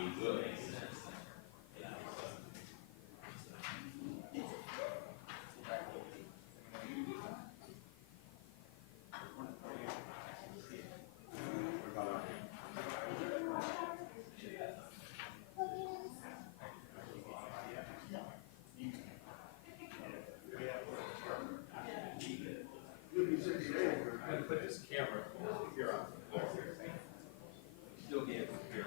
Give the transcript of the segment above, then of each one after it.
mean, good. I'm gonna put this camera here on the floor. Still be able to hear.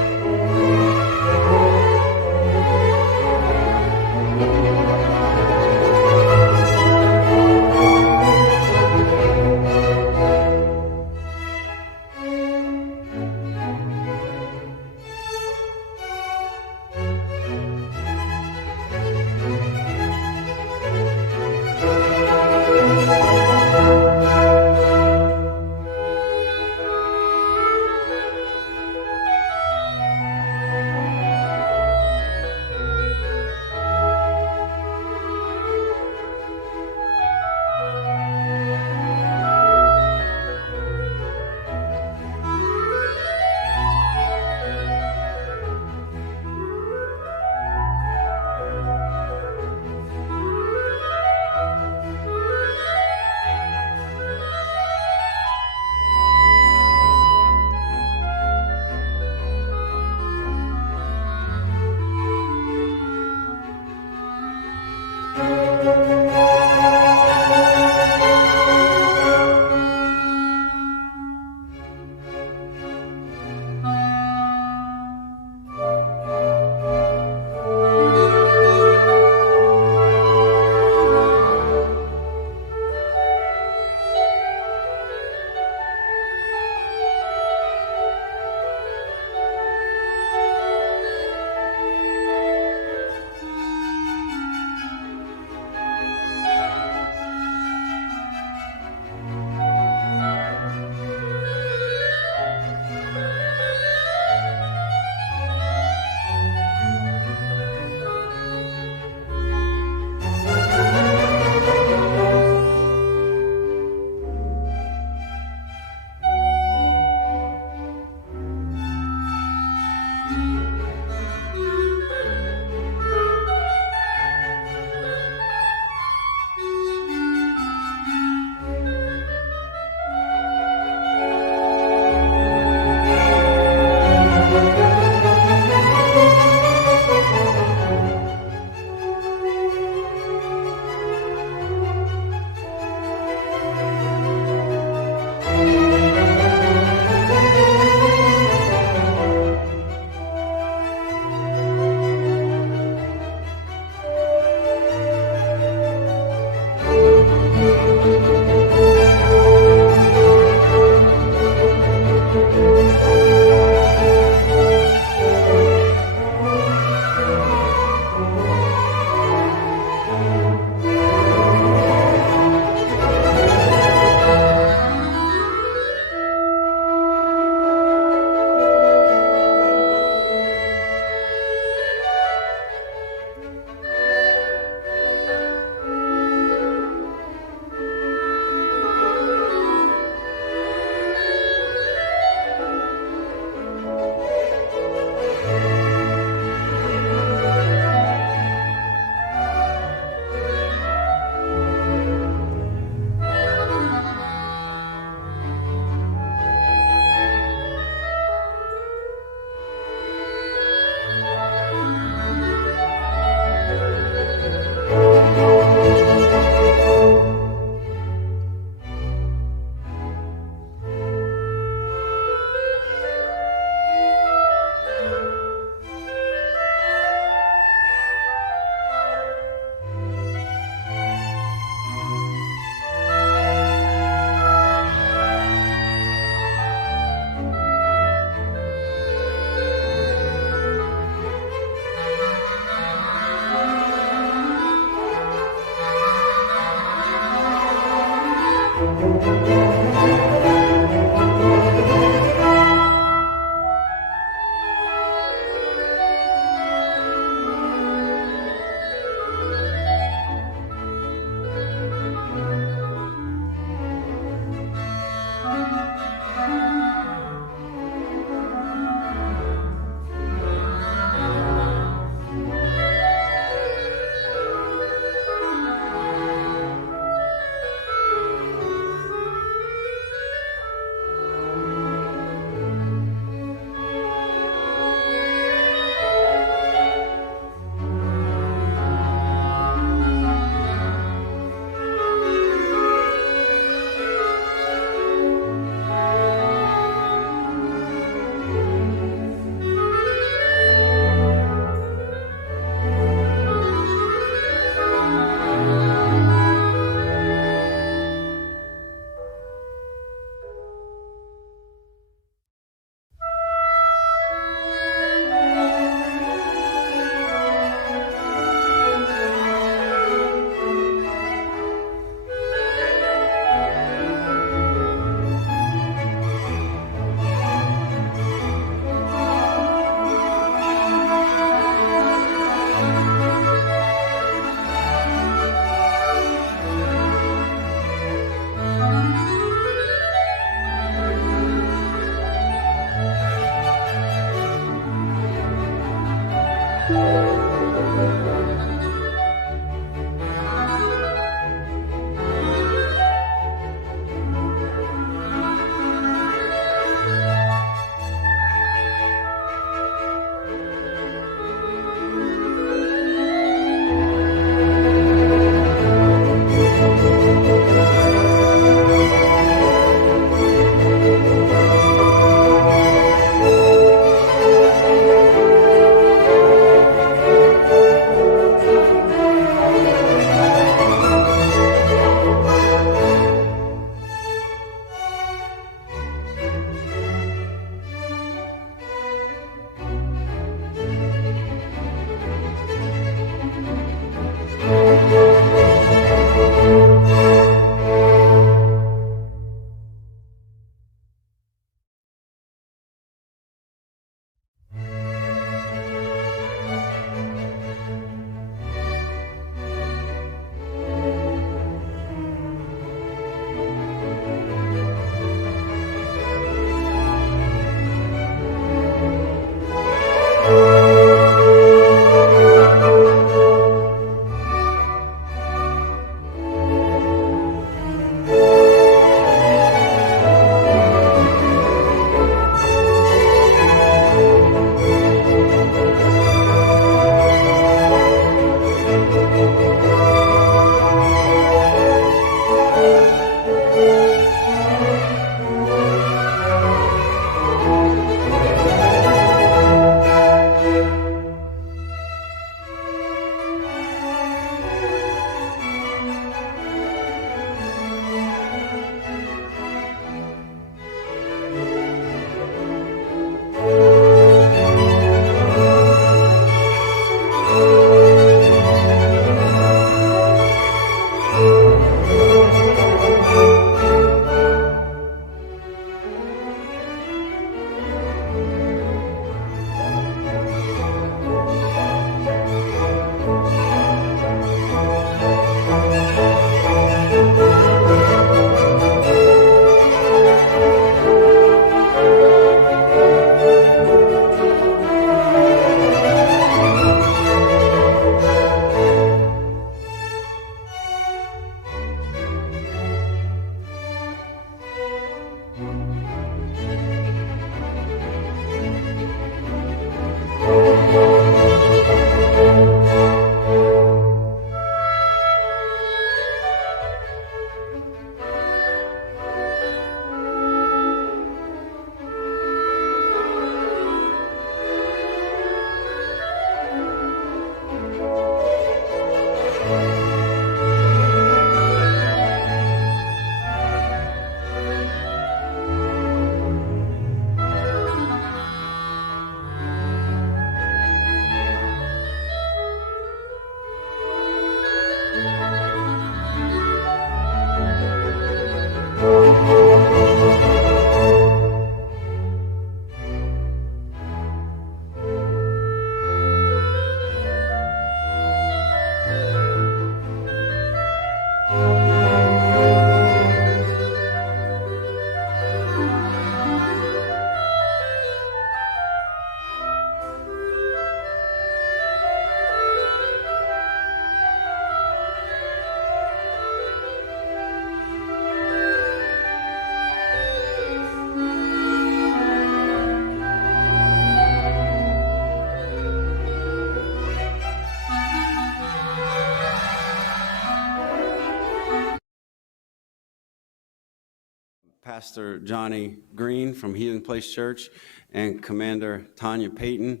Pastor Johnny Green from Healing Place Church and Commander Tanya Payton.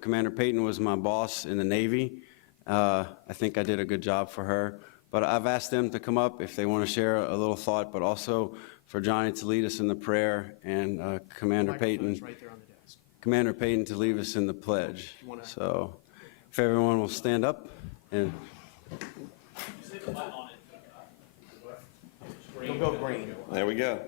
Commander Payton was my boss in the Navy. I think I did a good job for her. But I've asked them to come up if they want to share a little thought, but also for Johnny to lead us in the prayer and Commander Payton. Right there on the desk. Commander Payton to lead us in the pledge. So if everyone will stand up and. You'll go green. There we go.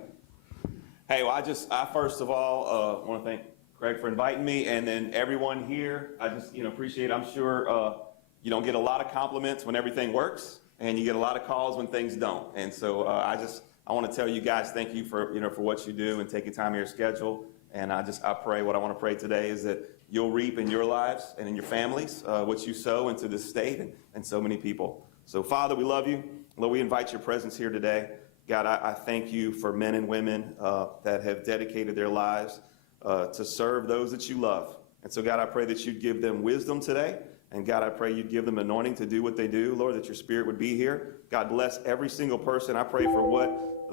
Hey, well, I first of all want to thank Craig for inviting me, and then everyone here. I just appreciate. I'm sure you don't get a lot of compliments when everything works, and you get a lot of calls when things don't. And so I want to tell you guys thank you for for what you do and taking time of your schedule. And I pray what I want to pray today is that you'll reap in your lives and in your families what you sow into this state and so many people. So Father, we love you. Lord, we invite your presence here today. God, I thank you for men and women that have dedicated their lives to serve those that you love. And so, God, I pray that you'd give them wisdom today. And, God, I pray you'd give them anointing to do what they do. Lord, that your spirit would be here. God, bless every single person. I pray for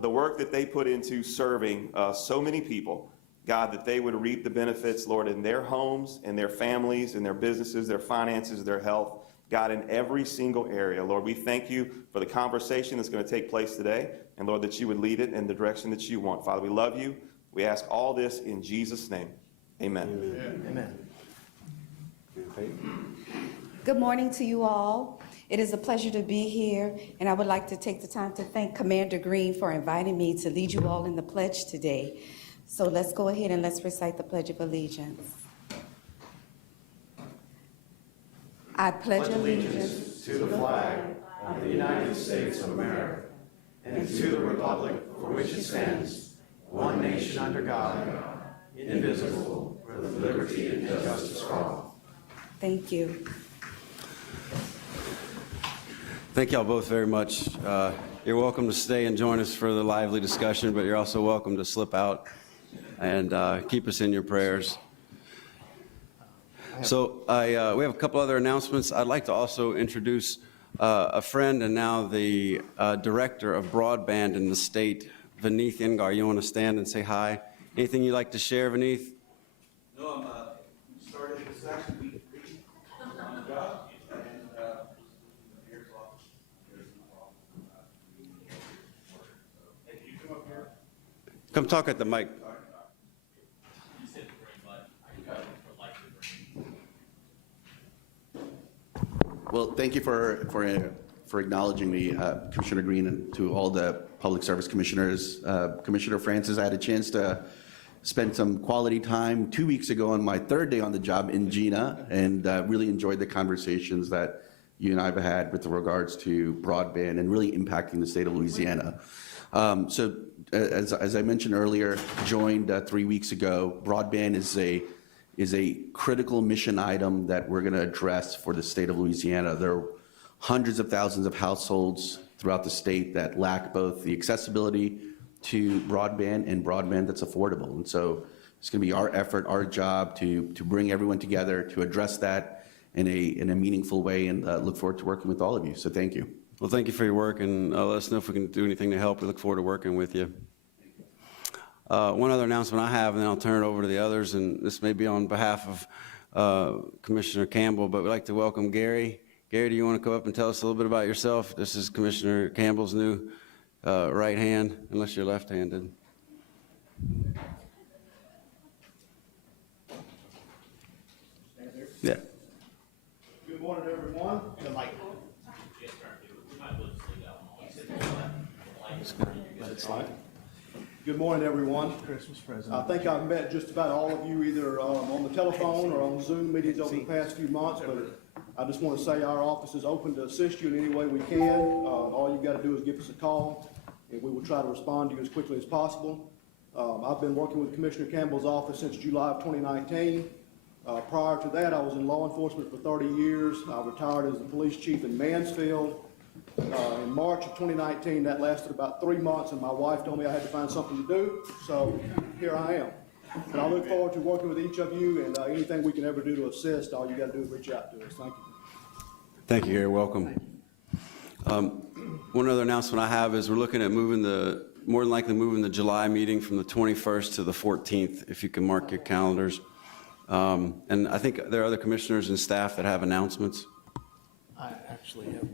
the work that they put into serving so many people. God, that they would reap the benefits, Lord, in their homes, in their families, in their businesses, their finances, their health. God, in every single area. Lord, we thank you for the conversation that's going to take place today. And Lord, that you would lead it in the direction that you want. Father, we love you. We ask all this in Jesus' name. Amen. Amen. Amen. Good morning to you all. It is a pleasure to be here, and I would like to take the time to thank Commander Green for inviting me to lead you all in the pledge today. So let's go ahead and let's recite the Pledge of Allegiance. I pledge allegiance To the flag of the United States of America and to the republic for which it stands, one nation under God, indivisible, with liberty and justice for all. Thank you. Thank y'all both very much. You're welcome to stay and join us for the lively discussion, but you're also welcome to slip out and keep us in your prayers. So we have a couple other announcements. I'd like to also introduce a friend and now the director of broadband in the state, Vineeth Ingar. You want to stand and say hi? Anything you'd like to share, Vineeth? No, I'm started this actually week 3 on the job, and here's off. There's no problem. Hey, can you come up here? Come talk at the mic. You said the green button. I got it for light green. Well, thank you for acknowledging me, Commissioner Green, and to all the public service commissioners. Commissioner Francis, I had a chance to spend some quality time 2 weeks ago on my 3rd day on the job in Gina, and really enjoyed the conversations that you and I have had with regards to broadband and really impacting the state of Louisiana. So as I mentioned earlier, joined 3 weeks ago. Broadband is a critical mission item that we're going to address for the state of Louisiana. There are hundreds of thousands of households throughout the state that lack both the accessibility to broadband and broadband that's affordable. And so it's going to be our effort, our job to bring everyone together to address that in a meaningful way, and look forward to working with all of you. So thank you. Well, thank you for your work, and let us know if we can do anything to help. We look forward to working with you. One other announcement I have, and then I'll turn it over to the others, and this may be on behalf of Commissioner Campbell, but we'd like to welcome Gary Gary, do you want to come up and tell us a little bit about yourself? This is Commissioner Campbell's new right hand, unless you're left-handed. Yeah. Good morning, everyone. Good morning, everyone. Christmas present. I think I've met just about all of you either on the telephone or on Zoom meetings over the past few months, but I just want to say our office is open to assist you in any way we can. All you've got to do is give us a call, and we will try to respond to you as quickly as possible. I've been working with Commissioner Campbell's office since July of 2019. Prior to that, I was in law enforcement for 30 years. I retired as the police chief in Mansfield. In March of 2019, that lasted about 3 months, and my wife told me I had to find something to do, so here I am. And I look forward to working with each of you, and anything we can ever do to assist, all you got to do is reach out to us. Thank you. Thank you, Gary. Welcome. One other announcement I have is we're looking at more than likely moving the July meeting from the 21st to the 14th, if you can mark your calendars. And I think there are other commissioners and staff that have announcements. I actually have.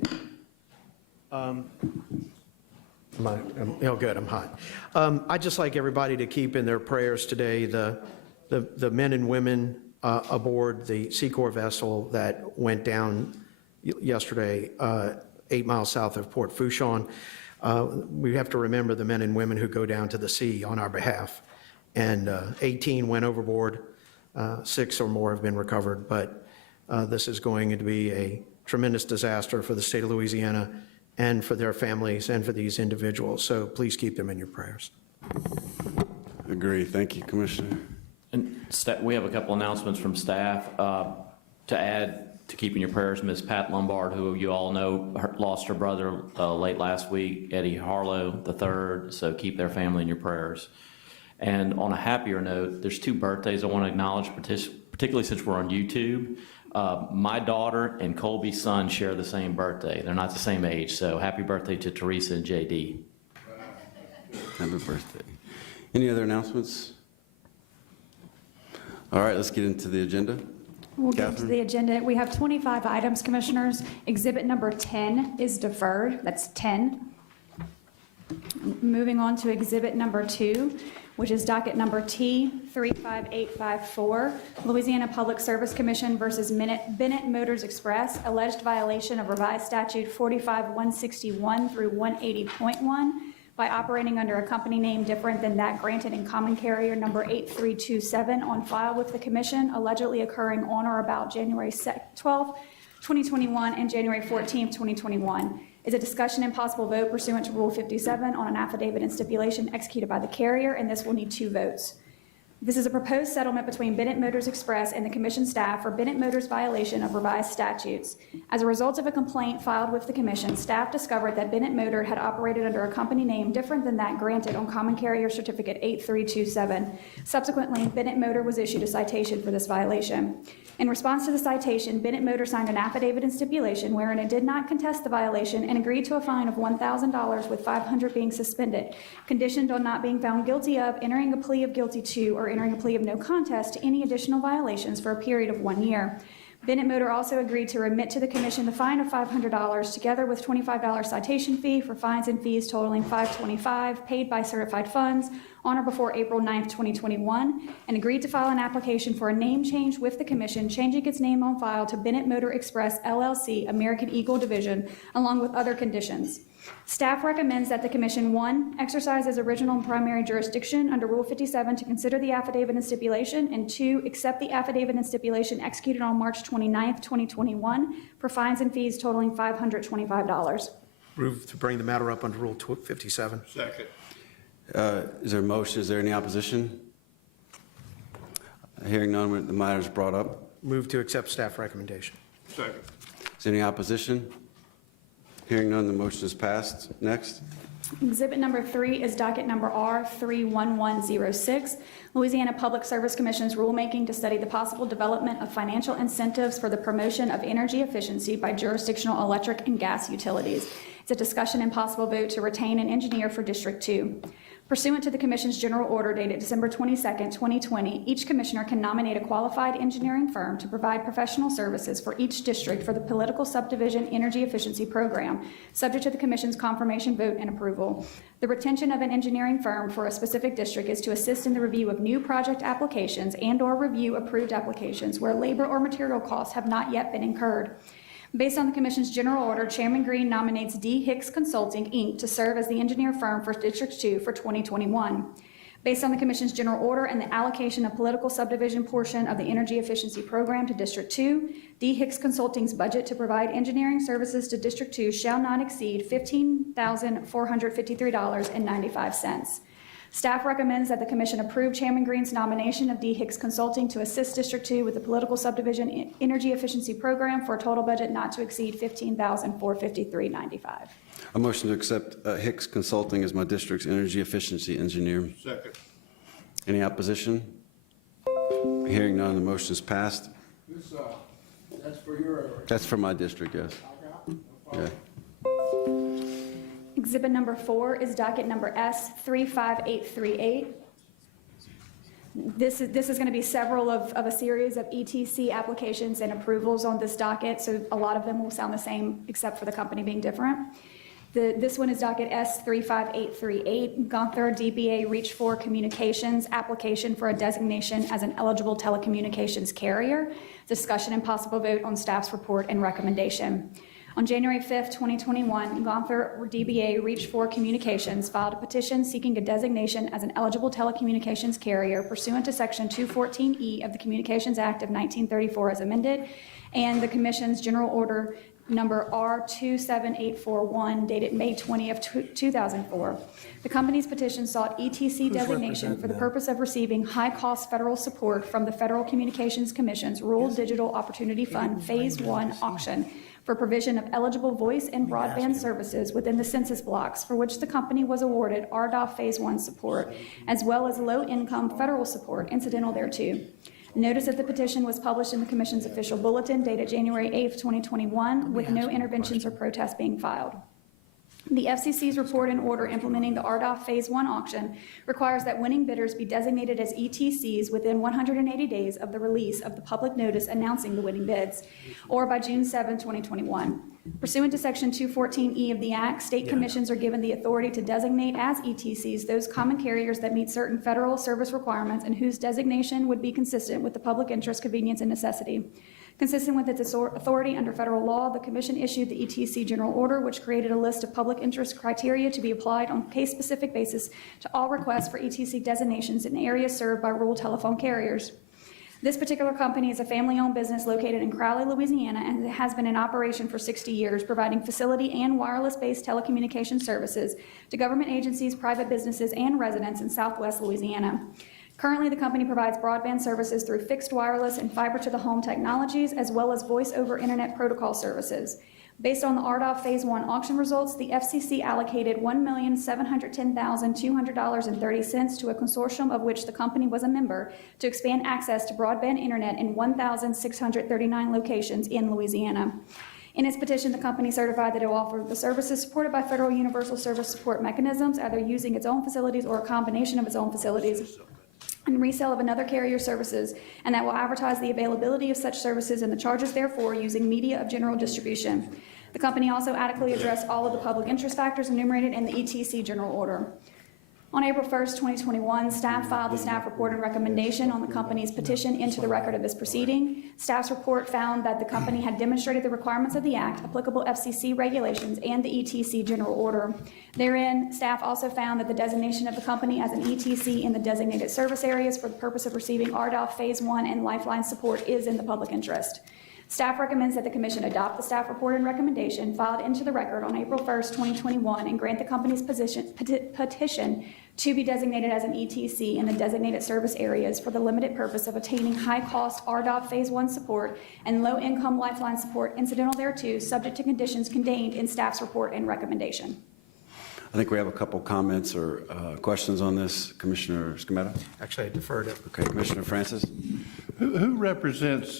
Good, I'm hot. I'd just like everybody to keep in their prayers today the men and women aboard the Seacorps vessel that went down yesterday 8 miles south of Port Fourchon. We have to remember the men and women who go down to the sea on our behalf. And 18 went overboard, 6 or more have been recovered, but this is going to be a tremendous disaster for the state of Louisiana and for their families and for these individuals. So please keep them in your prayers. Agree. Thank you, Commissioner. And we have a couple announcements from staff to add to keep in your prayers. Ms. Pat Lombard, who you all know, lost her brother late last week, Eddie Harlow III, so keep their family in your prayers. And on a happier note, there's 2 birthdays I want to acknowledge, particularly since we're on YouTube. My daughter and Colby's son share the same birthday. They're not the same age, so happy birthday to Teresa and JD. Happy birthday. Any other announcements? All right, let's get into the agenda. We'll get Catherine? to the agenda. We have 25 items, Commissioners. Exhibit number 10 is deferred. That's 10. Moving on to exhibit number 2, which is docket number T35854, Louisiana Public Service Commission versus Bennett Motors Express, alleged violation of revised statute 45-161 through 180.1 by operating under a company name different than that granted in common carrier number 8327 on file with the commission, allegedly occurring on or about January 12, 2021 and January 14, 2021. Is a discussion and possible vote pursuant to Rule 57 on an affidavit and stipulation executed by the carrier, and this will need 2 votes. This is a proposed settlement between Bennett Motors Express and the Commission staff for Bennett Motors' violation of revised statutes. As a result of a complaint filed with the Commission, staff discovered that Bennett Motor had operated under a company name different than that granted on Common Carrier Certificate 8327. Subsequently, Bennett Motor was issued a citation for this violation. In response to the citation, Bennett Motor signed an affidavit and stipulation wherein it did not contest the violation and agreed to a fine of $1,000 with $500 being suspended, conditioned on not being found guilty of, entering a plea of guilty to, or entering a plea of no contest to any additional violations for a period of 1 year. Bennett Motor also agreed to remit to the Commission the fine of $500 together with $25 citation fee for fines and fees totaling $525 paid by certified funds on or before April 9, 2021, and agreed to file an application for a name change with the Commission, changing its name on file to Bennett Motor Express, LLC, American Eagle Division, along with other conditions. Staff recommends that the Commission, 1, exercise its original and primary jurisdiction under Rule 57 to consider the affidavit and stipulation, and 2, accept the affidavit and stipulation executed on March 29, 2021 for fines and fees totaling $525. Move to bring the matter up under Rule 57. Second. Is there a motion? Is there any opposition? Hearing none, the matter is brought up. Move to accept staff recommendation. Second. Is there any opposition? Hearing none, the motion is passed. Next. Exhibit number 3 is docket number R31106, Louisiana Public Service Commission's rulemaking to study the possible development of financial incentives for the promotion of energy efficiency by jurisdictional electric and gas utilities. It's a discussion and possible vote to retain an engineer for District 2. Pursuant to the Commission's General Order dated December 22nd, 2020, each Commissioner can nominate a qualified engineering firm to provide professional services for each district for the Political Subdivision Energy Efficiency Program, subject to the Commission's confirmation vote and approval. The retention of an engineering firm for a specific district is to assist in the review of new project applications and/or review approved applications where labor or material costs have not yet been incurred. Based on the Commission's General Order, Chairman Green nominates D. Hicks Consulting, Inc. to serve as the engineer firm for District 2 for 2021. Based on the Commission's General Order and the allocation of political subdivision portion of the Energy Efficiency Program to District 2, D. Hicks Consulting's budget to provide engineering services to District 2 shall not exceed $15,453.95. Staff recommends that the Commission approve Chairman Green's nomination of D. Hicks Consulting to assist District 2 with the Political Subdivision Energy Efficiency Program for a total budget not to exceed $15,453.95. A motion to accept Hicks Consulting as my district's energy efficiency engineer. Second. Any opposition? Hearing none, the motion is passed. That's for your. That's for my district, yes. Yeah. Exhibit number 4 is docket number S35838. This is going to be several of a series of ETC applications and approvals on this docket, so a lot of them will sound the same except for the company being different. This one is docket S35838, Gunther DBA Reach 4 Communications, application for a designation as an eligible telecommunications carrier. Discussion and possible vote on staff's report and recommendation. On January 5th, 2021, Gunther DBA Reach 4 Communications filed a petition seeking a designation as an eligible telecommunications carrier pursuant to Section 214E of the Communications Act of 1934 as amended, and the Commission's General Order number R27841 dated May 20th, 2004. The company's petition sought ETC designation for the purpose of receiving high-cost federal support from the Federal Communications Commission's Rural Digital Opportunity Fund Phase 1 auction for provision of eligible voice and broadband services within the census blocks for which the company was awarded RDOF Phase 1 support, as well as low-income federal support incidental thereto. Notice of the petition was published in the Commission's official bulletin dated January 8th, 2021, with no interventions or protests being filed. The FCC's report and order implementing the RDOF Phase 1 auction requires that winning bidders be designated as ETCs within 180 days of the release of the public notice announcing the winning bids, or by June 7, 2021. Pursuant to Section 214E of the Act, state commissions are given the authority to designate as ETCs those common carriers that meet certain federal service requirements and whose designation would be consistent with the public interest, convenience, and necessity. Consistent with its authority under federal law, the Commission issued the ETC General Order, which created a list of public interest criteria to be applied on a case-specific basis to all requests for ETC designations in areas served by rural telephone carriers. This particular company is a family-owned business located in Crowley, Louisiana, and has been in operation for 60 years, providing facility and wireless-based telecommunication services to government agencies, private businesses, and residents in Southwest Louisiana. Currently, the company provides broadband services through fixed wireless and fiber-to-the-home technologies, as well as voice-over internet protocol services. Based on the RDOF Phase 1 auction results, the FCC allocated $1,710,200.30 to a consortium of which the company was a member to expand access to broadband internet in 1,639 locations in Louisiana. In its petition, the company certified that it will offer the services supported by federal universal service support mechanisms, either using its own facilities or a combination of its own facilities, and resale of another carrier's services, and that will advertise the availability of such services and the charges therefore using media of general distribution. The company also adequately addressed all of the public interest factors enumerated in the ETC General Order. On April 1st, 2021, staff filed the staff report and recommendation on the company's petition into the record of this proceeding. Staff's report found that the company had demonstrated the requirements of the Act, applicable FCC regulations, and the ETC General Order. Therein, staff also found that the designation of the company as an ETC in the designated service areas for the purpose of receiving RDOF Phase 1 and Lifeline support is in the public interest. Staff recommends that the Commission adopt the staff report and recommendation filed into the record on April 1st, 2021, and grant the company's petition to be designated as an ETC in the designated service areas for the limited purpose of attaining high-cost RDOF Phase 1 support and low-income Lifeline support incidental thereto, subject to conditions contained in staff's report and recommendation. I think we have a couple comments or questions on this. Commissioner Scametta? Actually, I deferred it. Okay, Commissioner Francis? Who represents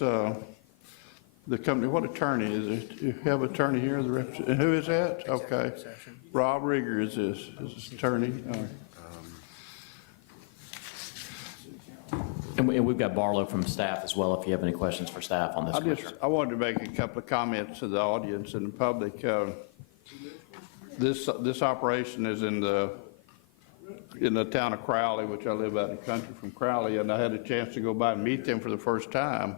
the company? What attorney is it? Do you have an attorney here? Who is that? Okay. Rob Rigger is this attorney. And we've got Barlow from staff as well, if you have any questions for staff on this, Commissioner. I wanted to make a couple of comments to the audience and the public. This operation is in the town of Crowley, which I live out in the country from Crowley, and I had a chance to go by and meet them for the first time.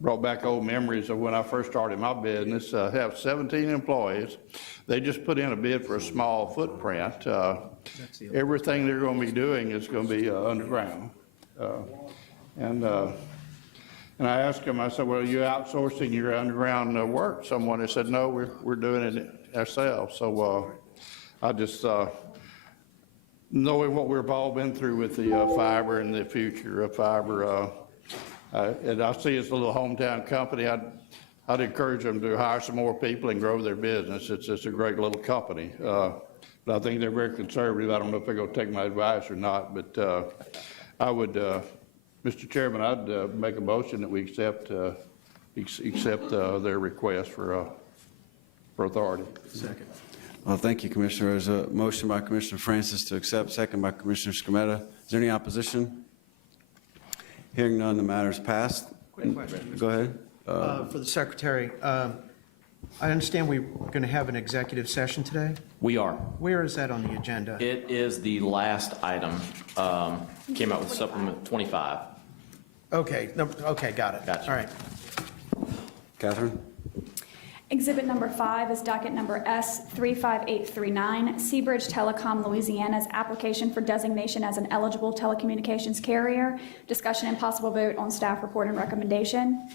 Brought back old memories of when I first started my business. Have 17 employees. They just put in a bid for a small footprint. Everything they're going to be doing is going to be underground. And I asked them, I said, well, are you outsourcing your underground work? Someone had said, no, we're doing it ourselves. So I just, knowing what we've all been through with the fiber and the future of fiber, and I see it's a little hometown company, I'd encourage them to hire some more people and grow their business. It's a great little company. But I think they're very conservative. I don't know if they're going to take my advice or not, but I would, Mr. Chairman, I'd make a motion that we accept their request for authority. Second. Well, thank you, Commissioner. There's a motion by Commissioner Francis to accept, second by Commissioner Scametta. Is there any opposition? Hearing none, the matter is passed. Quick question. Go ahead. For the secretary, I understand we're going to have an executive session today. We are. Where is that on the agenda? It is the last item. Came out with supplement 25. Okay, no, okay, got it. Gotcha. All right. Catherine? Exhibit number 5 is docket number S35839, Seabridge Telecom Louisiana's application for designation as an eligible telecommunications carrier. Discussion and possible vote on staff report and recommendation.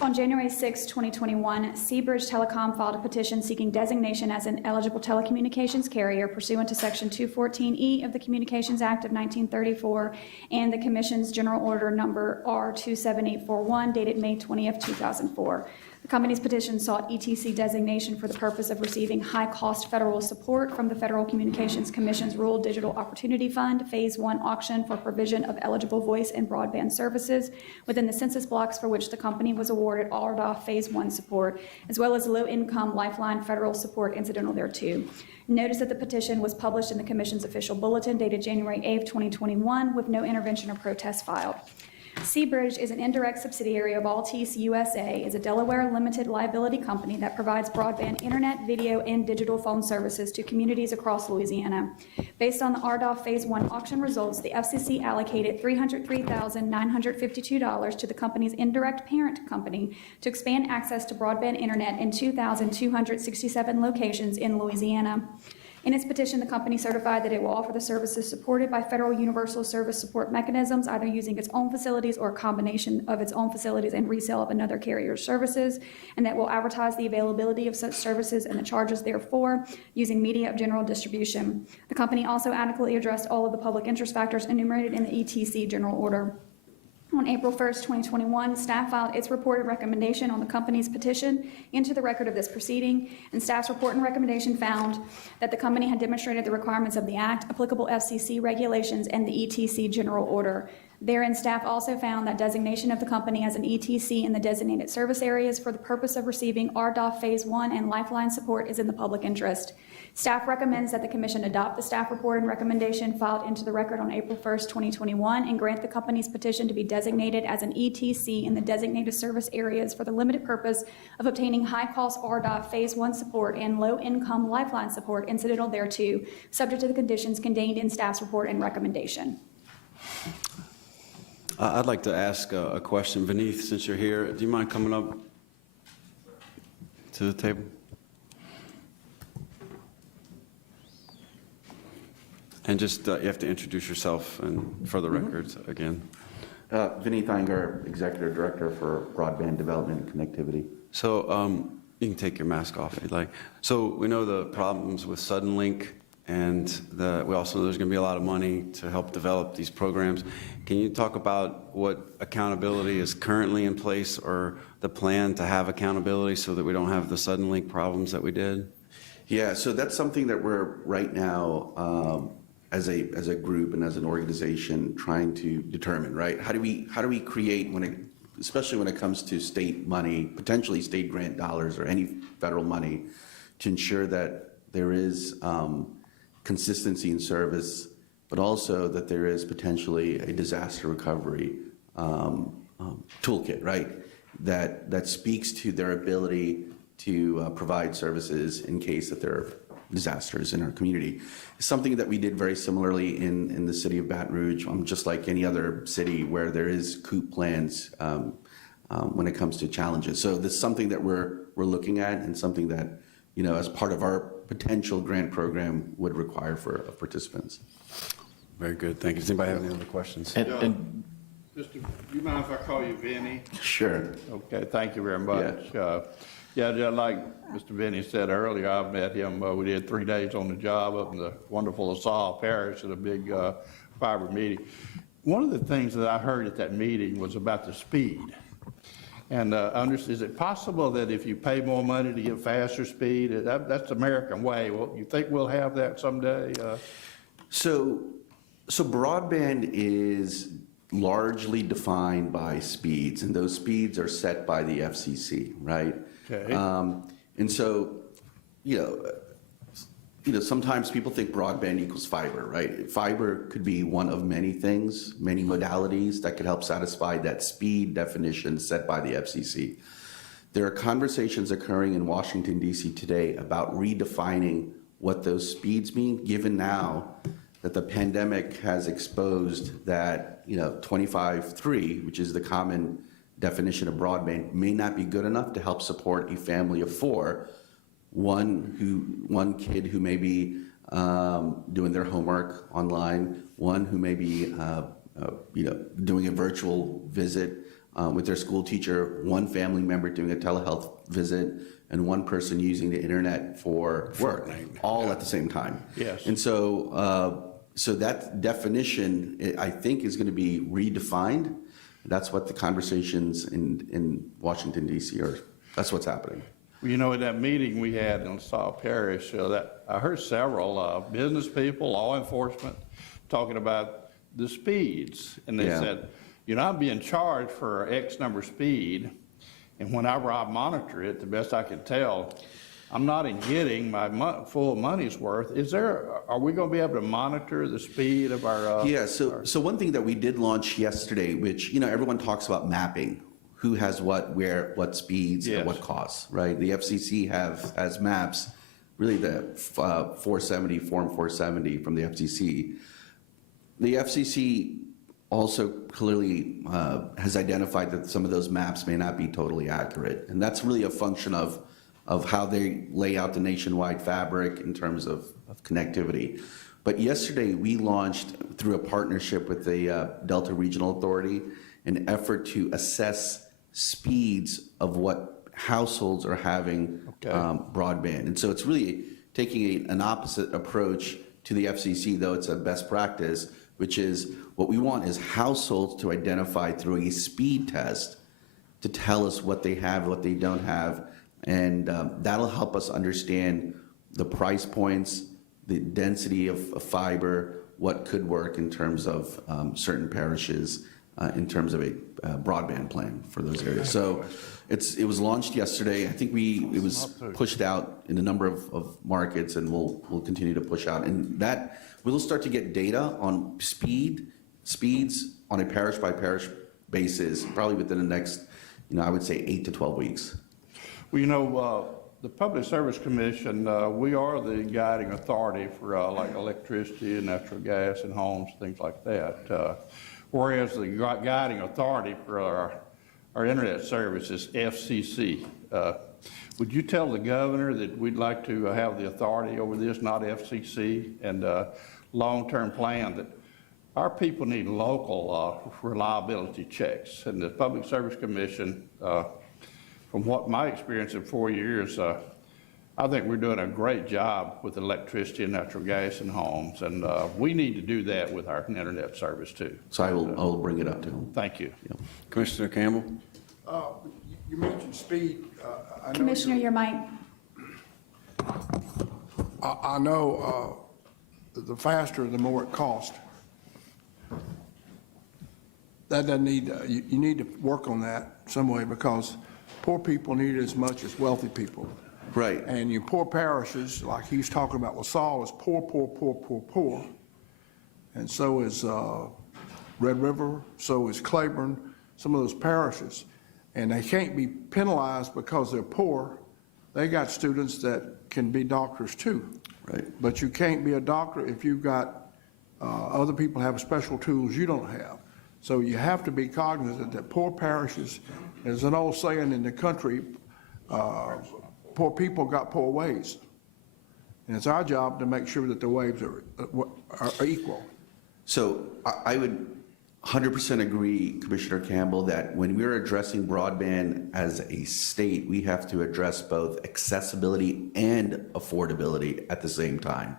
On January 6, 2021, Seabridge Telecom filed a petition seeking designation as an eligible telecommunications carrier pursuant to Section 214E of the Communications Act of 1934 and the Commission's General Order Number R27841 dated May 20, 2004. The company's petition sought ETC designation for the purpose of receiving high-cost federal support from the Federal Communications Commission's Rural Digital Opportunity Fund Phase 1 auction for provision of eligible voice and broadband services within the census blocks for which the company was awarded RDOF Phase 1 support, as well as low-income Lifeline federal support incidental thereto. Notice that the petition was published in the Commission's official bulletin dated January 8, 2021, with no intervention or protest filed. Seabridge is an indirect subsidiary of Altice USA, is a Delaware limited liability company that provides broadband internet, video, and digital phone services to communities across Louisiana. Based on the RDOF Phase 1 auction results, the FCC allocated $303,952 to the company's indirect parent company to expand access to broadband internet in 2,267 locations in Louisiana. In its petition, the company certified that it will offer the services supported by federal universal service support mechanisms, either using its own facilities or a combination of its own facilities and resale of another carrier's services, and that will advertise the availability of such services and the charges therefor using media of general distribution. The company also adequately addressed all of the public interest factors enumerated in the ETC general order. On April 1st, 2021, staff filed its report and recommendation on the company's petition into the record of this proceeding, and staff's report and recommendation found that the company had demonstrated the requirements of the Act, applicable FCC regulations, and the ETC general order. Therein, staff also found that designation of the company as an ETC in the designated service areas for the purpose of receiving RDOF Phase 1 and Lifeline support is in the public interest. Staff recommends that the Commission adopt the staff report and recommendation filed into the record on April 1st, 2021, and grant the company's petition to be designated as an ETC in the designated service areas for the limited purpose of obtaining high-cost RDOF Phase 1 support and low-income Lifeline support incidental thereto, subject to the conditions contained in staff's report and recommendation. I'd like to ask a question. Vineeth, since you're here, do you mind coming up to the table? And just, you have to introduce yourself and for the records again. Vineeth Iyengar, Executive Director for Broadband Development and Connectivity. So you can take your mask off if you'd like. So we know the problems with Suddenlink, and we also know there's going to be a lot of money to help develop these programs. Can you talk about what accountability is currently in place, or the plan to have accountability so that we don't have the Suddenlink problems that we did? Yeah, so that's something that we're right now as a group and as an organization trying to determine, right? How do we create, especially when it comes to state money, potentially state grant dollars or any federal money, to ensure that there is consistency in service but also that there is potentially a disaster recovery toolkit, right? That speaks to their ability to provide services in case that there are disasters in our community. It's something that we did very similarly in the city of Baton Rouge, just like any other city where there is COOP plans when it comes to challenges. So this is something that we're looking at, and something that, you know, as part of our potential grant program would require for participants. Very good, thank you. Does anybody have any other questions? And Mr., do you mind if I call you Vinny? Sure. Okay, thank you very much. Yeah, just like Mr. Vinny said earlier, I've met him, we did 3 days on the job up in the wonderful LaSalle Parish at a big fiber meeting. One of the things that I heard at that meeting was about the speed. And is it possible that if you pay more money to get faster speed, that's the American way? Well, you think we'll have that someday? So broadband is largely defined by speeds, and those speeds are set by the FCC, right? Okay. And so, you know, sometimes people think broadband equals fiber, right? Fiber could be one of many things, many modalities that could help satisfy that speed definition set by the FCC. There are conversations occurring in Washington, D.C. today about redefining what those speeds mean, given now that the pandemic has exposed that, you know, 25.3, which is the common definition of broadband, may not be good enough to help support a family of 4. One kid who may be doing their homework online, one who may be doing a virtual visit with their school teacher, one family member doing a telehealth visit, and one person using the internet for work, all at the same time. Yes. And so that definition, I think, is going to be redefined. That's what the conversations in Washington, D.C. are. That's what's happening. Well, you know, in that meeting we had in LaSalle Parish, that I heard several business people, law enforcement, talking about the speeds. And they said, you know, I'm being charged for X number speed, and whenever I monitor it, the best I can tell, I'm not getting my full money's worth. Are we going to be able to monitor the speed of our? So one thing that we did launch yesterday, which, you know, everyone talks about mapping, who has what, where, what speeds, Yes. and what costs, right? The FCC has maps, really the 470, Form 470 from the FCC. The FCC also clearly has identified that some of those maps may not be totally accurate, and that's really a function of how they lay out the nationwide fabric in terms of connectivity. But yesterday, we launched, through a partnership with the Delta Regional Authority, an effort to assess speeds of what households are having broadband. And so it's really taking an opposite approach to the FCC, though it's a best practice, which is what we want is households to identify through a speed test to tell us what they have, what they don't have, and that'll help us understand the price points, the density of fiber, what could work in terms of certain parishes, in terms of a broadband plan for those areas. So it was launched yesterday. I think it was pushed out in a number of markets, and we'll continue to push out. And that we'll start to get data on speeds on a parish by parish basis, probably within the next, I would say 8 to 12 weeks. Well, you know, the Public Service Commission, we are the guiding authority for like electricity and natural gas and homes, things like that. Whereas the guiding authority for our internet service is FCC. Would you tell the governor that we'd like to have the authority over this, not FCC, and long-term plan that our people need local reliability checks? And the Public Service Commission, from what my experience in 4 years, I think we're doing a great job with electricity and natural gas in homes, and we need to do that with our internet service too. So I will bring it up to him. Thank you. Yeah. Commissioner Campbell? You mentioned speed. I know Commissioner, your mic. I know the faster, the more it costs. That doesn't need, you need to work on that some way, because poor people need it as much as wealthy people. Right. And your poor parishes, like he's talking about LaSalle, is poor, poor, poor, poor, poor. and so is Red River, so is Claiborne, some of those parishes. And they can't be penalized because they're poor. They got students that can be doctors too. Right. But you can't be a doctor if you've got other people have special tools you don't have. So you have to be cognizant that poor parishes, there's an old saying in the country, poor people got poor ways. And it's our job to make sure that the waves are equal. So I would 100% agree, Commissioner Campbell, that when we're addressing broadband as a state, we have to address both accessibility and affordability at the same time.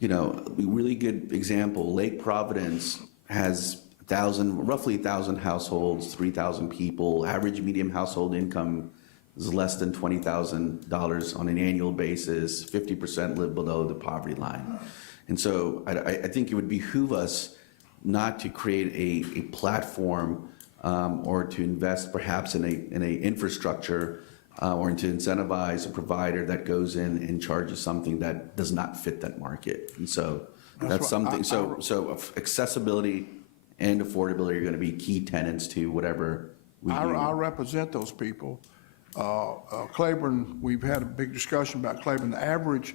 You know, a really good example, Lake Providence has roughly 1,000 households, 3,000 people. Average median household income is less than $20,000 on an annual basis. 50% live below the poverty line. And so I think it would behoove us not to create a platform or to invest perhaps in a infrastructure or to incentivize a provider that goes in and charges something that does not fit that market. And so that's something. So accessibility and affordability are going to be key tenets to whatever we do. I represent those people. Claiborne, we've had a big discussion about Claiborne. The average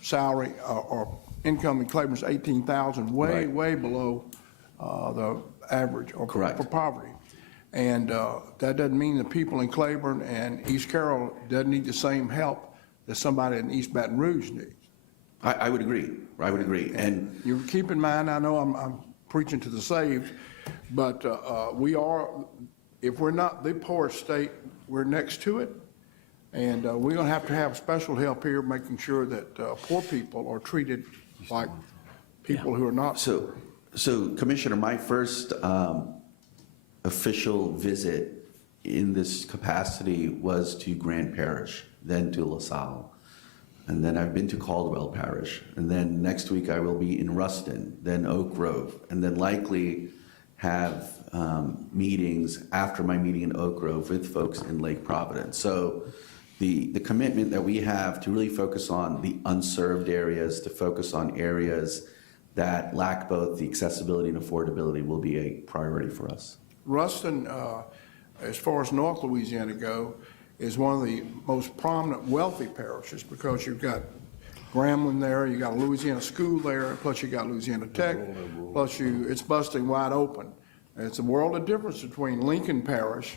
salary or income in Claiborne is $18,000, way below the average or Correct. for poverty. And that doesn't mean the people in Claiborne and East Carroll doesn't need the same help that somebody in East Baton Rouge needs. I would agree. I would agree. And you keep in mind, I know I'm preaching to the saved, but we are, if we're not the poorest state, we're next to it. And we're going to have special help here, making sure that poor people are treated like people who are not. So Commissioner, my first official visit in this capacity was to Grand Parish, then to LaSalle. And then I've been to Caldwell Parish. And then next week I will be in Ruston, then Oak Grove, and then likely have meetings after my meeting in Oak Grove with folks in Lake Providence. So the commitment that we have to really focus on the unserved areas, to focus on areas that lack both the accessibility and affordability will be a priority for us. Ruston, as far as North Louisiana go, is one of the most prominent wealthy parishes because you've got Grambling there, you got a Louisiana school there, plus you got Louisiana Tech, plus it's busting wide open. And it's a world of difference between Lincoln Parish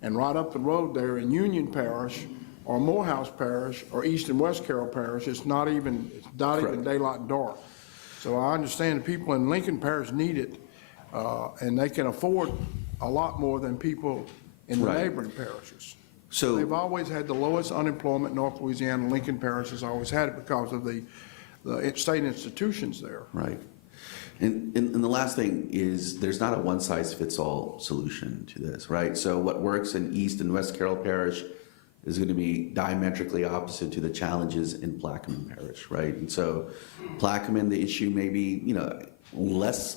and right up the road there in Union Parish or Morehouse Parish or East and West Carroll Parish. It's not even daylight dark. So I understand the people in Lincoln Parish need it, and they can afford a lot more than people in the neighboring parishes. So they've always had the lowest unemployment in North Louisiana. Lincoln Parish has always had it because of the state institutions there. Right. And the last thing is there's not a one-size-fits-all solution to this, right? So what works in East and West Carroll Parish is going to be diametrically opposite to the challenges in Plaquemine Parish, right? And so Plaquemine, the issue may be, a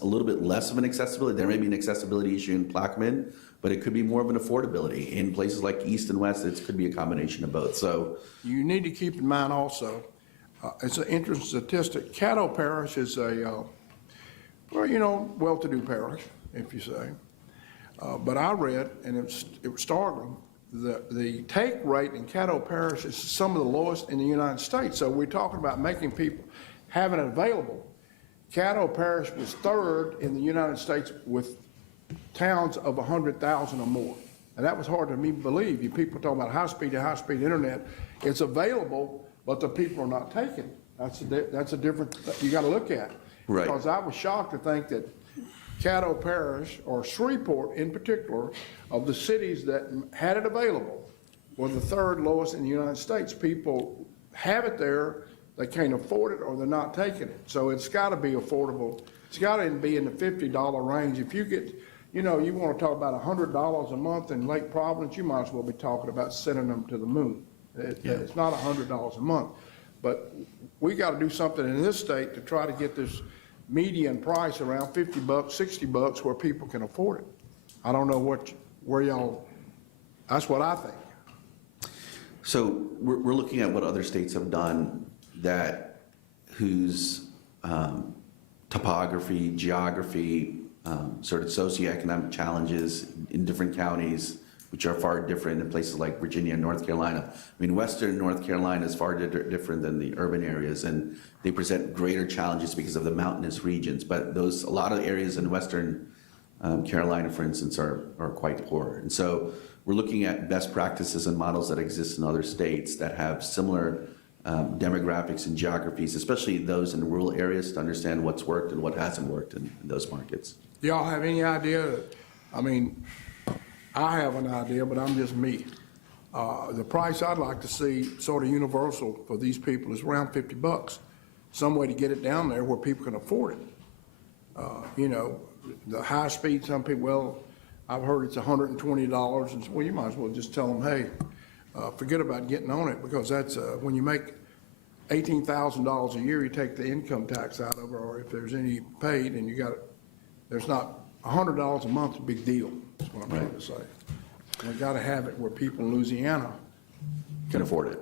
little bit less of an accessibility. There may be an accessibility issue in Plaquemine, but it could be more of an affordability. In places like East and West, it could be a combination of both. So you need to keep in mind also, it's an interesting statistic. Caddo Parish is a, well-to-do parish, if you say. But I read, and it was startling, the take rate in Caddo Parish is some of the lowest in the United States. So we're talking about making people, having it available. Caddo Parish was third in the United States with towns of 100,000 or more. And that was hard to me believe. You people talking about high-speed internet. It's available, but the people are not taking it. That's a different, you got to look at. Right. Because I was shocked to think that Caddo Parish, or Shreveport in particular, of the cities that had it available, were the third lowest in the United States. People have it there, they can't afford it, or they're not taking it. So it's got to be affordable. It's got to be in the $50 range. If you get, you want to talk about $100 a month in Lake Providence, you might as well be talking about sending them to the moon. It's not $100 a month. But we got to do something in this state to try to get this median price around $50, $60, where people can afford it. I don't know where y'all, that's what I think. So we're looking at what other states have done whose topography, geography, sort of socioeconomic challenges in different counties, which are far different in places like Virginia and North Carolina. I mean, Western North Carolina is far different than the urban areas, and they present greater challenges because of the mountainous regions. But a lot of areas in Western Carolina, for instance, are quite poor. And so we're looking at best practices and models that exist in other states that have similar demographics and geographies, especially those in rural areas, to understand what's worked and what hasn't worked in those markets. Do y'all have any idea? I mean, I have an idea, but I'm just me. The price I'd like to see sort of universal for these people is around $50. Some way to get it down there where people can afford it. You know, the high speed, some people, well, I've heard it's $120, and so, well, you might as well just tell them, hey, forget about getting on it, because that's, when you make $18,000 a year, you take the income tax out of it, or if there's any paid, and you got it, there's not, $100 a month is a big deal, is what I'm trying to say. We got to have it where people in Louisiana Can afford it.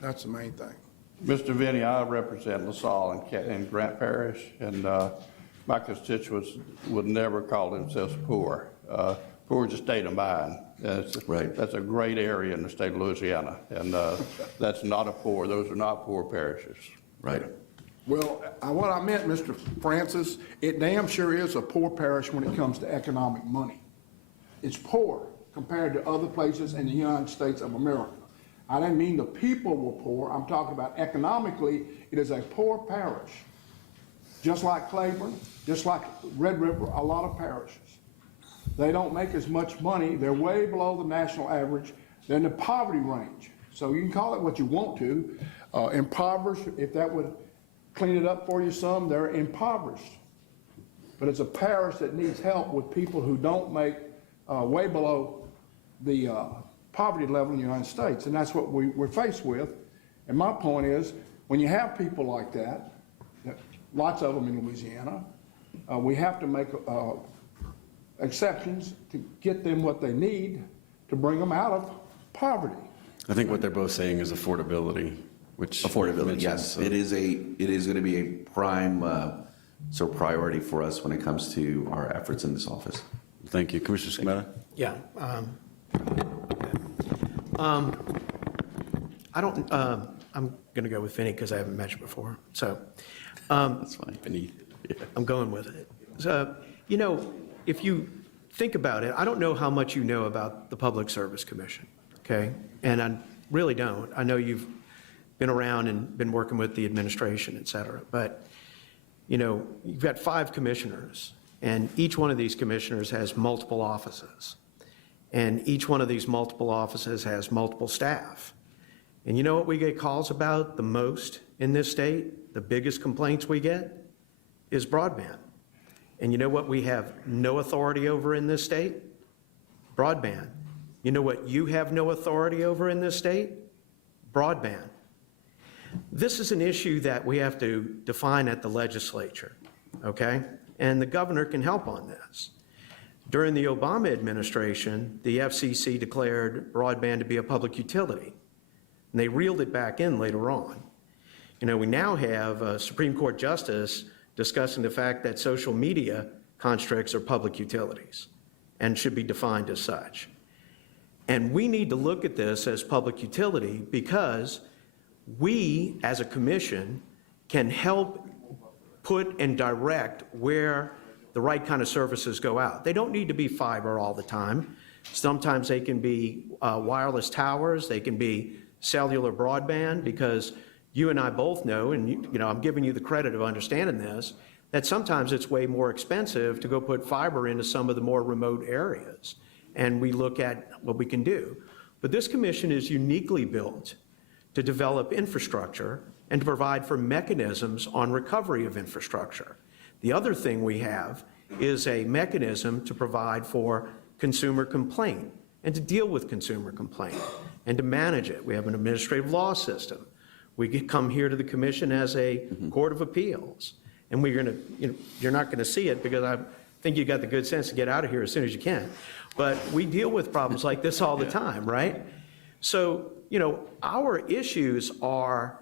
That's the main thing. Mr. Vinnie, I represent LaSalle and Grant Parish, and my constituents would never call themselves poor. Poor is a state of mind. Right. That's a great area in the state of Louisiana, and that's not a poor. Those are not poor parishes. Right. Well, what I meant, Mr. Francis, it damn sure is a poor parish when it comes to economic money. It's poor compared to other places in the United States of America. I didn't mean the people were poor. I'm talking about economically, it is a poor parish. Just like Claiborne, just like Red River, a lot of parishes. They don't make as much money. They're way below the national average. They're in the poverty range. So you can call it what you want to. Impoverished, if that would clean it up for you some, they're impoverished. But it's a parish that needs help with people who don't make way below the poverty level in the United States. And that's what we're faced with. And my point is, when you have people like that, lots of them in Louisiana, we have to make exceptions to get them what they need to bring them out of poverty. I think what they're both saying is affordability, which. Affordability, yes. So- It is going to be a prime priority for us when it comes to our efforts in this office. Thank you. Commissioner Scametta? Yeah. I don't, I'm going to go with Vinnie because I haven't met you before. So That's fine. Beneath. Yeah. I'm going with it. So, you know, if you think about it, I don't know how much you know about the Public Service Commission, okay? And I really don't. I know you've been around and been working with the administration, et cetera. But, you know, you've got 5 commissioners, and each one of these commissioners has multiple offices. And each one of these multiple offices has multiple staff. And you know what we get calls about the most in this state? The biggest complaints we get is broadband. And you know what we have no authority over in this state? Broadband. You know what you have no authority over in this state? Broadband. This is an issue that we have to define at the legislature, okay? And the governor can help on this. During the Obama administration, the FCC declared broadband to be a public utility, and they reeled it back in later on. You know, we now have a Supreme Court justice discussing the fact that social media constructs are public utilities and should be defined as such. And we need to look at this as public utility because we, as a commission, can help put and direct where the right kind of services go out. They don't need to be fiber all the time. Sometimes they can be wireless towers, they can be cellular broadband, because you and I both know, and you know, I'm giving you the credit of understanding this, that sometimes it's way more expensive to go put fiber into some of the more remote areas. And we look at what we can do. But this commission is uniquely built to develop infrastructure and to provide for mechanisms on recovery of infrastructure. The other thing we have is a mechanism to provide for consumer complaint and to deal with consumer complaint and to manage it. We have an administrative law system. We could come here to the commission as a court of appeals, and we're going to, you know, you're not going to see it because I think you got the good sense to get out of here as soon as you can. But we deal with problems like this all the time, right? So, you know, our issues are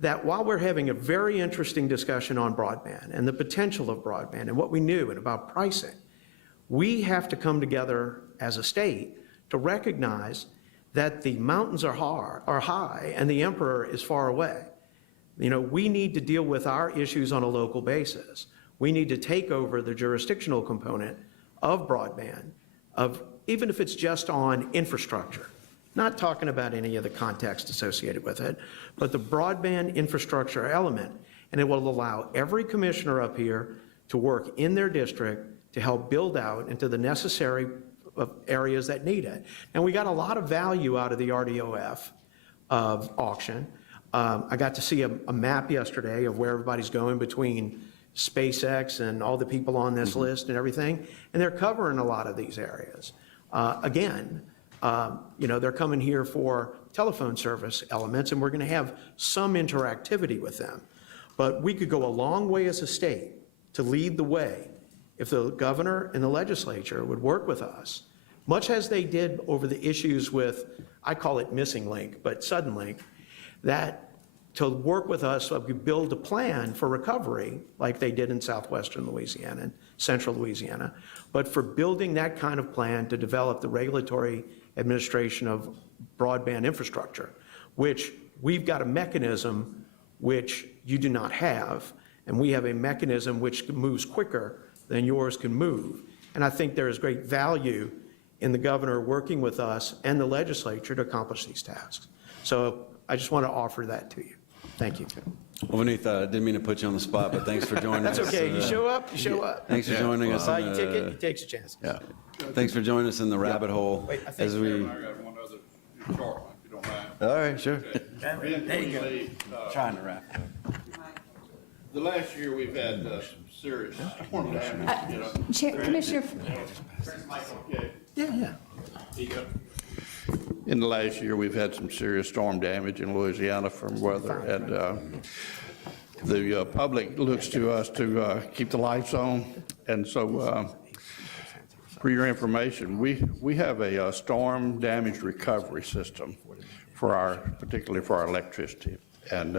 that while we're having a very interesting discussion on broadband and the potential of broadband and what we knew and about pricing, we have to come together as a state to recognize that the mountains are high and the emperor is far away. You know, we need to deal with our issues on a local basis. We need to take over the jurisdictional component of broadband, even if it's just on infrastructure. Not talking about any of the context associated with it, but the broadband infrastructure element, and it will allow every commissioner up here to work in their district to help build out into the necessary areas that need it. And we got a lot of value out of the RDOF auction. I got to see a map yesterday of where everybody's going between SpaceX and all the people on this list and everything, and they're covering a lot of these areas. They're coming here for telephone service elements, and we're going to have some interactivity with them. But we could go a long way as a state to lead the way if the governor and the legislature would work with us, much as they did over the issues with, I call it missing link, but sudden link, that to work with us so we build a plan for recovery like they did in southwestern Louisiana and central Louisiana, but for building that kind of plan to develop the regulatory administration of broadband infrastructure, which we've got a mechanism which you do not have, and we have a mechanism which moves quicker than yours can move. And I think there is great value in the governor working with us and the legislature to accomplish these tasks. So I just want to offer that to you. Thank you. Well, Vineet, I didn't mean to put you on the spot, but thanks for joining us. That's okay. You show up, you show up. Thanks for joining us. Buy your ticket, you take your chances. Yeah. Thanks for joining us in the rabbit hole Wait, I think- as we. I got one other short one, if you don't mind. All right, sure. There you go. Trying to wrap. The last year, we've had some serious storm damage, you know. Commissioner, Okay. Yeah. In the last year, we've had some serious storm damage in Louisiana from weather, and the public looks to us to keep the lights on. And so, for your information, we have a storm damage recovery system particularly for our electricity. And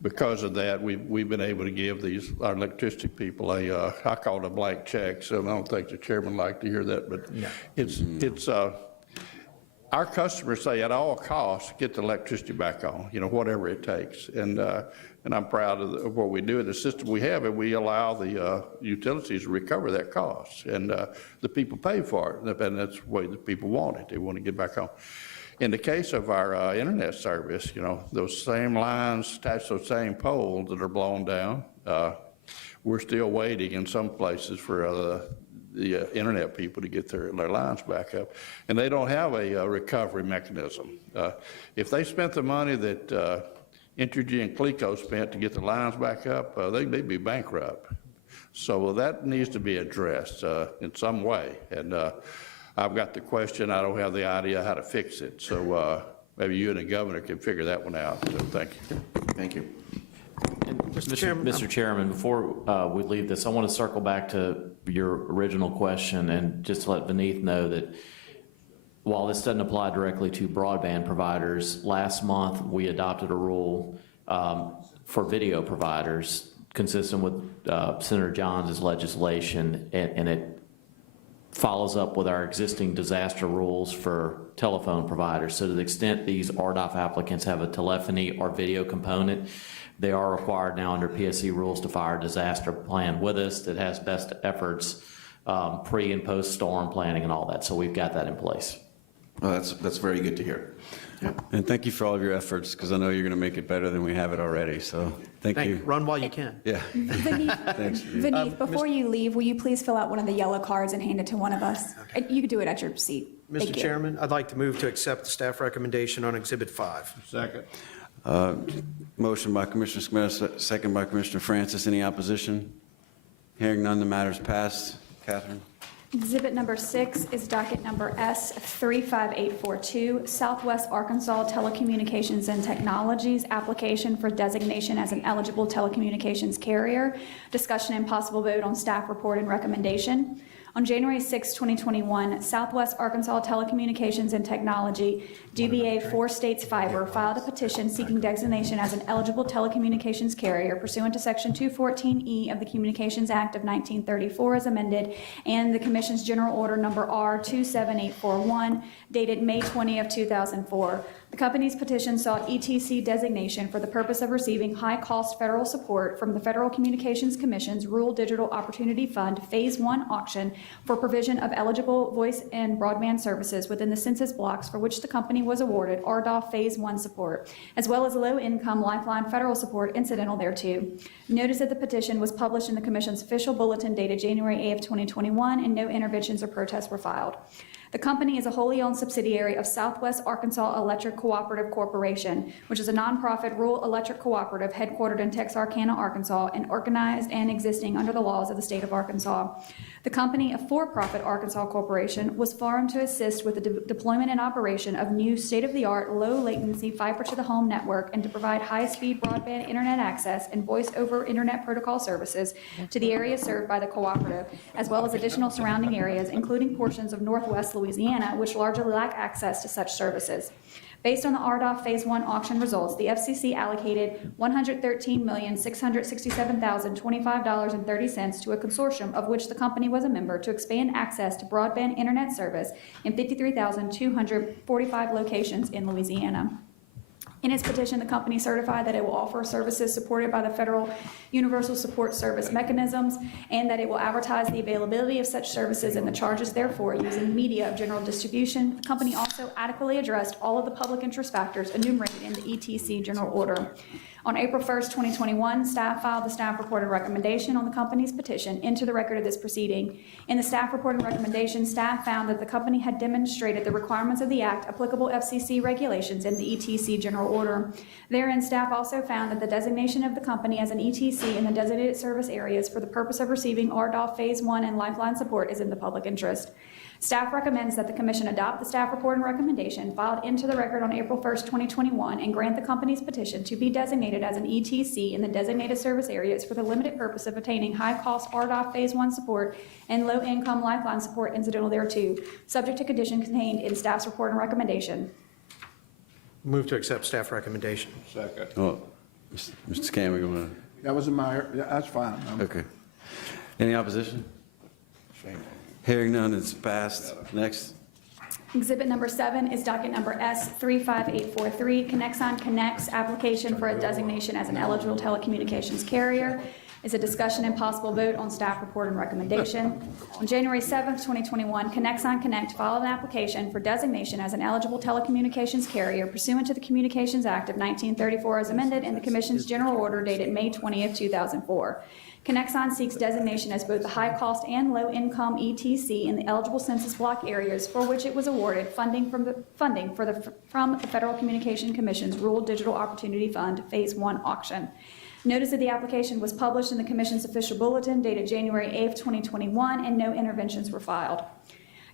because of that, we've been able to give our electricity people I call it a blank check, so I don't think the chairman would like to hear that, but no. It's our customers say at all costs, get the electricity back on, you know, whatever it takes. And I'm proud of what we do in the system we have, and we allow the utilities to recover that cost. And the people pay for it, and that's the way the people want it. They want to get back on. In the case of our internet service, you know, those same lines attached to those same poles that are blown down, we're still waiting in some places for the internet people to get their lines back up. And they don't have a recovery mechanism. If they spent the money that Entergy and Cleco spent to get the lines back up, they'd be bankrupt. So that needs to be addressed in some way. And I've got the question, I don't have the idea how to fix it. So maybe you and the governor can figure that one out. So thank you. Thank you. Mr. Chairman, before we leave this, I want to circle back to your original question and just to let Vineet know that while this doesn't apply directly to broadband providers, last month we adopted a rule for video providers consistent with Senator Johns' legislation, and it follows up with our existing disaster rules for telephone providers. So to the extent these RDOF applicants have a telephony or video component, they are required now under PSC rules to file a disaster plan with us that has best efforts, pre and post storm planning and all that. So we've got that in place. Well, that's very good to hear. Yeah. And thank you for all of your efforts, because I know you're going to make it better than we have it already. So thank you. Run while you can. Yeah. Thanks. Vineet, before you leave, will you please fill out one of the yellow cards and hand it to one of us? And you can do it at your seat. Thank Mr. you. Chairman, I'd like to move to accept the staff recommendation on Exhibit 5. Second. Motion by Commissioner Smith, second by Commissioner Francis. Any opposition? Hearing none, the matter is passed. Catherine? Exhibit number 6 is docket number S35842, Southwest Arkansas Telecommunications and Technologies application for designation as an eligible telecommunications carrier. Discussion and possible vote on staff report and recommendation. On January 6, 2021, Southwest Arkansas Telecommunications and Technology, DBA 4 States Fiber, filed a petition seeking designation as an eligible telecommunications carrier pursuant to Section 214E of the Communications Act of 1934 as amended, and the Commission's General Order Number R27841, dated May 20 of 2004. The company's petition sought ETC designation for the purpose of receiving high-cost federal support from the Federal Communications Commission's Rural Digital Opportunity Fund Phase 1 auction for provision of eligible voice and broadband services within the census blocks for which the company was awarded RDOF Phase 1 support, as well as low-income Lifeline federal support incidental thereto. Notice of the petition was published in the Commission's official bulletin dated January 8 of 2021, and no interventions or protests were filed. The company is a wholly owned subsidiary of Southwest Arkansas Electric Cooperative Corporation, which is a nonprofit rural electric cooperative headquartered in Texarkana, Arkansas, and organized and existing under the laws of the state of Arkansas. The company, a for-profit Arkansas corporation, was formed to assist with the deployment and operation of new state-of-the-art low-latency fiber-to-the-home network and to provide high-speed broadband internet access and voice-over internet protocol services to the areas served by the cooperative, as well as additional surrounding areas, including portions of northwest Louisiana, which largely lack access to such services. Based on the RDOF Phase 1 auction results, the FCC allocated $113,667,025.30 to a consortium of which the company was a member to expand access to broadband internet service in 53,245 locations in Louisiana. In its petition, the company certified that it will offer services supported by the federal universal support service mechanisms and that it will advertise the availability of such services and the charges therefore using media of general distribution. The company also adequately addressed all of the public interest factors enumerated in the ETC general order. On April 1st, 2021, staff filed the staff report and recommendation on the company's petition into the record of this proceeding. In the staff report and recommendation, staff found that the company had demonstrated the requirements of the Act, applicable FCC regulations, and the ETC general order. Therein, staff also found that the designation of the company as an ETC in the designated service areas for the purpose of receiving RDOF Phase 1 and Lifeline support is in the public interest. Staff recommends that the Commission adopt the staff report and recommendation filed into the record on April 1st, 2021, and grant the company's petition to be designated as an ETC in the designated service areas for the limited purpose of obtaining high-cost RDOF Phase 1 support and low-income Lifeline support incidental thereto, subject to condition contained in staff's report and recommendation. Move to accept staff recommendation. Second. Oh, Mr. Cameron, you want That was that's fine. to? Okay. Any opposition? Hearing none, it's passed. Next. Exhibit number 7 is docket number S35843, Connexon Connect's application for a designation as an eligible telecommunications carrier. Is a discussion and possible vote on staff report and recommendation. On January 7th, 2021, Connexon Connect filed an application for designation as an eligible telecommunications carrier pursuant to the Communications Act of 1934 as amended in the Commission's General Order dated May 20th, 2004. Connexon seeks designation as both the high-cost and low-income ETC in the eligible census block areas for which it was awarded funding from the Federal Communications Commission's Rural Digital Opportunity Fund Phase 1 auction. Notice of the application was published in the Commission's official bulletin dated January 8th, 2021, and no interventions were filed.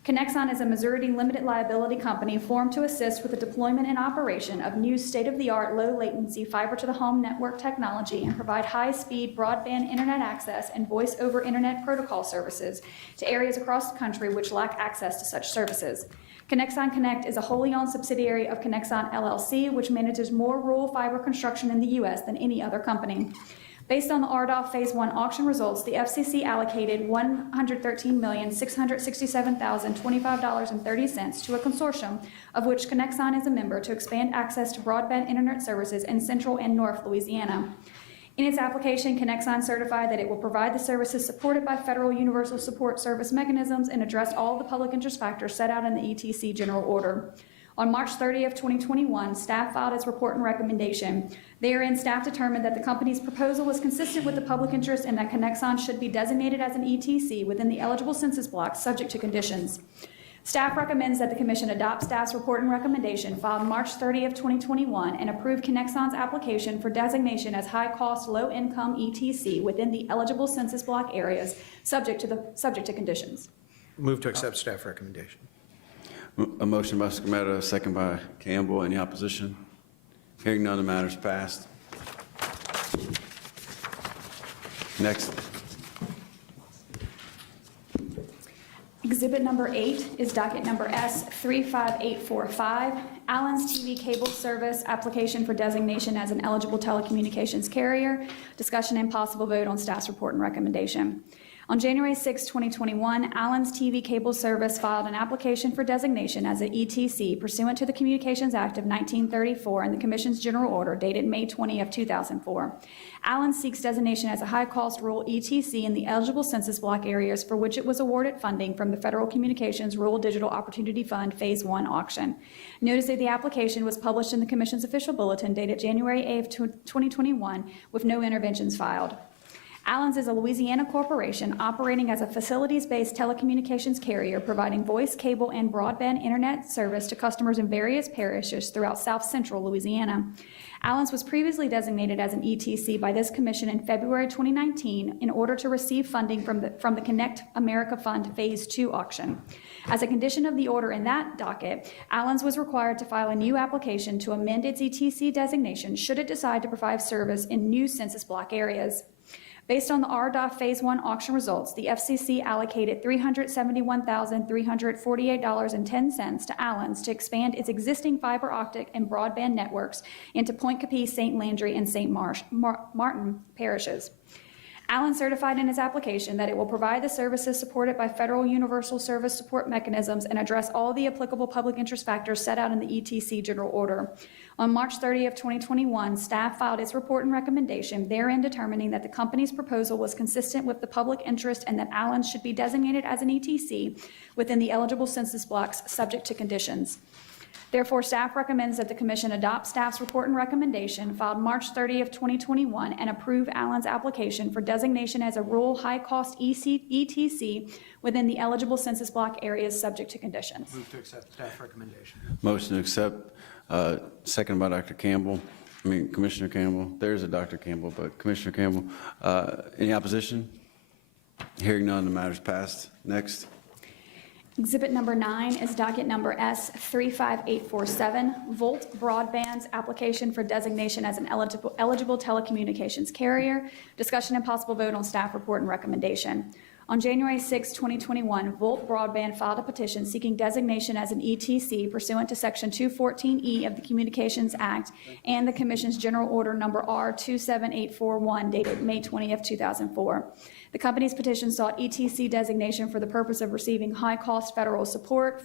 Connexon is a Missouri limited liability company formed to assist with the deployment and operation of new state-of-the-art low-latency fiber-to-the-home network technology and provide high-speed broadband internet access and voice-over internet protocol services to areas across the country which lack access to such services. Connexon Connect is a wholly owned subsidiary of Connexon LLC, which manages more rural fiber construction in the U.S. than any other company. Based on the RDOF Phase 1 auction results, the FCC allocated $113,667,025.30 to a consortium of which Connexon is a member to expand access to broadband internet services in central and north Louisiana. In its application, Connexon certified that it will provide the services supported by federal universal support service mechanisms and address all the public interest factors set out in the ETC general order. On March 30th, 2021, staff filed its report and recommendation. Therein, staff determined that the company's proposal was consistent with the public interest and that Connexon should be designated as an ETC within the eligible census blocks subject to conditions. Staff recommends that the Commission adopt staff's report and recommendation filed March 30th, 2021 and approve Connexon's application for designation as high-cost, low-income ETC within the eligible census block areas subject to conditions. Move to accept staff recommendation. A motion by Scametta, a second by Campbell. Any opposition? Hearing none, the matter is passed. Next. Exhibit number 8 is docket number S35845, Allen's TV Cable Service application for designation as an eligible telecommunications carrier. Discussion and possible vote on staff's report and recommendation. On January 6, 2021, Allen's TV Cable Service filed an application for designation as an ETC pursuant to the Communications Act of 1934 and the Commission's General Order dated May 20 of 2004. Allen seeks designation as a high-cost rural ETC in the eligible census block areas for which it was awarded funding from the Federal Communications Rural Digital Opportunity Fund Phase 1 auction. Notice of the application was published in the Commission's official bulletin dated January 8, 2021, with no interventions filed. Allen's is a Louisiana corporation operating as a facilities-based telecommunications carrier providing voice, cable, and broadband internet service to customers in various parishes throughout South Central Louisiana. Allen's was previously designated as an ETC by this commission in February 2019 in order to receive funding from the Connect America Fund Phase 2 auction. As a condition of the order in that docket, Allen's was required to file a new application to amend its ETC designation should it decide to provide service in new census block areas. Based on the RDOF Phase 1 auction results, the FCC allocated $371,348.10 to Allen's to expand its existing fiber optic and broadband networks into Point Capiz, St. Landry, and St. Martin parishes. Allen certified in his application that it will provide the services supported by federal universal service support mechanisms and address all the applicable public interest factors set out in the ETC General Order. On March 30 of 2021, staff filed its report and recommendation, therein determining that the company's proposal was consistent with the public interest and that Allen should be designated as an ETC within the eligible census blocks subject to conditions. Therefore, staff recommends that the Commission adopt staff's report and recommendation filed March 30 of 2021 and approve Allen's application for designation as a rural high-cost ETC within the eligible census block areas subject to conditions. Move to accept staff recommendation. Motion to accept, second by Commissioner Campbell. There's a Dr. Campbell, but Commissioner Campbell. Any opposition? Hearing none, the matter is passed. Next. Exhibit number 9 is docket number S35847, Volt Broadband's application for designation as an eligible telecommunications carrier. Discussion and possible vote on staff report and recommendation. On January 6, 2021, Volt Broadband filed a petition seeking designation as an ETC pursuant to Section 214E of the Communications Act and the Commission's General Order Number R27841 dated May 20 of 2004. The company's petition sought ETC designation for the purpose of receiving high-cost federal support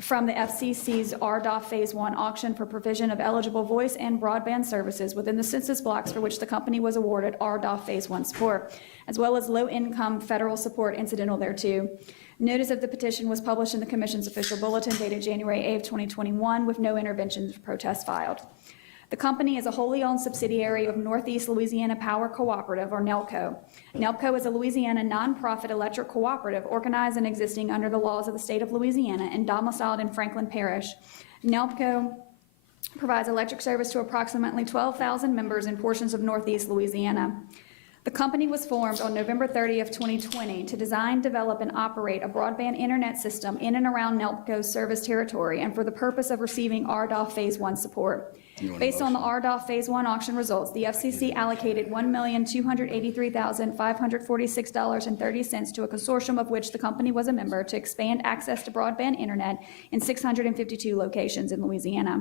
from the FCC's RDOF Phase 1 auction for provision of eligible voice and broadband services within the census blocks for which the company was awarded RDOF Phase 1 support, as well as low-income federal support incidental thereto. Notice of the petition was published in the Commission's official bulletin dated January 8, 2021, with no interventions or protests filed. The company is a wholly owned subsidiary of Northeast Louisiana Power Cooperative, or NELCO. NELCO is a Louisiana nonprofit electric cooperative organized and existing under the laws of the state of Louisiana and domiciled in Franklin Parish. NELCO provides electric service to approximately 12,000 members in portions of Northeast Louisiana. The company was formed on November 30 of 2020 to design, develop, and operate a broadband internet system in and around NELCO's service territory and for the purpose of receiving RDOF Phase 1 support. Based on the RDOF Phase 1 auction results, the FCC allocated $1,283,546.30 to a consortium of which the company was a member to expand access to broadband internet in 652 locations in Louisiana.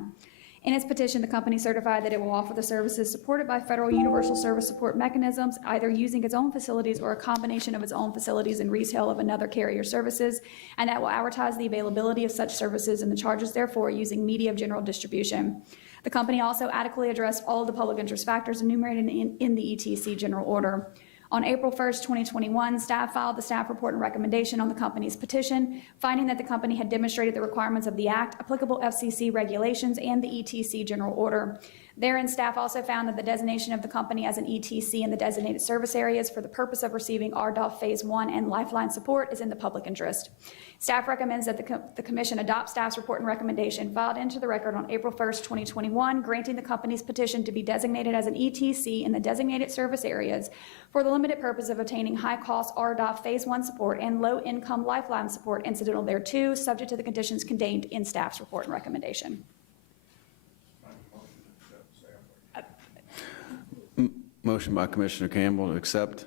In its petition, the company certified that it will offer the services supported by federal universal service support mechanisms, either using its own facilities or a combination of its own facilities and resale of another carrier services, and that will advertise the availability of such services and the charges therefore using media of general distribution. The company also adequately addressed all of the public interest factors enumerated in the ETC General Order. On April 1st, 2021, staff filed the staff report and recommendation on the company's petition, finding that the company had demonstrated the requirements of the Act, applicable FCC regulations, and the ETC General Order. Therein, staff also found that the designation of the company as an ETC in the designated service areas for the purpose of receiving RDOF Phase 1 and Lifeline support is in the public interest. Staff recommends that the Commission adopt staff's report and recommendation filed into the record on April 1st, 2021, granting the company's petition to be designated as an ETC in the designated service areas for the limited purpose of obtaining high-cost RDOF Phase 1 support and low-income Lifeline support incidental thereto, subject to the conditions contained in staff's report and recommendation. Motion by Commissioner Campbell to accept,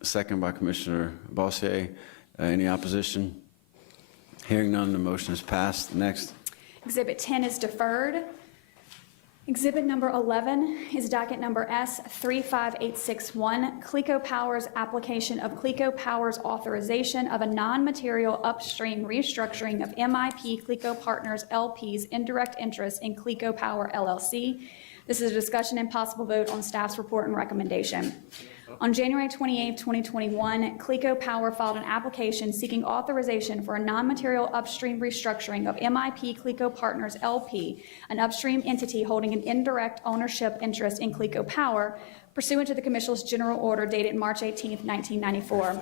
second by Commissioner Bossier. Any opposition? Hearing none, the motion is passed. Next. Exhibit 10 is deferred. Exhibit number 11 is docket number S35861, Cleco Power's application of Cleco Power's authorization of a non-material upstream restructuring of MIP Cleco Partners LP's indirect interest in Cleco Power LLC. This is a discussion and possible vote on staff's report and recommendation. On January 28, 2021, Cleco Power filed an application seeking authorization for a non-material upstream restructuring of MIP Cleco Partners LP, an upstream entity holding an indirect ownership interest in Cleco Power, pursuant to the Commission's General Order dated March 18, 1994.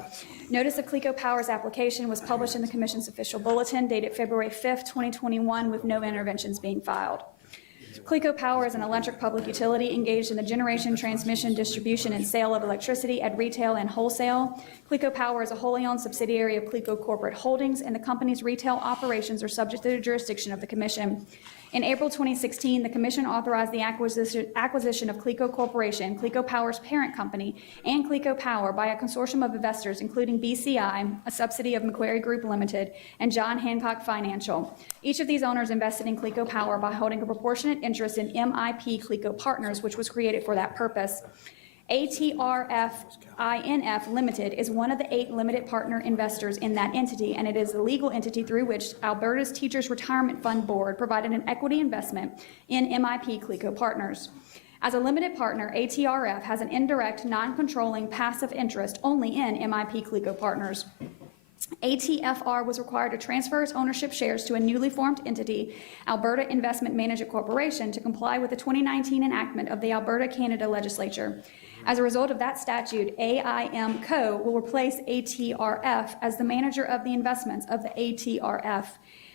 Notice of Cleco Power's application was published in the Commission's official bulletin dated February 5, 2021, with no interventions being filed. Cleco Power is an electric public utility engaged in the generation, transmission, distribution, and sale of electricity at retail and wholesale. Cleco Power is a wholly owned subsidiary of Cleco Corporate Holdings, and the company's retail operations are subject to the jurisdiction of the Commission. In April 2016, the Commission authorized the acquisition of Cleco Corporation, Cleco Power's parent company, and Cleco Power by a consortium of investors including BCI, a subsidiary of Macquarie Group Limited, and John Hancock Financial. Each of these owners invested in Cleco Power by holding a proportionate interest in MIP Cleco Partners, which was created for that purpose. ATRF INF Limited is one of the 8 limited partner investors in that entity, and it is the legal entity through which Alberta's Teachers Retirement Fund Board provided an equity investment in MIP Cleco Partners. As a limited partner, ATRF has an indirect, non-controlling, passive interest only in MIP Cleco Partners. ATFR was required to transfer its ownership shares to a newly formed entity, Alberta Investment Management Corporation, to comply with the 2019 enactment of the Alberta, Canada legislature. As a result of that statute, AIMCO will replace ATRF as the manager of the investments of the ATRF.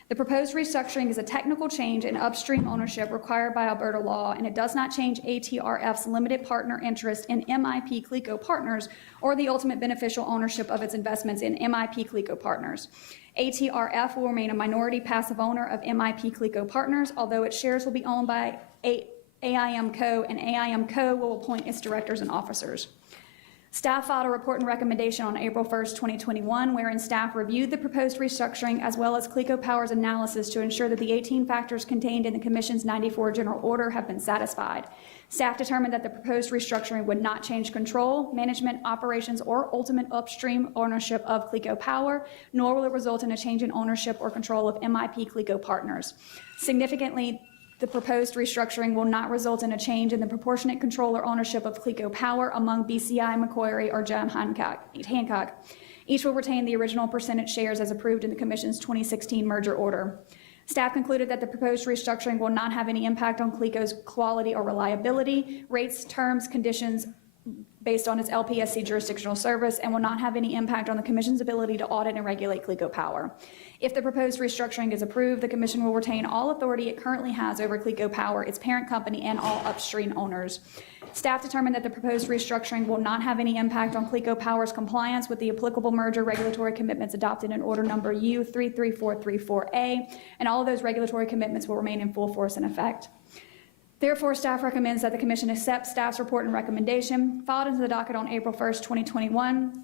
The proposed restructuring is a technical change in upstream ownership required by Alberta law, and it does not change ATRF's limited partner interest in MIP Cleco Partners or the ultimate beneficial ownership of its investments in MIP Cleco Partners. ATRF will remain a minority passive owner of MIP Cleco Partners, although its shares will be owned by AIMCO, and AIMCO will appoint its directors and officers. Staff filed a report and recommendation on April 1st, 2021, wherein staff reviewed the proposed restructuring as well as Cleco Power's analysis to ensure that the 18 factors contained in the Commission's 94 General Order have been satisfied. Staff determined that the proposed restructuring would not change control, management, operations, or ultimate upstream ownership of Cleco Power, nor will it result in a change in ownership or control of MIP Cleco Partners. Significantly, the proposed restructuring will not result in a change in the proportionate control or ownership of Cleco Power among BCI, Macquarie, or John Hancock. Each will retain the original percentage shares as approved in the Commission's 2016 merger order. Staff concluded that the proposed restructuring will not have any impact on Cleco's quality or reliability, rates, terms, conditions based on its LPSC jurisdictional service, and will not have any impact on the Commission's ability to audit and regulate Cleco Power. If the proposed restructuring is approved, the Commission will retain all authority it currently has over Cleco Power, its parent company, and all upstream owners. Staff determined that the proposed restructuring will not have any impact on Cleco Power's compliance with the applicable merger regulatory commitments adopted in Order Number U33434A, and all of those regulatory commitments will remain in full force and effect. Therefore, staff recommends that the Commission accept staff's report and recommendation, filed into the docket on April 1st, 2021,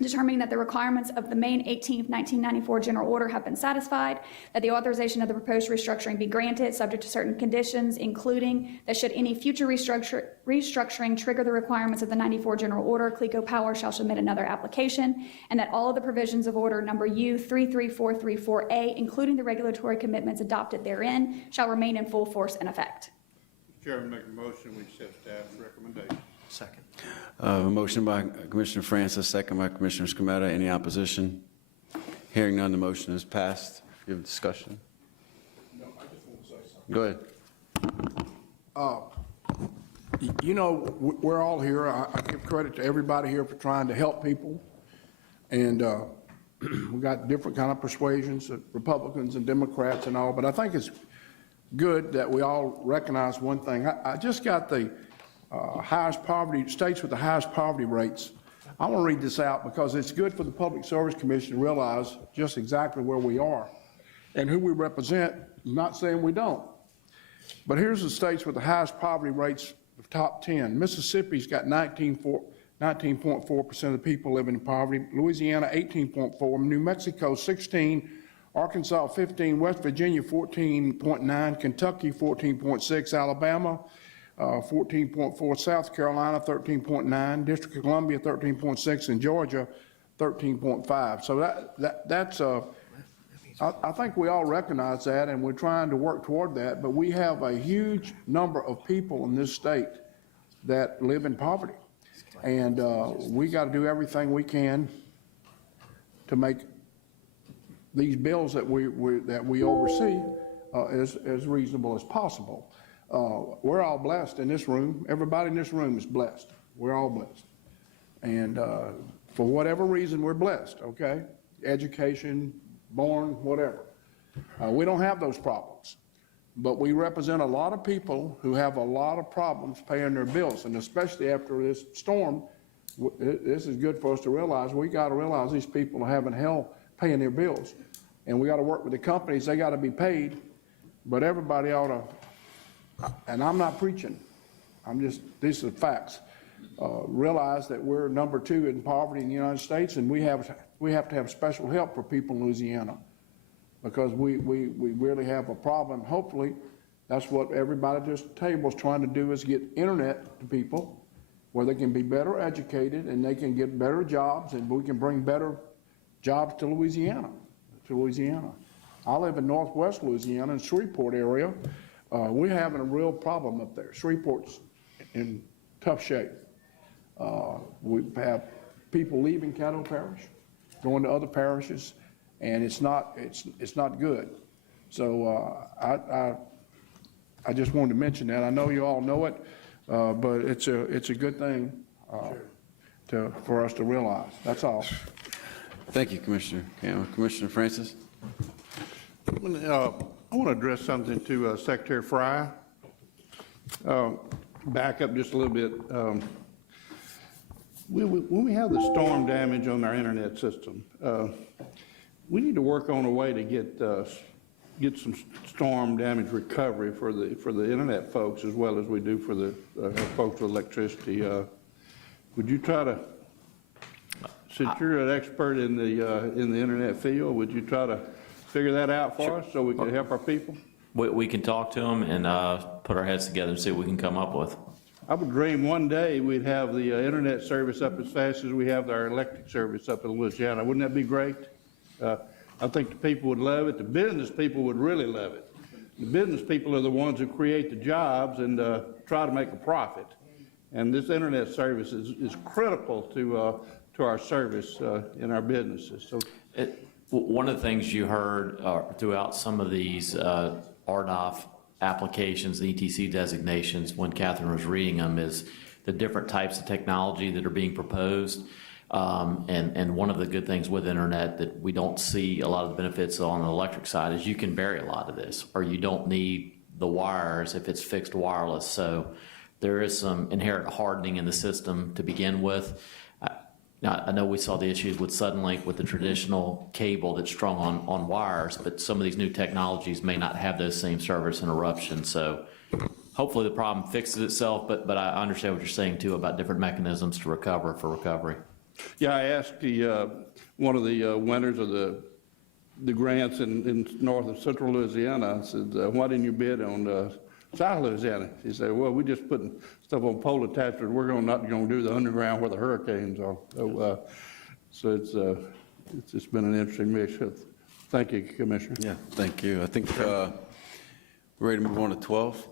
determining that the requirements of the May 18, 1994 General Order have been satisfied, that the authorization of the proposed restructuring be granted subject to certain conditions, including that should any future restructuring trigger the requirements of the 94 General Order, Cleco Power shall submit another application, and that all of the provisions of Order Number U33434A, including the regulatory commitments adopted therein, shall remain in full force and effect. Mr. Chairman, make a motion, we accept staff's recommendation. Second. A motion by Commissioner Francis, second by Commissioner Scametta. Any opposition? Hearing none, the motion is passed. You have discussion? No, I just want to say something. Go ahead. You know, we're all here. I give credit to everybody here for trying to help people. And we got different kind of persuasions, Republicans and Democrats and all, but I think it's good that we all recognize one thing. I just got the highest poverty, states with the highest poverty rates. I want to read this out because it's good for the Public Service Commission to realize just exactly where we are and who we represent. I'm not saying we don't. But here's the states with the highest poverty rates, the top 10. Mississippi's got 19.4 19.4% of the people living in poverty. Louisiana, 18.4%. New Mexico, 16%. Arkansas, 15%. West Virginia, 14.9%. Kentucky, 14.6%. Alabama, 14.4%. South Carolina, 13.9%. District of Columbia, 13.6%. And Georgia, 13.5%. So that's I think we all recognize that, and we're trying to work toward that, but we have a huge number of people in this state that live in poverty. And we got to do everything we can to make these bills that we oversee as reasonable as possible. We're all blessed in this room. Everybody in this room is blessed. We're all blessed. And for whatever reason, we're blessed, okay? Education, born, whatever. We don't have those problems. But we represent a lot of people who have a lot of problems paying their bills, and especially after this storm, this is good for us to realize. We got to realize these people are having hell paying their bills, and we got to work with the companies. They got to be paid, but everybody ought to, and I'm not preaching, these are facts, realize that we're number 2 in poverty in the United States, and we have to have special help for people in Louisiana, because we really have a problem. Hopefully, that's what everybody at this table is trying to do, is get internet to people where they can be better educated and they can get better jobs, and we can bring better jobs to Louisiana. I live in northwest Louisiana in Shreveport area. We're having a real problem up there. Shreveport's in tough shape. We have people leaving Caddo Parish, going to other parishes, and it's not good. So I just wanted to mention that. I know you all know it, but it's a good thing for us to realize. That's all. Thank you, Commissioner Campbell. Commissioner Francis? I want to address something to Secretary Fry. Back up just a little bit. When we have the storm damage on our internet system, we need to work on a way to get some storm damage recovery for the internet folks, as well as we do for the folks with electricity. Would you try to, since you're an expert in the internet field, would you try to figure that out for us so we can help our people? We can talk to them and put our heads together and see what we can come up with. I would dream one day we'd have the internet service up as fast as we have our electric service up in Louisiana. Wouldn't that be great? I think the people would love it. The business people would really love it. The business people are the ones who create the jobs and try to make a profit. And this internet service is critical to our service in our businesses. So, one of the things you heard throughout some of these RDOF applications, the ETC designations, when Catherine was reading them, is the different types of technology that are being proposed. And one of the good things with internet that we don't see a lot of the benefits on the electric side is you can bury a lot of this, or you don't need the wires if it's fixed wireless. So there is some inherent hardening in the system to begin with. Now, I know we saw the issues with Suddenlink with the traditional cable that's strung on wires, but some of these new technologies may not have those same service interruptions. So hopefully the problem fixes itself, but I understand what you're saying too about different mechanisms to recover for recovery. yeah, I asked one of the winners of the grants in north of central Louisiana, I said, why didn't you bid on South Louisiana? He said, well, we're just putting stuff on pole attachments. We're not going to do the underground where the hurricanes are. So it's been an interesting mix. Thank you, Commissioner. Yeah, thank you. I think we're ready to move on to 12.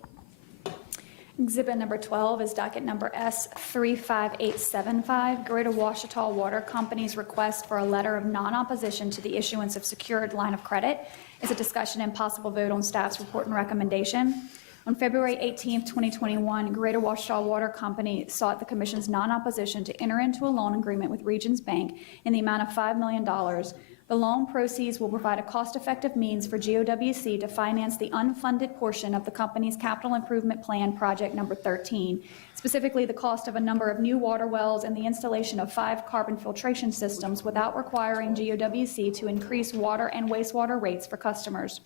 Exhibit number 12 is docket number S35875, Greater Ouachita Water Company's request for a letter of non-opposition to the issuance of secured line of credit. It's a discussion and possible vote on staff's report and recommendation. On February 18th, 2021, Greater Ouachita Water Company sought the Commission's non-opposition to enter into a loan agreement with Regions Bank in the amount of $5 million. The loan proceeds will provide a cost-effective means for GOWC to finance the unfunded portion of the company's capital improvement plan project number 13, specifically the cost of a number of new water wells and the installation of 5 carbon filtration systems without requiring GOWC to increase water and wastewater rates for customers.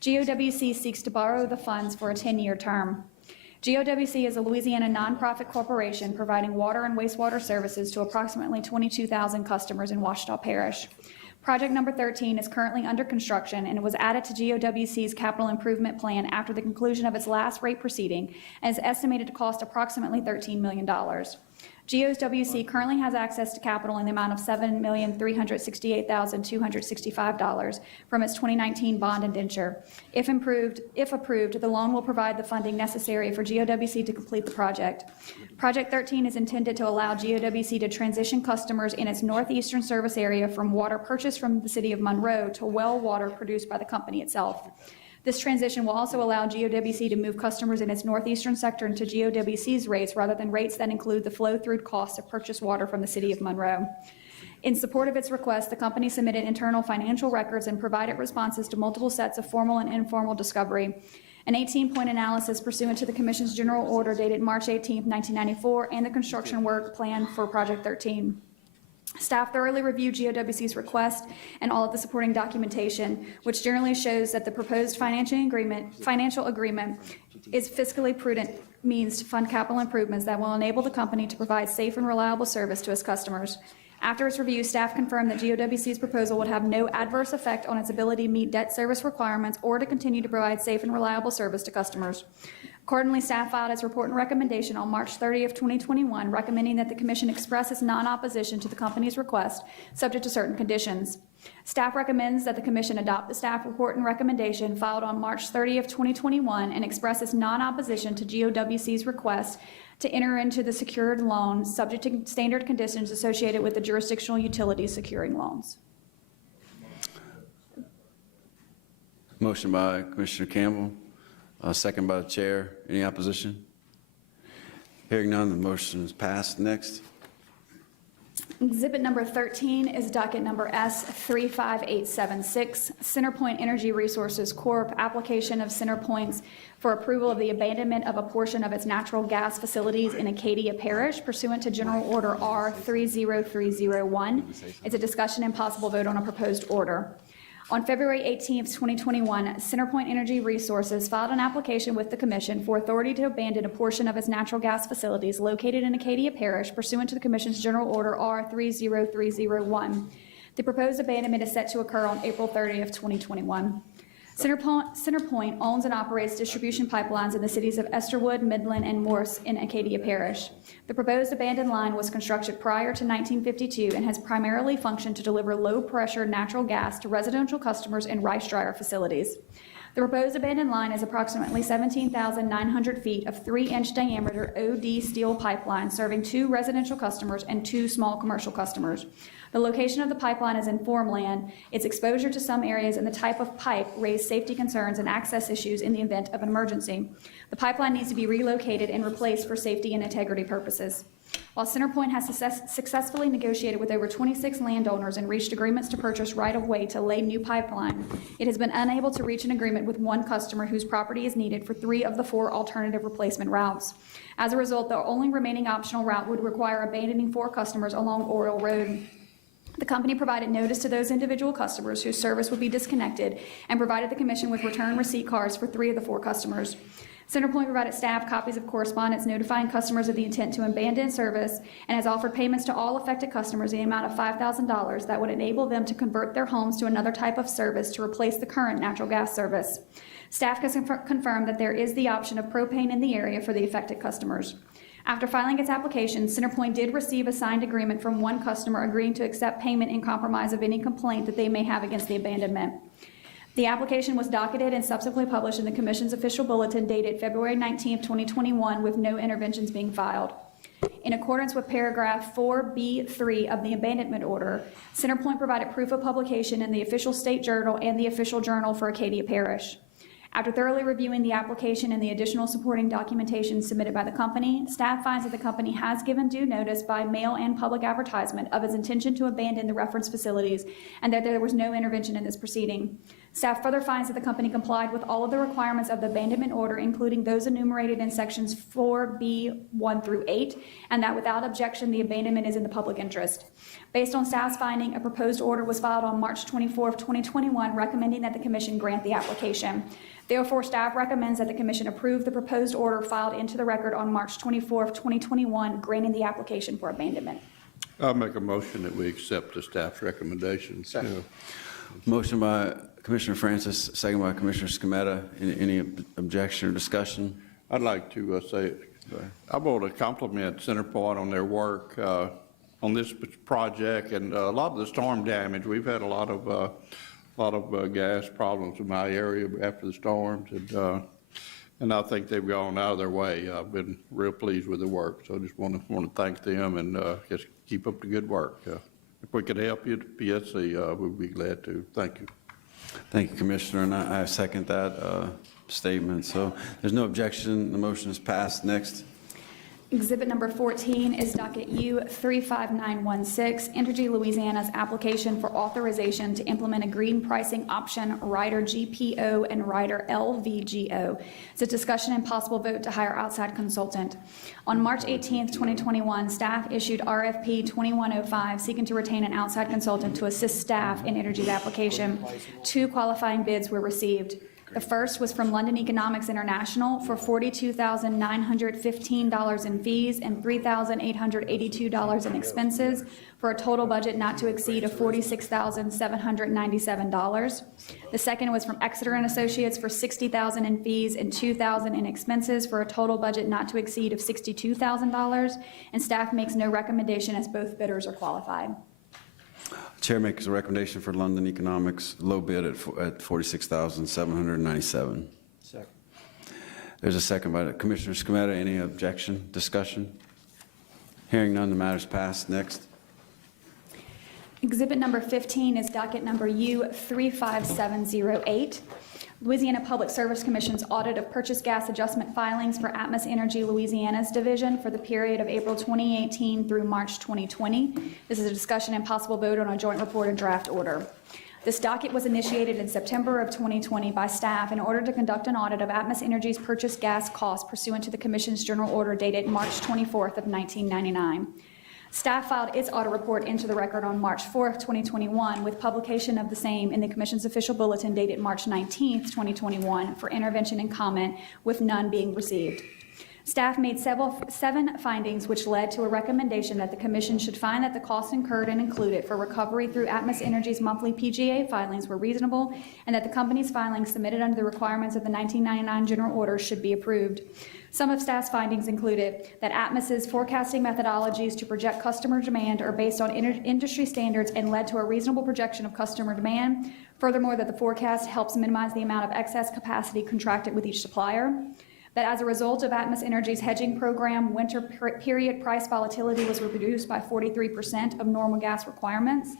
GOWC seeks to borrow the funds for a 10-year term. GOWC is a Louisiana nonprofit corporation providing water and wastewater services to approximately 22,000 customers in Ouachita Parish. Project number 13 is currently under construction and it was added to GOWC's capital improvement plan after the conclusion of its last rate proceeding and is estimated to cost approximately $13 million. GOWC currently has access to capital in the amount of $7,368,265 from its 2019 bond indenture. If approved, the loan will provide the funding necessary for GOWC to complete the project. Project 13 is intended to allow GOWC to transition customers in its northeastern service area from water purchased from the city of Monroe to well water produced by the company itself. This transition will also allow GOWC to move customers in its northeastern sector into GOWC's rates rather than rates that include the flow-through costs of purchased water from the city of Monroe. In support of its request, the company submitted internal financial records and provided responses to multiple sets of formal and informal discovery. An 18-point analysis pursuant to the Commission's general order dated March 18, 1994, and the construction work plan for Project 13. Staff thoroughly reviewed GOWC's request and all of the supporting documentation, which generally shows that the proposed financial agreement is fiscally prudent means to fund capital improvements that will enable the company to provide safe and reliable service to its customers. After its review, staff confirmed that GOWC's proposal would have no adverse effect on its ability to meet debt service requirements or to continue to provide safe and reliable service to customers. Accordingly, staff filed its report and recommendation on March 30 of 2021, recommending that the Commission express its non-opposition to the company's request, subject to certain conditions. Staff recommends that the Commission adopt the staff report and recommendation filed on March 30 of 2021 and express its non-opposition to GOWC's request to enter into the secured loan, subject to standard conditions associated with the jurisdictional utilities securing loans. Motion by Commissioner Campbell, second by the chair. Any opposition? Hearing none, the motion is passed. Next. Exhibit number 13 is docket number S35876, CenterPoint Energy Resources Corp. Application of CenterPoint's for approval of the abandonment of a portion of its natural gas facilities in Acadia Parish pursuant to General Order R30301. It's a discussion and possible vote on a proposed order. On February 18, 2021, CenterPoint Energy Resources filed an application with the Commission for authority to abandon a portion of its natural gas facilities located in Acadia Parish pursuant to the Commission's General Order R30301. The proposed abandonment is set to occur on April 30, 2021. CenterPoint owns and operates distribution pipelines in the cities of Esterwood, Midland, and Morse in Acadia Parish. The proposed abandoned line was constructed prior to 1952 and has primarily functioned to deliver low-pressure natural gas to residential customers in rice dryer facilities. The proposed abandoned line is approximately 17,900 feet of 3-inch diameter OD steel pipeline serving 2 residential customers and 2 small commercial customers. The location of the pipeline is in farmland. Its exposure to some areas and the type of pipe raise safety concerns and access issues in the event of an emergency. The pipeline needs to be relocated and replaced for safety and integrity purposes. While CenterPoint has successfully negotiated with over 26 landowners and reached agreements to purchase right-of-way to lay new pipeline, it has been unable to reach an agreement with one customer whose property is needed for 3 of the 4 alternative replacement routes. As a result, the only remaining optional route would require abandoning 4 customers along Oriole Road. The company provided notice to those individual customers whose service would be disconnected and provided the Commission with return receipt cards for 3 of the 4 customers. CenterPoint provided staff copies of correspondence notifying customers of the intent to abandon service and has offered payments to all affected customers in the amount of $5,000 that would enable them to convert their homes to another type of service to replace the current natural gas service. Staff has confirmed that there is the option of propane in the area for the affected customers. After filing its application, CenterPoint did receive a signed agreement from one customer agreeing to accept payment in compromise of any complaint that they may have against the abandonment. The application was docketed and subsequently published in the Commission's official bulletin dated February 19, 2021, with no interventions being filed. In accordance with paragraph 4B3 of the abandonment order, CenterPoint provided proof of publication in the official state journal and the official journal for Acadia Parish. After thoroughly reviewing the application and the additional supporting documentation submitted by the company, staff finds that the company has given due notice by mail and public advertisement of its intention to abandon the reference facilities and that there was no intervention in this proceeding. Staff further finds that the company complied with all of the requirements of the abandonment order, including those enumerated in sections 4B1 through 8, and that without objection, the abandonment is in the public interest. Based on staff's finding, a proposed order was filed on March 24, 2021, recommending that the commission grant the application. Therefore, staff recommends that the commission approve the proposed order filed into the record on March 24, 2021, granting the application for abandonment. I'll make a motion that we accept the staff's recommendations. Second. Motion by Commissioner Francis, second by Commissioner Scametta. Any objection or discussion? I'd like to say, I want to compliment CenterPoint on their work on this project and a lot of the storm damage. We've had a lot of gas problems in my area after the storms, and I think they've gone out of their way. I've been real pleased with the work, so I just want to thank them and just keep up the good work. If we could help you at PSC, we'd be glad to. Thank you. Thank you, Commissioner, and I second that statement. So there's no objection. The motion is passed. Next. Exhibit number 14 is docket U 35916, Entergy Louisiana's application for authorization to implement a green pricing option, rider GPO and rider LVGO. It's a discussion and possible vote to hire outside consultant. On March 18, 2021, staff issued RFP 2105 seeking to retain an outside consultant to assist staff in Entergy's application. 2 qualifying bids were received. The first was from London Economics International for $42,915 in fees and $3,882 in expenses for a total budget not to exceed of $46,797. The second was from Exeter and Associates for $60,000 in fees and $2,000 in expenses for a total budget not to exceed of $62,000. And staff makes no recommendation as both bidders are qualified. Chair makes a recommendation for London Economics, low bid at $46,797. Second. There's a second by Commissioner Scametta. Any objection, discussion? Hearing none, the matter is passed. Next. Exhibit number 15 is docket number U 35708. Louisiana Public Service Commission's audit of purchase gas adjustment filings for Atmos Energy Louisiana's division for the period of April 2018 through March 2020. This is a discussion and possible vote on a joint report and draft order. This docket was initiated in September of 2020 by staff in order to conduct an audit of Atmos Energy's purchase gas costs pursuant to the Commission's general order dated March 24th of 1999. Staff filed its audit report into the record on March 4th, 2021, with publication of the same in the Commission's official bulletin dated March 19th, 2021, for intervention and comment, with none being received. Staff made 7 findings which led to a recommendation that the Commission should find that the costs incurred and included for recovery through Atmos Energy's monthly PGA filings were reasonable, and that the company's filings submitted under the requirements of the 1999 general order should be approved. Some of staff's findings included that Atmos's forecasting methodologies to project customer demand are based on industry standards and led to a reasonable projection of customer demand. Furthermore, that the forecast helps minimize the amount of excess capacity contracted with each supplier. That as a result of Atmos Energy's hedging program, winter period price volatility was reduced by 43% of normal gas requirements.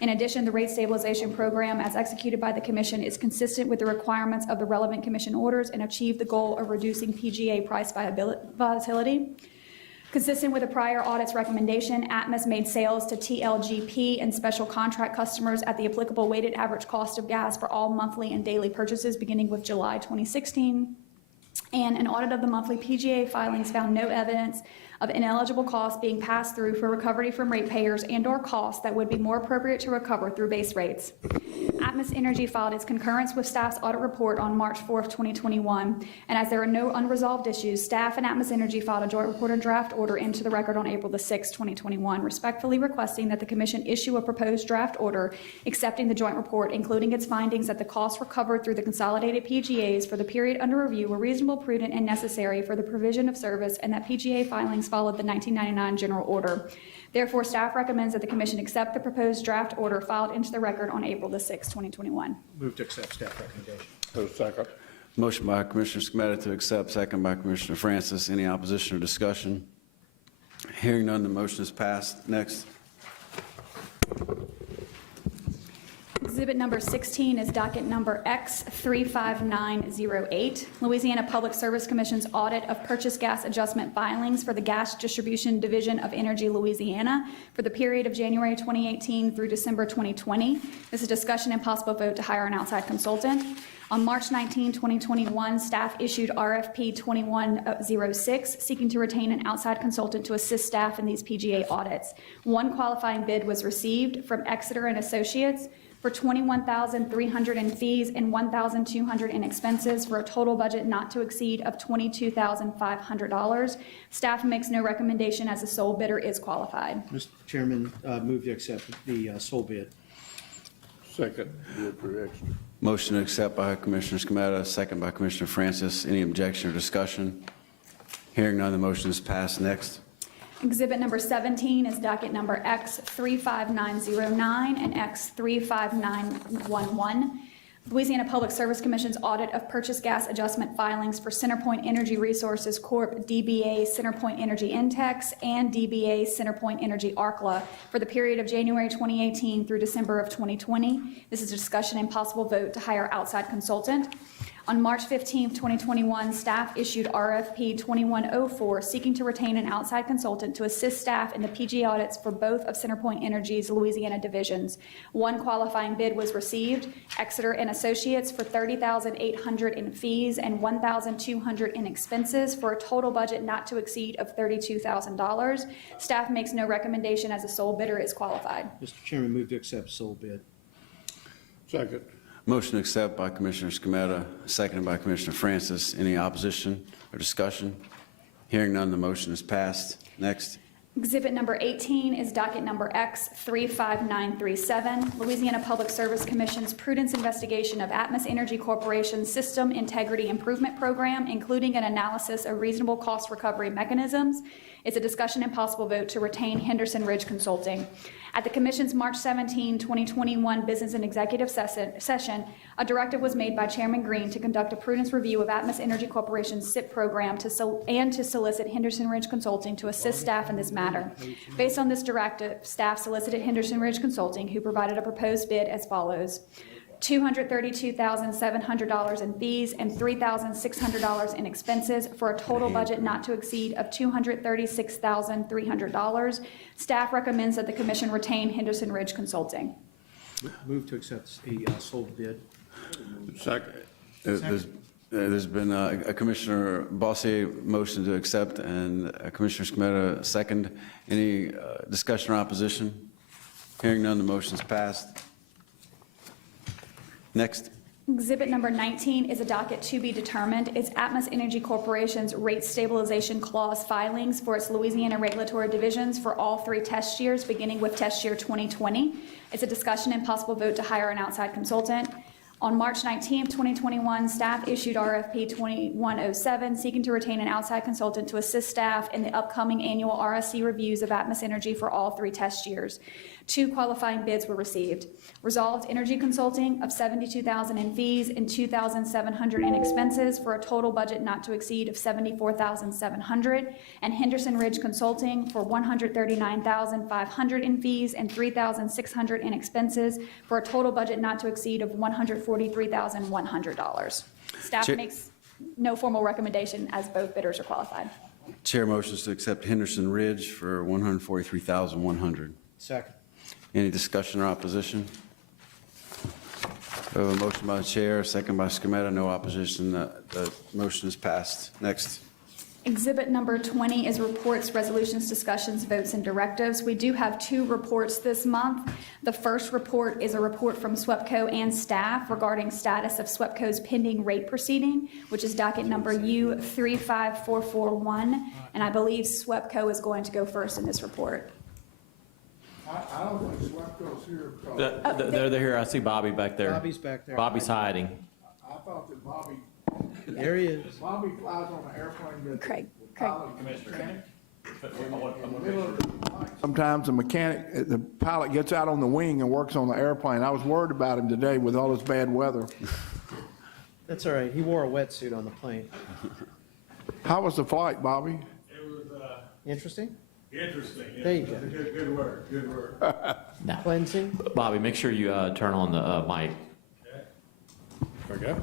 In addition, the rate stabilization program, as executed by the Commission, is consistent with the requirements of the relevant Commission orders and achieved the goal of reducing PGA price volatility. Consistent with a prior audit's recommendation, Atmos made sales to TLGP and special contract customers at the applicable weighted average cost of gas for all monthly and daily purchases beginning with July 2016. And an audit of the monthly PGA filings found no evidence of ineligible costs being passed through for recovery from ratepayers and/or costs that would be more appropriate to recover through base rates. Atmos Energy filed its concurrence with staff's audit report on March 4th, 2021, and as there are no unresolved issues, staff and Atmos Energy filed a joint report and draft order into the record on April 6th, 2021, respectfully requesting that the Commission issue a proposed draft order accepting the joint report, including its findings that the costs recovered through the consolidated PGAs for the period under review were reasonable, prudent, and necessary for the provision of service, and that PGA filings followed the 1999 general order. Therefore, staff recommends that the Commission accept the proposed draft order filed into the record on April 6, 2021. Move to accept staff recommendation. Second. Motion by Commissioner Scametta to accept, second by Commissioner Francis. Any opposition or discussion? Hearing none, the motion is passed. Next. Exhibit number 16 is docket number X35908, Louisiana Public Service Commission's audit of purchase gas adjustment filings for the Gas Distribution Division of Energy Louisiana for the period of January 2018 through December 2020. This is a discussion and possible vote to hire an outside consultant. On March 19, 2021, staff issued RFP 2106, seeking to retain an outside consultant to assist staff in these PGA audits. One qualifying bid was received from Exeter and Associates for $21,300 in fees and $1,200 in expenses for a total budget not to exceed of $22,500. Staff makes no recommendation as the sole bidder is qualified. Mr. Chairman, move to accept the sole bid. Second, bid for extra. Motion to accept by Commissioner Scametta, second by Commissioner Francis. Any objection or discussion? Hearing none, the motion is passed. Next. Exhibit number 17 is docket number X35909 and X35911. Louisiana Public Service Commission's audit of purchase gas adjustment filings for CenterPoint Energy Resources Corp., DBA CenterPoint Energy Intex, and DBA CenterPoint Energy Arkla for the period of January 2018 through December of 2020. This is a discussion and possible vote to hire outside consultant. On March 15, 2021, staff issued RFP 2104, seeking to retain an outside consultant to assist staff in the PG audits for both of CenterPoint Energy's Louisiana divisions. One qualifying bid was received, Exeter and Associates, for $30,800 in fees and $1,200 in expenses for a total budget not to exceed of $32,000. Staff makes no recommendation as the sole bidder is qualified. Mr. Chairman, move to accept sole bid. Second. Motion to accept by Commissioner Scametta, seconded by Commissioner Francis. Any opposition or discussion? Hearing none, the motion is passed. Next. Exhibit number 18 is docket number X35937, Louisiana Public Service Commission's prudence investigation of Atmos Energy Corporation's System Integrity Improvement Program, including an analysis of reasonable cost recovery mechanisms. It's a discussion and possible vote to retain Henderson Ridge Consulting. At the Commission's March 17, 2021 Business and Executive Session, a directive was made by Chairman Green to conduct a prudence review of Atmos Energy Corporation's SIP program to solicit Henderson Ridge Consulting to assist staff in this matter. Based on this directive, staff solicited Henderson Ridge Consulting, who provided a proposed bid as follows: $232,700 in fees and $3,600 in expenses for a total budget not to exceed of $236,300. Staff recommends that the Commission retain Henderson Ridge Consulting. Move to accept the sole bid. Second. There's been a Commissioner Bossier motion to accept and Commissioner Scametta second. Any discussion or opposition? Hearing none, the motion is passed. Next. Exhibit number 19 is a docket to be determined. It's Atmos Energy Corporation's rate stabilization clause filings for its Louisiana regulatory divisions for all 3 test years, beginning with test year 2020. It's a discussion and possible vote to hire an outside consultant. On March 19, 2021, staff issued RFP 2107, seeking to retain an outside consultant to assist staff in the upcoming annual RSC reviews of Atmos Energy for all 3 test years. 2 qualifying bids were received. Resolved Energy Consulting of $72,000 in fees and $2,700 in expenses for a total budget not to exceed of $74,700, and Henderson Ridge Consulting for $139,500 in fees and $3,600 in expenses for a total budget not to exceed of $143,100. Staff makes no formal recommendation as both bidders are qualified. Chair motions to accept Henderson Ridge for $143,100. Second. Any discussion or opposition? We have a motion by the chair, second by Scametta, no opposition. The motion is passed. Next. Exhibit number 20 is reports, resolutions, discussions, votes, and directives. We do have 2 reports this month. The first report is a report from Swepco and staff regarding status of Swepco's pending rate proceeding, which is docket number U35441, and I believe Swepco is going to go first in this report. I don't think Swepco's here because They're here. I see Bobby back there. Bobby's back there. Bobby's hiding. I thought that Bobby, There he is. Bobby flies on an airplane that. Craig. Sometimes the mechanic, the pilot gets out on the wing and works on the airplane. I was worried about him today with all this bad weather. That's all right. He wore a wetsuit on the plane. How was the flight, Bobby? It was, Interesting? Interesting. There you go. Good word, good word. Now, Cleansing? Bobby, make sure you turn on the mic. There we go.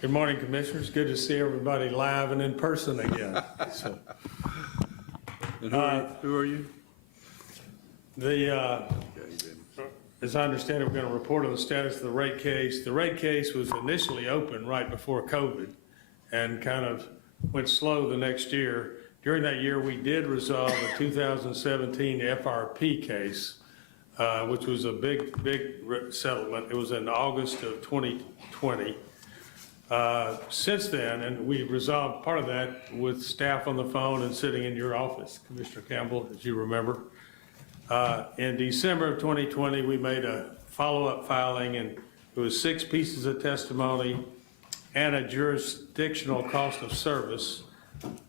Good morning, Commissioners. Good to see everybody live and in person again. So, Who are you? As I understand it, we're going to report on the status of the rate case. The rate case was initially open right before COVID and kind of went slow the next year. During that year, we did resolve a 2017 FRP case, which was a big settlement. It was in August of 2020. Since then, and we resolved part of that with staff on the phone and sitting in your office, Commissioner Campbell, as you remember. In December of 2020, we made a follow-up filing, and it was 6 pieces of testimony and a jurisdictional cost of service.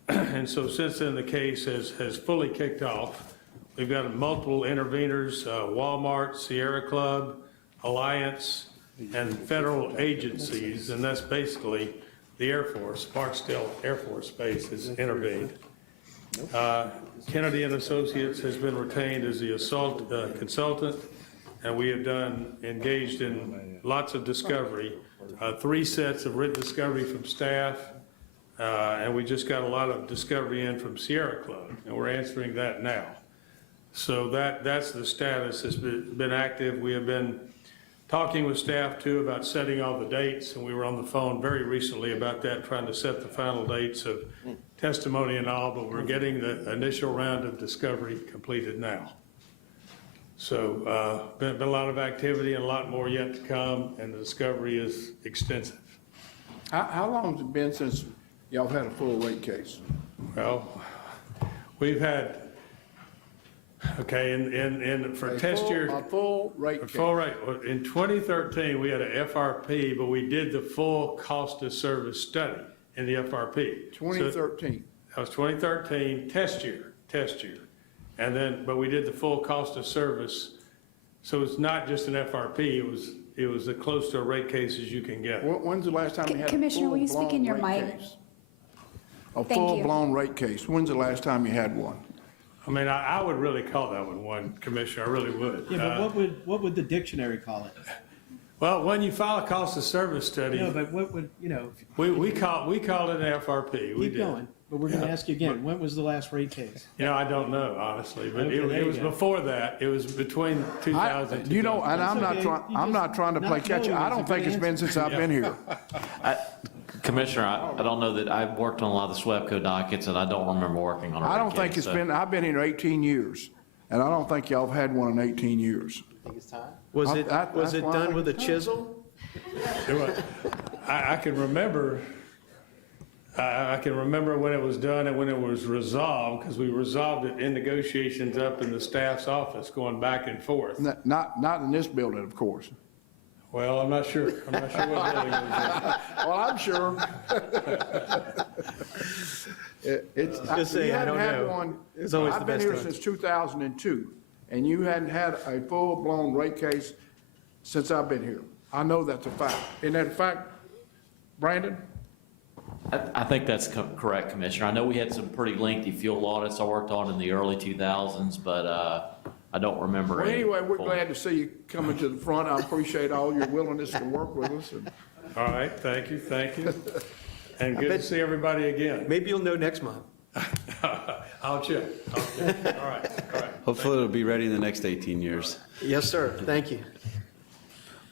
And so since then, the case has fully kicked off. We've got multiple interveners, Walmart, Sierra Club, Alliance, and federal agencies, and that's basically the Air Force. Barksdale Air Force Base has intervened. Kennedy and Associates has been retained as the assault consultant, and we have engaged in lots of discovery, 3 sets of written discovery from staff, and we just got a lot of discovery in from Sierra Club, and we're answering that now. So that's the status. It's been active. We have been talking with staff too about setting all the dates, and we were on the phone very recently about that, trying to set the final dates of testimony and all, but we're getting the initial round of discovery completed now. So been a lot of activity and a lot more yet to come, and the discovery is extensive. How long has it been since y'all had a full rate case? Well, we've had, okay, for test year. A full rate case. Full rate. In 2013, we had a FRP, but we did the full cost of service study in the FRP. 2013. That was 2013, test year. And then, but we did the full cost of service. So it's not just an FRP, it was as close to a rate case as you can get. When's the last time you had a Commissioner, will you speak in your full-blown mic? rate case? A Thank you. full-blown rate case. When's the last time you had one? I mean, I would really call that one, Commissioner, I really would. Yeah, but what would the dictionary call it? Well, when you file a cost of service study, No, but what would, we call it an FRP. We keep did. going, but we're gonna ask you again, when was the last rate case? I don't know, honestly, but Okay, there it you was go. before that. It was between 2000 and You know, and I'm not okay. trying, You I'm just not trying to play not catch up. knowing I is a don't think good it's been answer. since I've been here. Commissioner, I don't know that I've worked on a lot of the Swepco dockets, and I don't remember working on a I rate don't think case, it's been, I've been here 18 years, and I don't think y'all have had one in 18 years. Was it That's why I done think with a it's chisel? I can remember. I can remember when it was done and when it was resolved, because we resolved it in negotiations up in the staff's office, going back and forth. Not in this building, of course. Well, I'm not sure. I'm not sure what building it was Well, I'm sure. Just saying, You I hadn't don't had know. one. It's always the I've been best here time. since 2002, and you hadn't had a full-blown rate case since I've been here. I know that's a fact. Isn't that a fact, Brandon? I think that's correct, Commissioner. I know we had some pretty lengthy fuel audits I worked on in the early 2000s, but I don't remember. Well, any anyway, we're full- glad to see you coming to the front. I appreciate all your willingness to work with us. And All right, thank you. And good to see everybody again. Maybe you'll know next month. I'll check. All right. Hopefully it'll be ready in the next 18 years. Yes, sir. Thank you.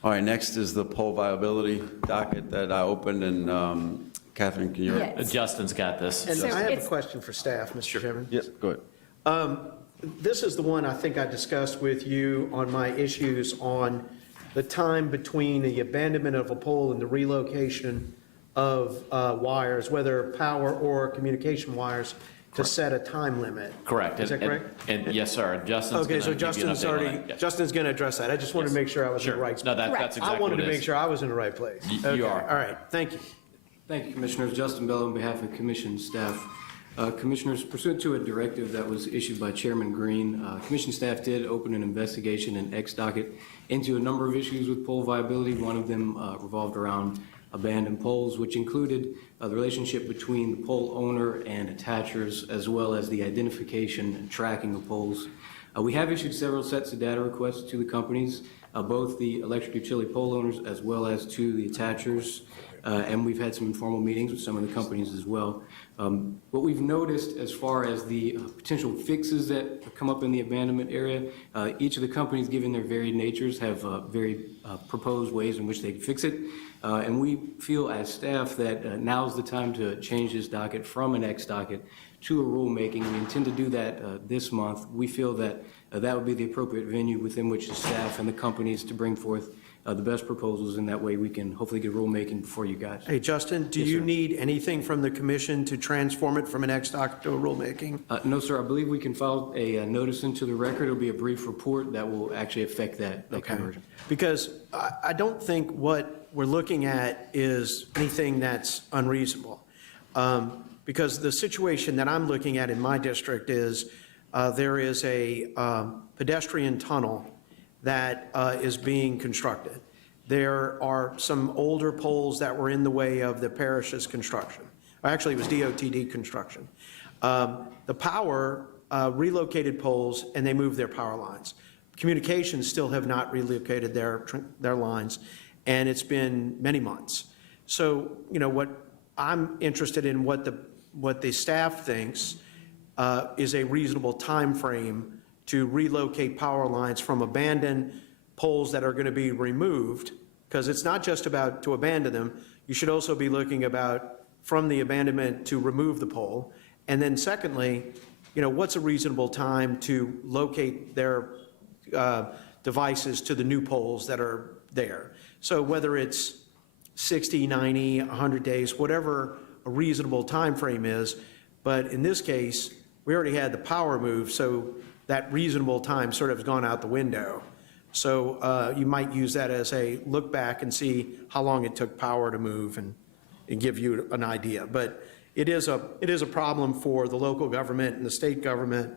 All right, next is the poll viability docket that I opened, and Catherine, can you? Yes. Justin's got this. And So I have a it's- question for staff, Mr. Chairman. Yes, go ahead. This is the one I think I discussed with you on my issues on the time between the abandonment of a pole and the relocation of wires, whether power or communication wires, to set a time limit. Correct. Is that correct? And yes, sir. Justin's Okay, going so to give you an Justin's update on already, that. Yeah. Justin's going to address that. I just wanted to Yes. make sure I was in the Sure. right No, spot. that's exactly I wanted what to it make is. sure I was in the right place. You Okay, are. All right, thank you. Thank you, Commissioners. Justin Bell on behalf of Commission staff. Commissioners, pursuant to a directive that was issued by Chairman Green, Commission staff did open an investigation in X docket into a number of issues with pole viability. One of them revolved around abandoned poles, which included the relationship between the pole owner and attachers, as well as the identification and tracking of poles. We have issued several sets of data requests to the companies, both the electric utility pole owners as well as to the attachers, and we've had some informal meetings with some of the companies as well. What we've noticed as far as the potential fixes that come up in the abandonment area, each of the companies, given their varied natures, have very proposed ways in which they can fix it. And we feel as staff that now's the time to change this docket from an X docket to a rulemaking. We intend to do that this month. We feel that that would be the appropriate venue within which the staff and the companies to bring forth the best proposals, and that way we can hopefully get rulemaking before you guys. Hey, Justin, do you need anything from the commission to transform it from an X docket to a rulemaking? No, sir. I believe we can file a notice into the record. It'll be a brief report that will actually affect that conversion. Because I don't think what we're looking at is anything that's unreasonable. Because the situation that I'm looking at in my district is there is a pedestrian tunnel that is being constructed. There are some older poles that were in the way of the parish's construction. Actually, it was DOTD construction. The power relocated poles, and they moved their power lines. Communications still have not relocated their lines, and it's been many months. So, you know, what I'm interested in, what the staff thinks is a reasonable time frame to relocate power lines from abandoned poles that are going to be removed, because it's not just about to abandon them. You should also be looking about from the abandonment to remove the pole. And then secondly, you know, what's a reasonable time to locate their devices to the new poles that are there? So whether it's 60, 90, 100 days, whatever a reasonable time frame is, but in this case, we already had the power move, so that reasonable time sort of has gone out the window. So you might use that as a look back and see how long it took power to move and give you an idea. But it is a problem for the local government and the state government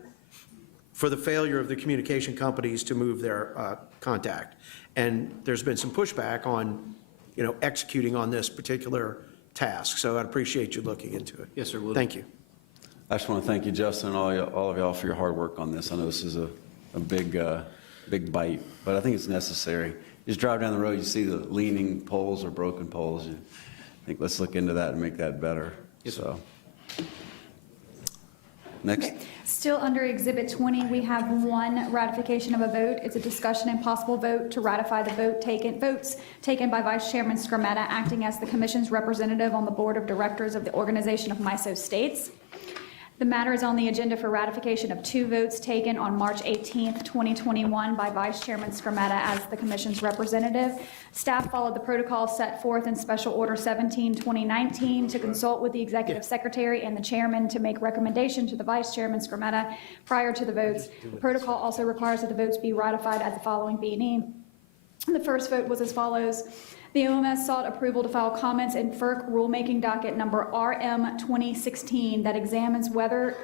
for the failure of the communication companies to move their contact. And there's been some pushback on, you know, executing on this particular task. So I'd appreciate you looking into it. Yes, sir. Will do. Thank you. I just want to thank you, Justin, and all of y'all for your hard work on this. I know this is a big bite, but I think it's necessary. You just drive down the road, you see the leaning poles or broken poles. You think, let's look into that and make that better. Yes, so, next. Okay. Still under Exhibit 20, we have one ratification of a vote. It's a discussion and possible vote to ratify the votes taken by Vice Chairman Skrmetta, acting as the Commission's representative on the Board of Directors of the organization of MISO States. The matter is on the agenda for ratification of two votes taken on March 18th, 2021 by Vice Chairman Skrmetta as the Commission's representative. Staff followed the protocol set forth in Special Order 17/2019 to consult with the Executive Secretary and the Chairman to make recommendation to the Vice Chairman Skrmetta prior to the votes. The protocol also requires that the votes be ratified at the following B&E. The first vote was as follows. The OMS sought approval to file comments in FERC rulemaking docket number RM 2016 that examines whether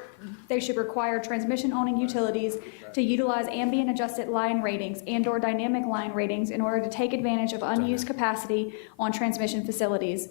they should require transmission-owning utilities to utilize ambient adjusted line ratings and/or dynamic line ratings in order to take advantage of unused capacity on transmission facilities.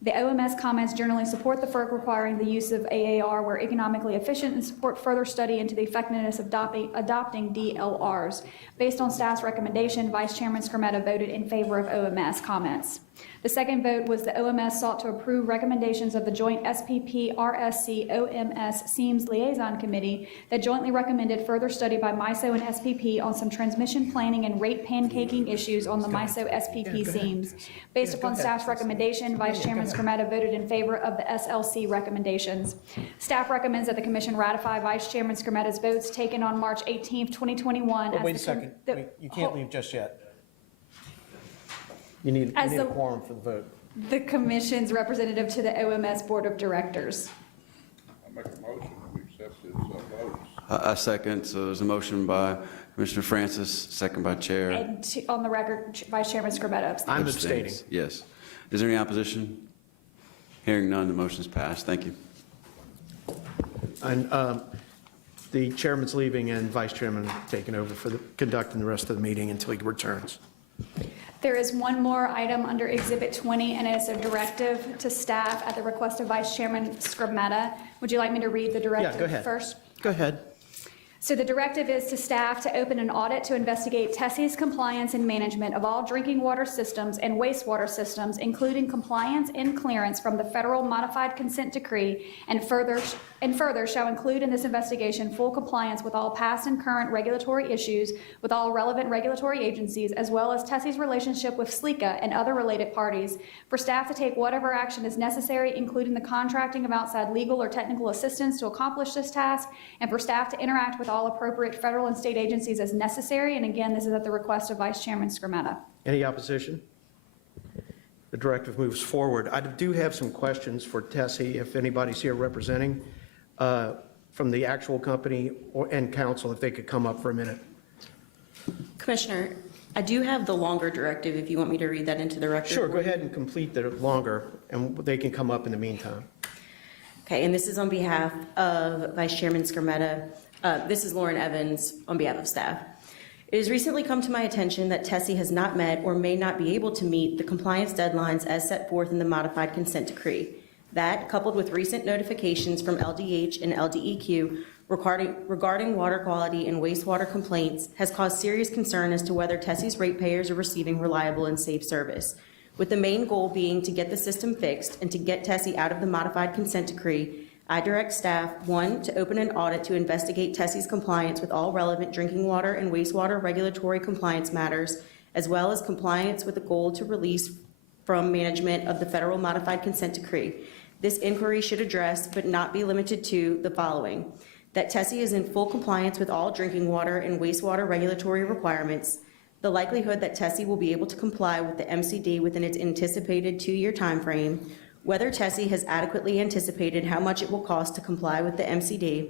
The OMS comments generally support the FERC requiring the use of AAR where economically efficient and support further study into the effectiveness of adopting DLRs. Based on staff's recommendation, Vice Chairman Skrmetta voted in favor of OMS comments. The second vote was the OMS sought to approve recommendations of the joint SPP RSC OMS SEAMS Liaison Committee that jointly recommended further study by MISO and SPP on some transmission planning and rate pancaking issues on the MISO SPP SEAMS. Based upon staff's recommendation, Vice Chairman Skrmetta voted in favor of the SLC recommendations. Staff recommends that the Commission ratify Vice Chairman Skrmetta's votes taken on March 18th, 2021. Wait a second. You can't leave just yet. You need a quorum for the vote. The Commission's representative to the OMS Board of Directors. I make a motion that we accept his votes. I second. So there's a motion by Commissioner Francis, second by Chair. And on the record, Vice Chairman Skrmetta abstains. I'm abstaining. Yes. Is there any opposition? Hearing none, the motion is passed. Thank you. And the chairman's leaving and vice chairman taking over for conducting the rest of the meeting until he returns. There is one more item under Exhibit 20, and it's a directive to staff at the request of Vice Chairman Scrimmetta. Would you like me to read the directive Yeah, go ahead. first? Go ahead. So the directive is to staff to open an audit to investigate Tessy's compliance and management of all drinking water systems and wastewater systems, including compliance and clearance from the federal modified consent decree, and further shall include in this investigation full compliance with all past and current regulatory issues with all relevant regulatory agencies, as well as Tessy's relationship with SLECA and other related parties, for staff to take whatever action is necessary, including the contracting of outside legal or technical assistance to accomplish this task, and for staff to interact with all appropriate federal and state agencies as necessary. And again, this is at the request of Vice Chairman Scrimmetta. Any opposition? The directive moves forward. I do have some questions for Tessy, if anybody's here representing from the actual company and council, if they could come up for a minute. Commissioner, I do have the longer directive if you want me to read that into the record. Sure, go ahead and complete the longer, and they can come up in the meantime. Okay, and this is on behalf of Vice Chairman Scrimmetta. This is Lauren Evans on behalf of staff. It has recently come to my attention that Tessy has not met or may not be able to meet the compliance deadlines as set forth in the modified consent decree. That, coupled with recent notifications from LDH and LDEQ regarding water quality and wastewater complaints, has caused serious concern as to whether Tessy's ratepayers are receiving reliable and safe service, with the main goal being to get the system fixed and to get Tessy out of the modified consent decree. I direct staff, 1, to open an audit to investigate Tessy's compliance with all relevant drinking water and wastewater regulatory compliance matters, as well as compliance with the goal to release from management of the federal modified consent decree. This inquiry should address, but not be limited to, the following: that Tessy is in full compliance with all drinking water and wastewater regulatory requirements, the likelihood that Tessy will be able to comply with the MCD within its anticipated 2-year timeframe, whether Tessy has adequately anticipated how much it will cost to comply with the MCD,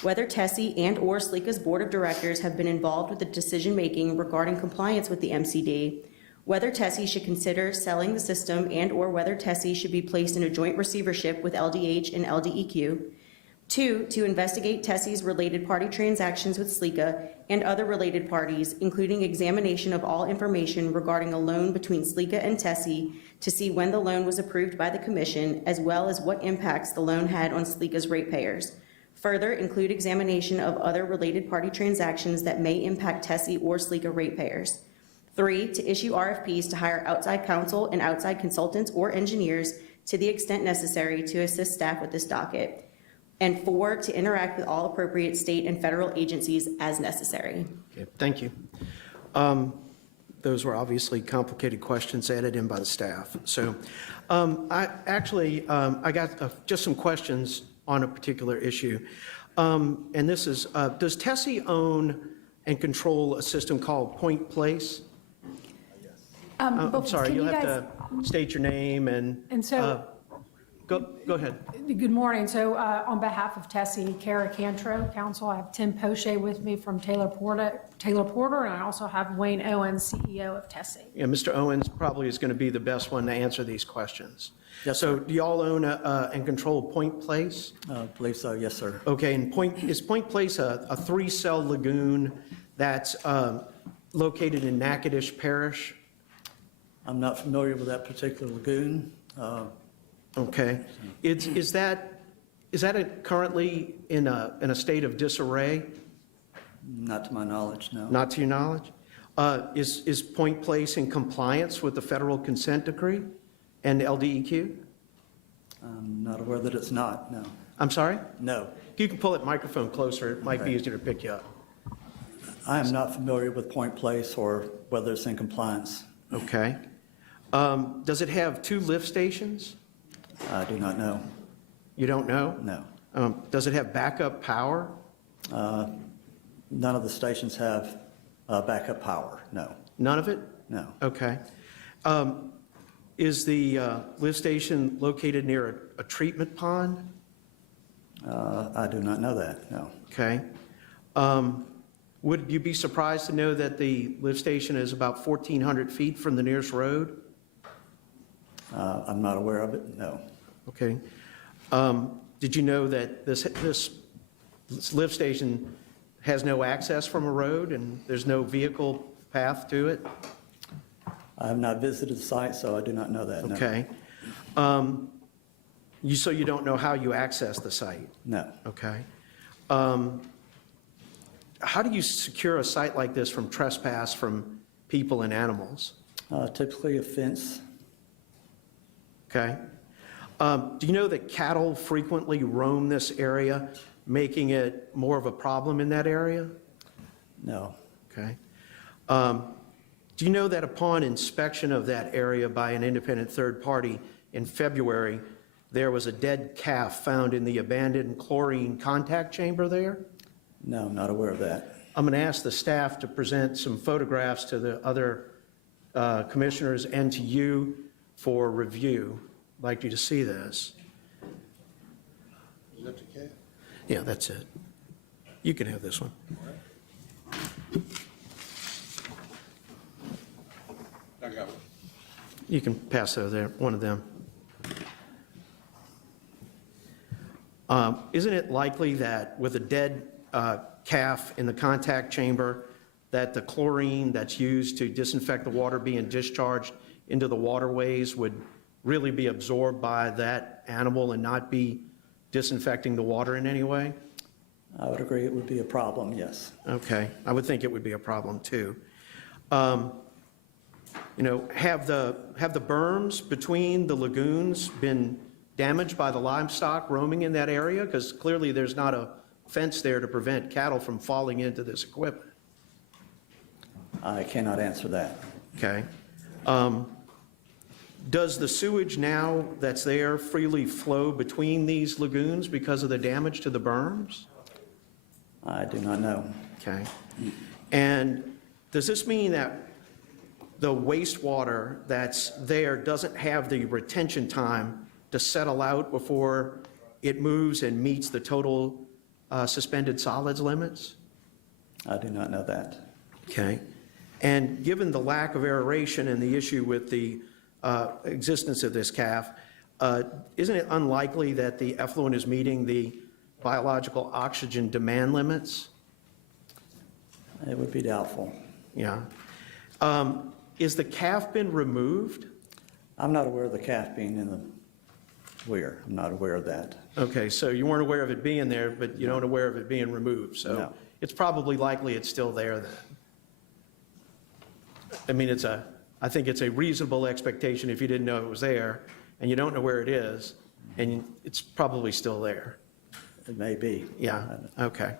whether Tessy and/or SLECA's board of directors have been involved with the decision-making regarding compliance with the MCD, whether Tessy should consider selling the system and/or whether Tessy should be placed in a joint receivership with LDH and LDEQ. 2, to investigate Tessy's related party transactions with SLECA and other related parties, including examination of all information regarding a loan between SLECA and Tessy to see when the loan was approved by the Commission, as well as what impacts the loan had on SLECA's ratepayers. Further, include examination of other related party transactions that may impact Tessy or SLECA ratepayers. 3, to issue RFPs to hire outside counsel and outside consultants or engineers to the extent necessary to assist staff with this docket. And 4, to interact with all appropriate state and federal agencies as necessary. Okay, thank you. Those were obviously complicated questions added in by the staff. So I got just some questions on a particular issue. And this is, does Tessy own and control a system called Point Place? I'm sorry, you'll have to state your name and so, go ahead. good morning. So on behalf of Tessy, Kara Cantro, counsel, I have Tim Poche with me from Taylor Porter, and I also have Wayne Owens, CEO of Tessy. Yeah, Mr. Owens probably is going to be the best one to answer these questions. Yes, so do you all own and control Point Place? I believe so, yes, sir. Okay, and is Point Place a 3-cell lagoon that's located in Natchitoches Parish? I'm not familiar with that particular lagoon. Okay. Is that currently in a state of disarray? Not to my knowledge, no. Not to your knowledge? Is Point Place in compliance with the federal consent decree and LDEQ? I'm not aware that it's not, no. I'm sorry? No. If you can pull that microphone closer, it might be easier to pick you up. I am not familiar with Point Place or whether it's in compliance. Okay. Does it have 2 lift stations? I do not know. You don't know? No. Does it have backup power? None of the stations have backup power, no. None of it? No. Okay. Is the lift station located near a treatment pond? I do not know that, no. Okay. Would you be surprised to know that the lift station is about 1,400 feet from the nearest road? I'm not aware of it, no. Okay. Did you know that this lift station has no access from a road and there's no vehicle path to it? I have not visited the site, so I do not know that, no. Okay. So you don't know how you access the site? No. Okay. How do you secure a site like this from trespass from people and animals? Typically a fence. Okay. Do you know that cattle frequently roam this area, making it more of a problem in that area? No. Okay. Do you know that upon inspection of that area by an independent third party in February, there was a dead calf found in the abandoned chlorine contact chamber there? No, I'm not aware of that. I'm going to ask the staff to present some photographs to the other commissioners and to you for review. I'd like you to see this. Is that the cat? Yeah, that's it. You can have this one. I got it. You can pass over there, one of them. Isn't it likely that with a dead calf in the contact chamber, that the chlorine that's used to disinfect the water being discharged into the waterways would really be absorbed by that animal and not be disinfecting the water in any way? I would agree it would be a problem, yes. Okay, I would think it would be a problem too. You know, have the berms between the lagoons been damaged by the livestock roaming in that area? Because clearly there's not a fence there to prevent cattle from falling into this equipment. I cannot answer that. Okay. Does the sewage now that's there freely flow between these lagoons because of the damage to the berms? I do not know. Okay. And does this mean that the wastewater that's there doesn't have the retention time to settle out before it moves and meets the total suspended solids limits? I do not know that. Okay. And given the lack of aeration and the issue with the existence of this calf, isn't it unlikely that the effluent is meeting the biological oxygen demand limits? It would be doubtful. Yeah. Is the calf been removed? I'm not aware of the calf being in the weir. I'm not aware of that. Okay, so you weren't aware of it being there, but you don't aware of it being removed. So No. it's probably likely it's still there then. I mean, I think it's a reasonable expectation if you didn't know it was there and you don't know where it is, and it's probably still there. It may be. Yeah, okay.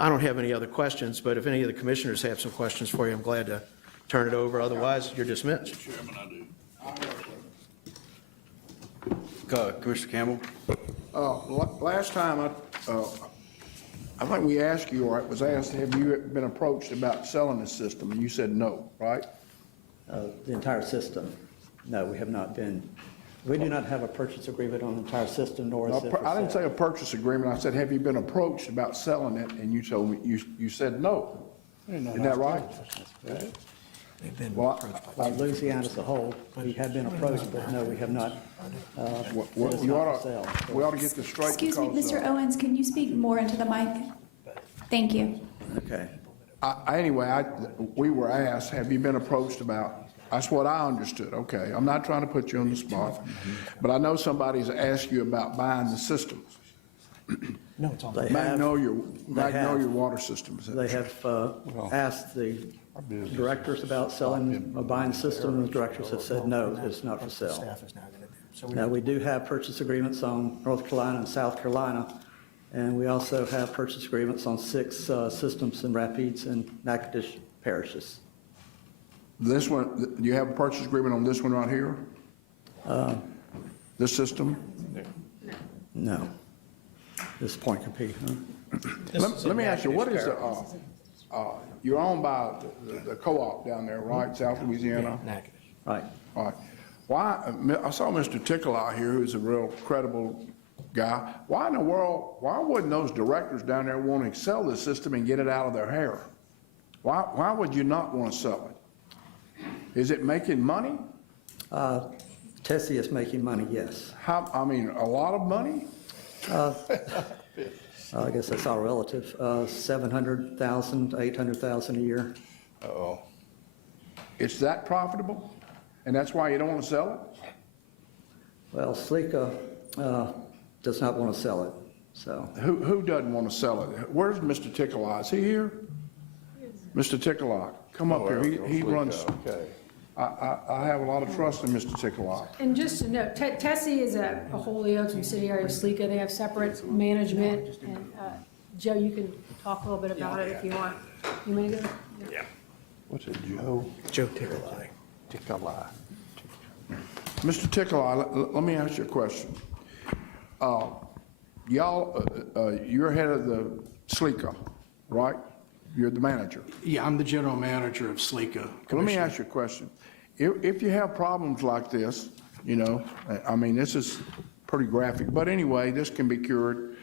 I don't have any other questions, but if any of the commissioners have some questions for you, I'm glad to turn it over. Otherwise, you're dismissed. Chairman, I do. Commissioner Campbell? Last time, I think we asked you, or it was asked, have you been approached about selling the system? And you said no, right? The entire system. No, we have not been. We do not have a purchase agreement on the entire system, nor is it for I didn't say sale. a purchase agreement. I said, have you been approached about selling it? And you told me, you said no. Isn't that right? Well, By Louisiana as a whole, we have been approached, but no, we have not. well, it is you not ought for sale. to, we ought to get this straight. Excuse me, because, Mr. Owens, can you speak more into the mic? Thank you. Okay. Anyway, we were asked, have you been approached about, that's what I understood, okay. I'm not trying to put you on the spot, but I know somebody's asked you about buying the systems. No, it's on. Magnolia Water Systems. They have asked the directors about selling or buying the system, and the directors have said, no, it's not for sale. Now, we do have purchase agreements on North Carolina and South Carolina, and we also have purchase agreements on 6 systems in Rapides and Natchitoches parishes. This one, do you have a purchase agreement on this one right here? This system? No. This point compete, huh? Let me ask you, what is the, you're owned by the co-op down there, right, South Louisiana? Right. All right. Why, I saw Mr. Tickle out here, who's a real credible guy. Why in the world, why wouldn't those directors down there want to sell this system and get it out of their hair? Why would you not want to sell it? Is it making money? Tessy is making money, yes. How, I mean, a lot of money? I guess that's all relative. 700,000 to 800,000 a year. Uh-oh. It's that profitable? And that's why you don't want to sell it? Well, Cleco does not want to sell it, so. Who doesn't want to sell it? Where's Mr. Tickleeye? Is he here? Mr. Tickleeye, come up here. He runs. Okay. I have a lot of trust in Mr. Tickleeye. And just to note, Tessy is a wholly owned subsidiary of Cleco. They have separate management. And Joe, you can talk a little bit about it if you want. You want to go? Yeah. What's it, Joe? Joe Tickleeye. Tickleeye. Mr. Tickleeye, let me ask you a question. Y'all, you're head of the Cleco, right? You're the manager. Yeah, I'm the general manager of Cleco. Let me ask you a question. If you have problems like this, you know, I mean, this is pretty graphic, but anyway, this can be cured.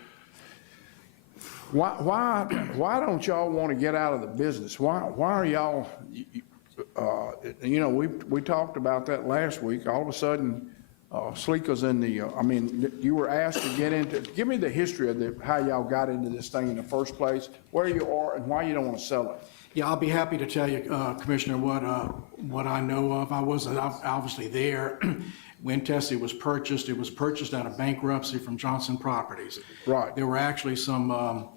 Why don't y'all want to get out of the business? Why are y'all, you know, we talked about that last week. All of a sudden, Cleco's in the, I mean, you were asked to get into, give me the history of how y'all got into this thing in the first place, where you are and why you don't want to sell it. Yeah, I'll be happy to tell you, Commissioner, what I know of. I wasn't obviously there when Tessy was purchased. It was purchased out of bankruptcy from Johnson Properties. Right. There were actually some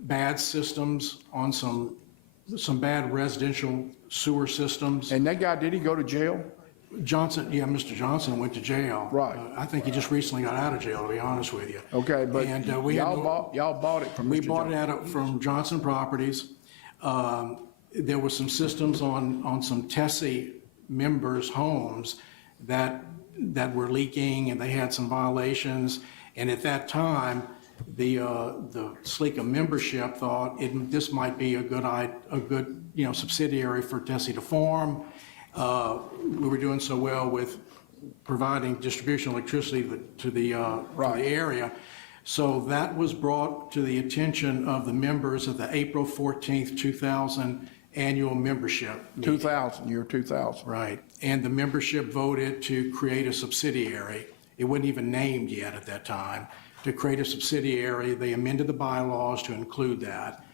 bad systems on some bad residential sewer systems. And that guy, did he go to jail? Johnson, yeah, Mr. Johnson went to jail. Right. I think he just recently got out of jail, to be honest with you. Okay, but And, y'all bought it from Mr. We bought it from Johnson Properties. There were some systems on some Tessy members' homes that were leaking, and they had some violations. And at that time, the Cleco membership thought this might be a good subsidiary for Tessy to form. We were doing so well with providing distribution electricity to the area. So that was brought to the attention of the members at the April 14th, 2000 annual membership meeting. 2000, year 2000. Right. And the membership voted to create a subsidiary. It wasn't even named yet at that time. To create a subsidiary, they amended the bylaws to include that.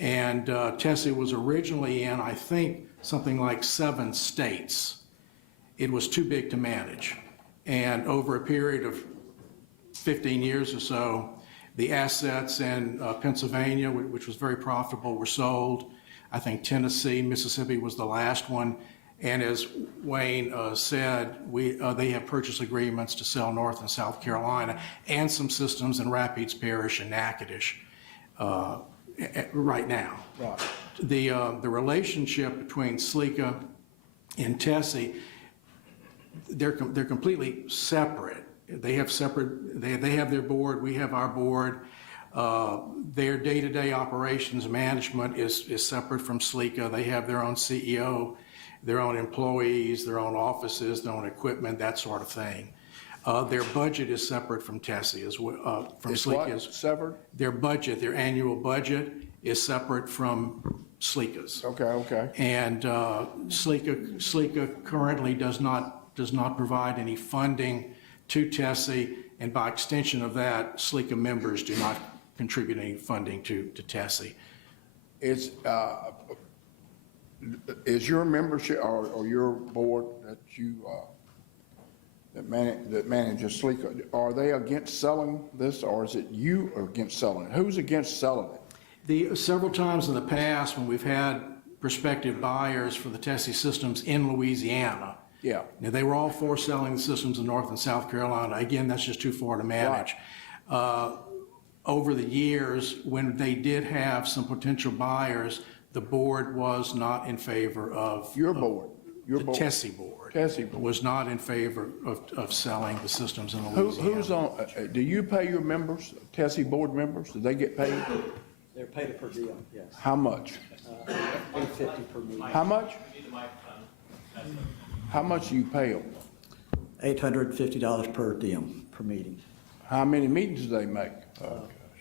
And Tessy was originally in, I think, something like 7 states. It was too big to manage. And over a period of 15 years or so, the assets in Pennsylvania, which was very profitable, were sold. I think Tennessee, Mississippi was the last one. And as Wayne said, they have purchase agreements to sell North and South Carolina and some systems in Rapides Parish and Natchitoches right now. Right. The relationship between Cleco and Tessy, they're completely separate. They have separate. They have their board. We have our board. Their day-to-day operations management is separate from Cleco. They have their own CEO, their own employees, their own offices, their own equipment, that sort of thing. Their budget is separate from Tessy as well. From Cleco's. Severed? Their budget, their annual budget, is separate from Cleco's. Okay. And Cleco currently does not provide any funding to Tessy, and by extension of that, Cleco members do not contribute any funding to Tessy. Is your membership or your board that you that manages Cleco, are they against selling this, or is it you against selling it? Who's against selling it? Several times in the past, when we've had prospective buyers for the Tessy systems in Louisiana, yeah, now they were all for selling the systems in North and South Carolina. Again, that's just too far to manage. Right. Over the years, when they did have some potential buyers, the board was not in favor of your board. Your board. Tessy board. Tessy board was not in favor of selling the systems in Louisiana. Who's on? Do you pay your members, Tessy board members? Do they get paid? They're paid per diem, yes. How much? $850 per meeting. How much? How much do you pay them? $850 per diem per meeting. How many meetings do they make?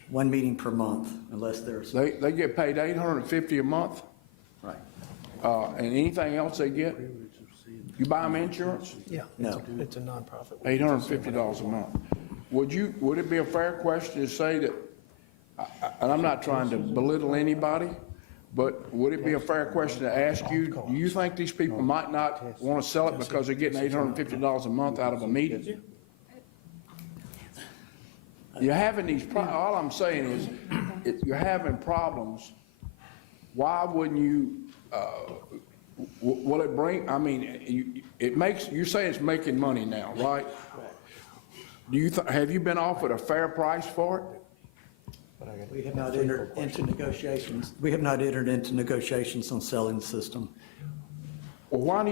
One meeting per month, unless there's. They get paid $850 a month? Right. And anything else they get? You buy them insurance? Yeah, No. It's a nonprofit. $850 a month. Would it be a fair question to say that, and I'm not trying to belittle anybody, But would it be a fair question to ask you, do you think these people might not want to sell it because they're getting $850 a month out of a meeting? You're having these, all I'm saying is, you're having problems. Why wouldn't you, will it bring, I mean, it makes, you say it's making money now, right? Do you, have you been offered a fair price for it? We have not entered into negotiations. We have not entered into negotiations on selling the system. Well,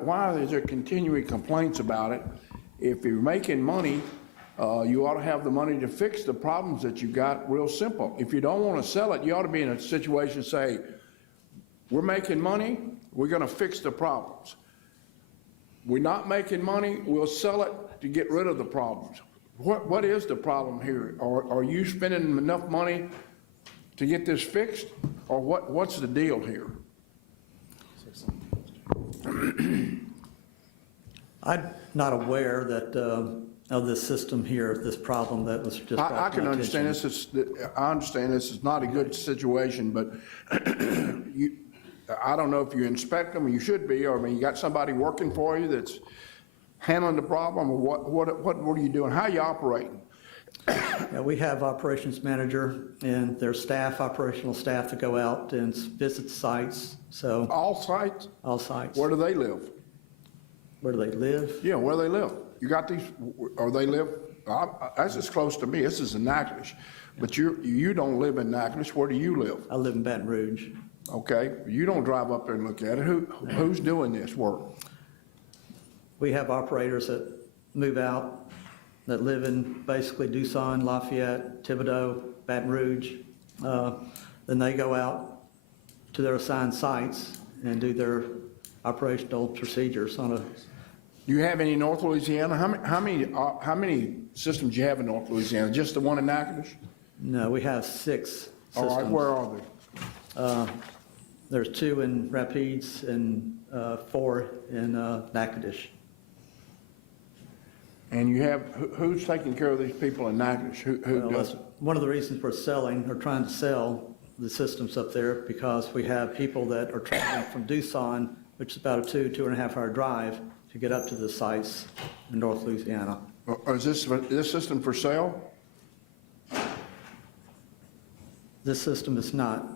why is there continuing complaints about it? If you're making money, you ought to have the money to fix the problems that you got real simple. If you don't want to sell it, you ought to be in a situation, say, we're making money, we're going to fix the problems. We're not making money, we'll sell it to get rid of the problems. What is the problem here? Are you spending enough money to get this fixed? Or what's the deal here? I'm not aware that, of this system here, this problem that was just brought to my I can understand attention. I understand this is not a good situation, but I don't know if you inspect them, you should be, or I mean, you got somebody working for you that's handling the problem, or what are you doing? How are you operating? Yeah, we have operations manager and their staff, operational staff that go out and visit sites, so. All sites? All sites. Where do they live? Where do they live? Yeah, where do they live? You got these, or they live, that's as close to me, this is in Natchitoches, but you don't live in Natchitoches, where do you live? I live in Baton Rouge. Okay, you don't drive up there and look at it. Who's doing this work? We have operators that move out, that live in basically Doosan, Lafayette, Thibodaux, Baton Rouge. Then they go out to their assigned sites and do their operational procedures on a. Do you have any in North Louisiana? How many systems do you have in North Louisiana? Just the one in Natchitoches? No, we have 6 systems. All right, where are they? There's 2 in Rapides and 4 in Natchitoches. And you have, who's taking care of these people in Natchitoches? Who Well, does that's it? one of the reasons we're selling or trying to sell the systems up there, because we have people that are traveling from Doosan, which is about a 2.5 hour drive, to get up to the sites in North Louisiana. Is this system for sale? This system is not.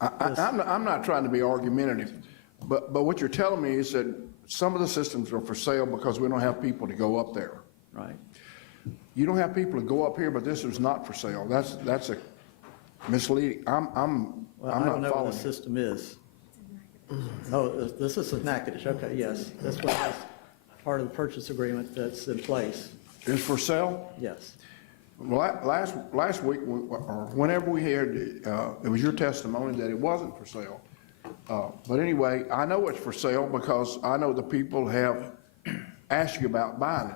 I'm not trying to be argumentative, but what you're telling me is that some of the systems are for sale because we don't have people to go up there. Right. You don't have people to go up here, but this is not for sale. That's a misleading. I'm Well, I not don't know what following the you. system is. Oh, this is Natchitoches, okay, yes. That's what that's part of the purchase agreement that's in place, It's for sale? yes. Well, last week, or whenever we heard, it was your testimony that it wasn't for sale. But anyway, I know it's for sale because I know the people have asked you about buying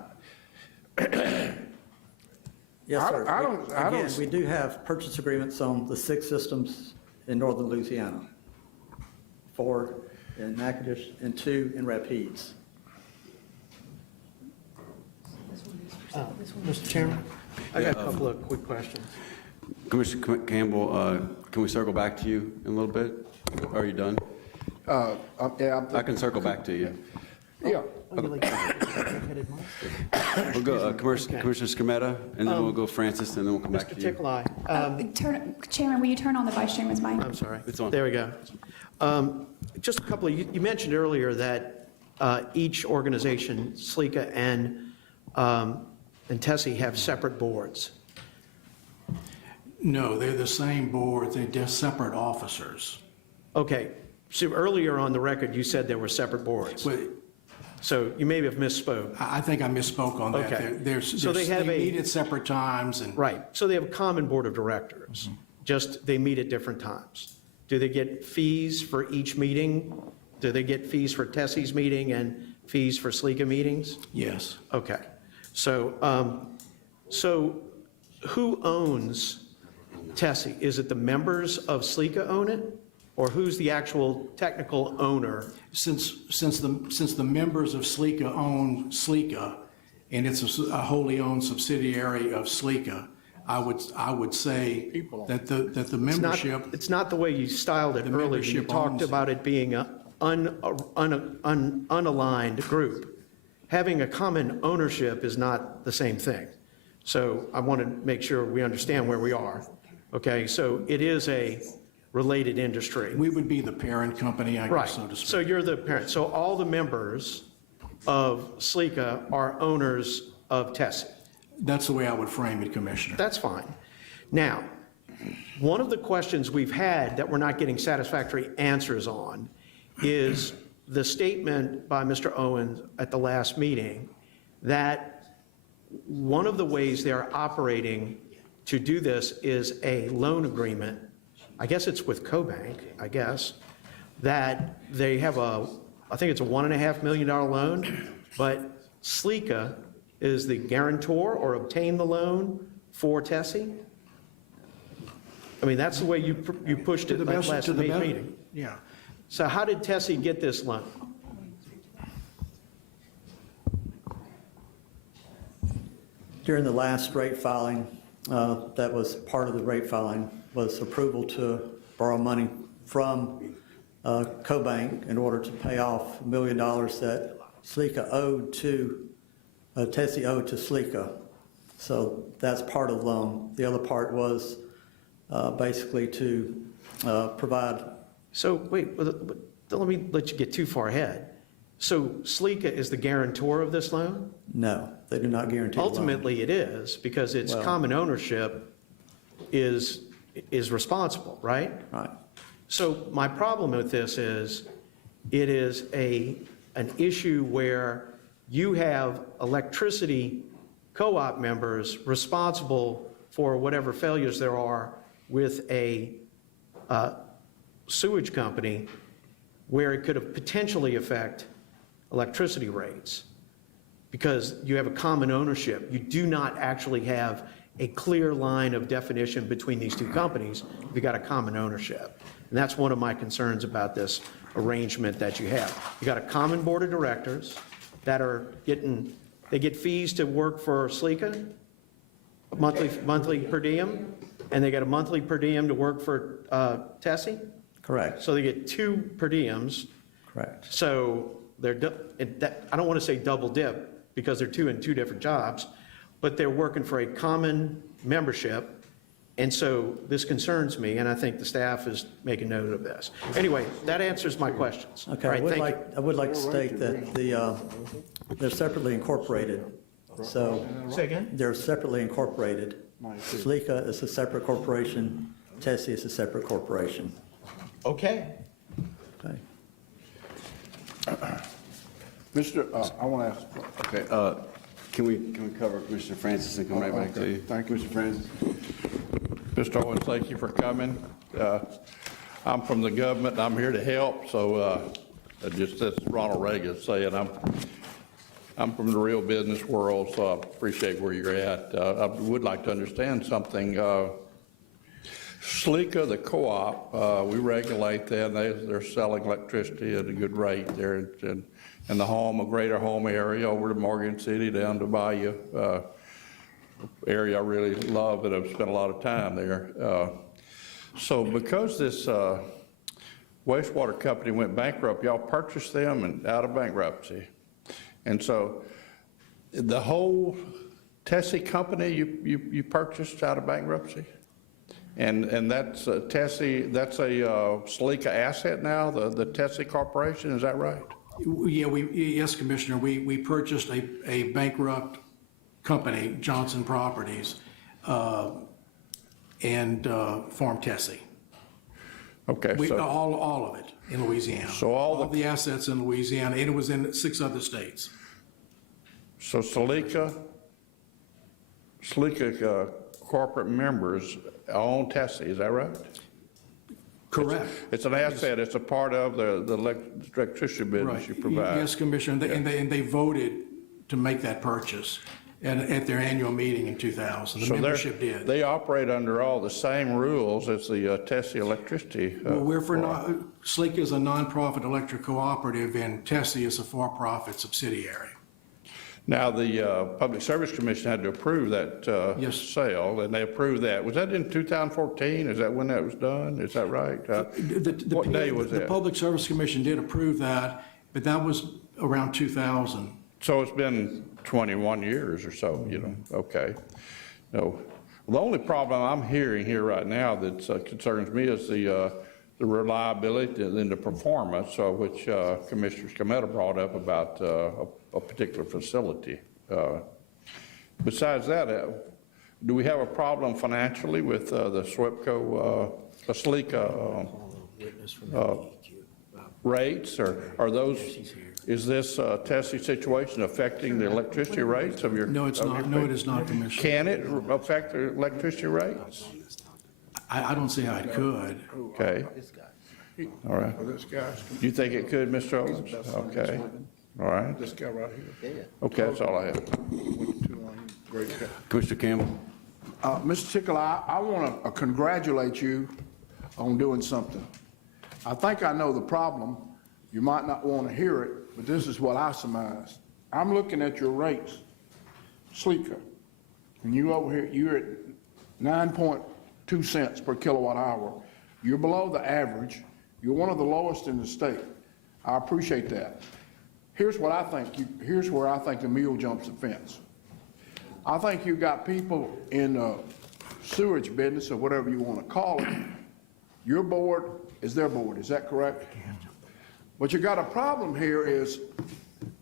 it. Yes, sir. I don't- Again, we do have purchase agreements on the 6 systems in northern Louisiana. 4 in Natchitoches and 2 in Rapides. Mr. Chairman, I got a couple of quick questions. Commissioner Campbell, can we circle back to you in a little bit? Are you done? Yeah, I can circle back to you. yeah. We'll go Commissioner Scametta, and then we'll go Francis, and then we'll come back Mr. to you. Tickleye, Chairman, will you turn on the vice chairman's mic? I'm sorry. It's on. There we go. Just a couple of, you mentioned earlier that each organization, SLECA and Tessy, have separate boards. No, they're the same board, they're just separate officers. Okay, so earlier on the record, you said there were separate boards. But So you may have misspoke. I think I misspoke on that. Okay. So they have they meet at separate times and. Right, so they have a common board of directors, just they meet at different times. Do they get fees for each meeting? Do they get fees for Tessy's meeting and fees for SLECA meetings? Yes. Okay, so, so who owns Tessy? Is it the members of SLECA own it? Or who's the actual technical owner? Since the members of SLECA own SLECA, and it's a wholly owned subsidiary of SLECA, I would say that the membership. It's not the way you styled it The earlier. You membership talked owns it. about it being an unaligned group. Having a common ownership is not the same thing. So I want to make sure we understand where we are. Okay, so it is a related industry. We would be the parent company, I Right, guess, so to speak. so you're the parent. So all the members of Cleco are owners of Tessy. That's the way I would frame it, Commissioner. That's fine. Now, one of the questions we've had that we're not getting satisfactory answers on is the statement by Mr. Owens at the last meeting that one of the ways they're operating to do this is a loan agreement, I guess it's with CoBank, I guess, that they have I think it's a $1.5 million loan, but Cleco is the guarantor or obtained the loan for Tessy? I mean, that's the way you pushed it last meeting. Yeah. So how did Tessy get this loan? During the last rate filing, that was part of the rate filing, was approval to borrow money from CoBank in order to pay off $1 million that Cleco owed to, Tessy owed to Cleco. So that's part of the loan. The other part was basically to provide. So wait, don't let me let you get too far ahead. So Cleco is the guarantor of this loan? No, they do not guarantee the loan. Ultimately, it is, because its common ownership is responsible, right? Right. So my problem with this is, it is an issue where you have electricity co-op members responsible for whatever failures there are with a sewage company, where it could have potentially affect electricity rates, because you have a common ownership. You do not actually have a clear line of definition between these two companies if you got a common ownership. And that's one of my concerns about this arrangement that you have. You got a common board of directors that are they get fees to work for Cleco, monthly per diem, and they get a monthly per diem to work for Tessy? Correct. So they get 2 per diems. Correct. So they're, I don't want to say double dip, because they're 2 in 2 different jobs, but they're working for a common membership. And so this concerns me, and I think the staff is making note of this. Anyway, that answers my questions. Okay, All right, thank you. I would like to state that they're separately incorporated. So. Say again? They're separately incorporated. Cleco is a separate corporation, Tessy is a separate corporation. Okay. Okay. Mr., I want to ask. Okay, can we cover Commissioner Francis and come right back to you? Thank you, Mr. Francis. Mr. Owens, thank you for coming. I'm from the government, and I'm here to help, so just as Ronald Reagan saying, I'm from the real business world, so I appreciate where you're at. I would like to understand something. Cleco, the co-op, we regulate them. They're selling electricity at a good rate there in the home, a greater home area over to Morgan City, down to Bayou. Area I really love, and I've spent a lot of time there. So because this wastewater company went bankrupt, y'all purchased them and out of bankruptcy. And so the whole Tessy company you purchased out of bankruptcy? And that's Tessy, that's a Cleco asset now, the Tessy Corporation, is that right? Yeah, yes, Commissioner, we purchased a bankrupt company, Johnson Properties, and farmed Tessy. Okay. All of it in Louisiana. So all the assets in Louisiana, and it was in 6 other states. So Cleco corporate members own Tessy, is that right? Correct. It's an asset, it's a part of the electricity business you provide. Yes, Commissioner, and they voted to make that purchase at their annual meeting in 2000. The membership did. They operate under all the same rules as the Tessy Electricity. Well, Cleco is a nonprofit electric cooperative, and Tessy is a for-profit subsidiary. Now, the Public Service Commission had to approve that Yes. sale, and they approved that. Was that in 2014? Is that when that was done? Is that right? What day was The that? Public Service Commission did approve that, but that was around 2000. So it's been 21 years or so, you know, okay. No, the only problem I'm hearing here right now that concerns me is the reliability and the performance, which Commissioner Scametta brought up about a particular facility. Besides that, do we have a problem financially with the Swepco, Cleco rates, or are those? Is this Tessy situation affecting the electricity rates of your? No, it's not. No, it is not, Commissioner. Can it affect the electricity rates? I don't see how it could. Okay. All right. You think it could, Mr. Owens? Okay. All right. This guy right here. Okay, that's all I have. Commissioner Campbell? Mr. Tickle, I want to congratulate you on doing something. I think I know the problem. You might not want to hear it, but this is what I surmise. I'm looking at your rates, Cleco, and you over here, you're at 9.2 cents per kilowatt hour. You're below the average. You're one of the lowest in the state. I appreciate that. Here's what I think. Here's where I think the mule jumps the fence. I think you got people in the sewage business, or whatever you want to call it. Your board is their board. Is that correct? But you got a problem here is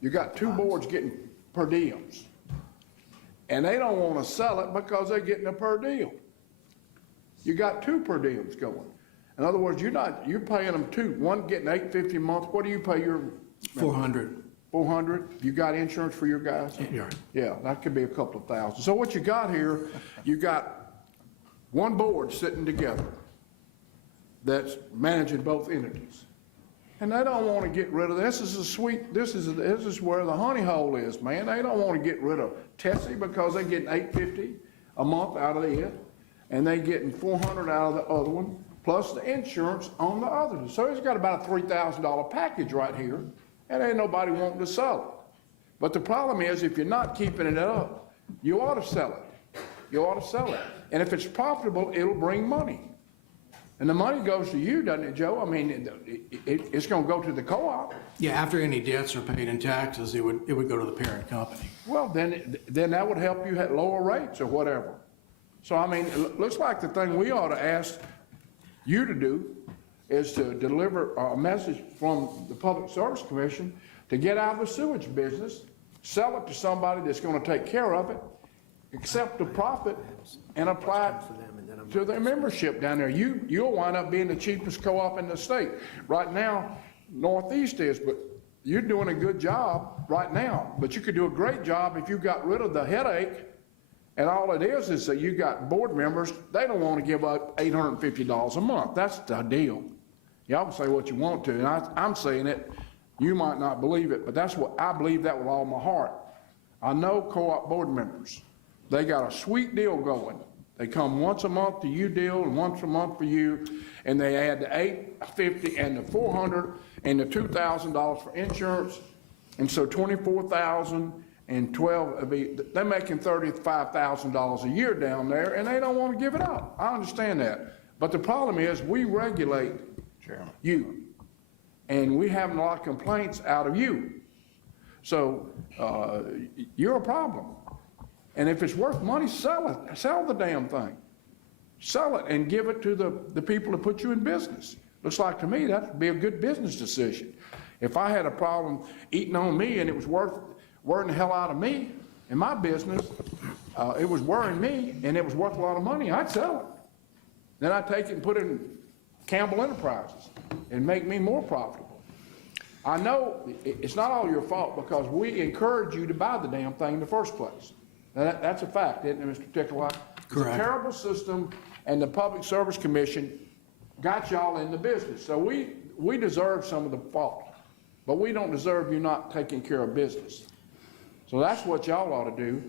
you got two boards getting per diems. And they don't want to sell it because they're getting a per diem. You got two per diems going. In other words, you're paying them two. One getting $850 a month. What do you pay your? 400. 400? You got insurance for your guys? Yeah. Yeah, that could be a couple of thousand. So what you got here, you got one board sitting together that's managing both entities. And they don't want to get rid of this. This is where the honey hole is, man. They don't want to get rid of Tessy because they're getting $850 a month out of it, and they're getting $400 out of the other one, plus the insurance on the other. So it's got about a $3,000 package right here, and ain't nobody wanting to sell it. But the problem is, if you're not keeping it up, you ought to sell it. You ought to sell it. And if it's profitable, it'll bring money. And the money goes to you, doesn't it, Joe? I mean, it's going to go to the co-op. Yeah, after any debts are paid in taxes, it would go to the parent company. Well, then that would help you at lower rates or whatever. So, I mean, it looks like the thing we ought to ask you to do is to deliver a message from the Public Service Commission to get out of the sewage business, sell it to somebody that's going to take care of it, accept the profit, and apply it to their membership down there. You'll wind up being the cheapest co-op in the state. Right now, Northeast is, but you're doing a good job right now. But you could do a great job if you got rid of the headache, and all it is that you got board members, they don't want to give up $850 a month. That's the deal. Y'all can say what you want to, and I'm saying it. You might not believe it, but that's what I believe that with all my heart. I know co-op board members. They got a sweet deal going. They come once a month to you deal and once a month for you, and they add the $850 and the $400 and the $2,000 for insurance, and so $24,000 and $12. They're making $35,000 a year down there, and they don't want to give it up. I understand that, but the problem is we regulate you, and we have a lot of complaints out of you. So you're a problem. And if it's worth money, sell it. Sell the damn thing. Sell it and give it to the people that put you in business. Looks like to me that'd be a good business decision. If I had a problem eating on me and it was worrying the hell out of me in my business, it was worrying me and it was worth a lot of money, I'd sell it. Then I'd take it and put it in Campbell Enterprises and make me more profitable. I know it's not all your fault because we encourage you to buy the damn thing in the first place. Now that's a fact, isn't it, Mr. Tickle? It's a terrible system, and the Public Service Commission got y'all in the business. So we deserve some of the fault, but we don't deserve you not taking care of business. So that's what y'all ought to do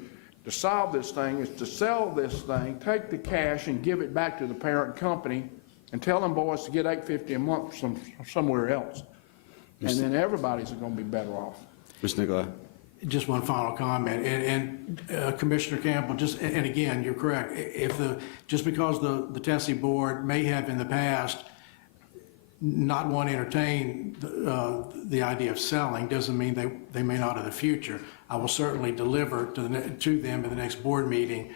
to solve this thing, is to sell this thing, take the cash and give it back to the parent company and tell them boys to get $850 a month from somewhere else. And then everybody's going to be better off. Mr. Nicolai? just one final comment, and Commissioner Campbell, and again, you're correct. Just because the Tessy board may have in the past not want to entertain the idea of selling, doesn't mean they may not in the future. I will certainly deliver to them in the next board meeting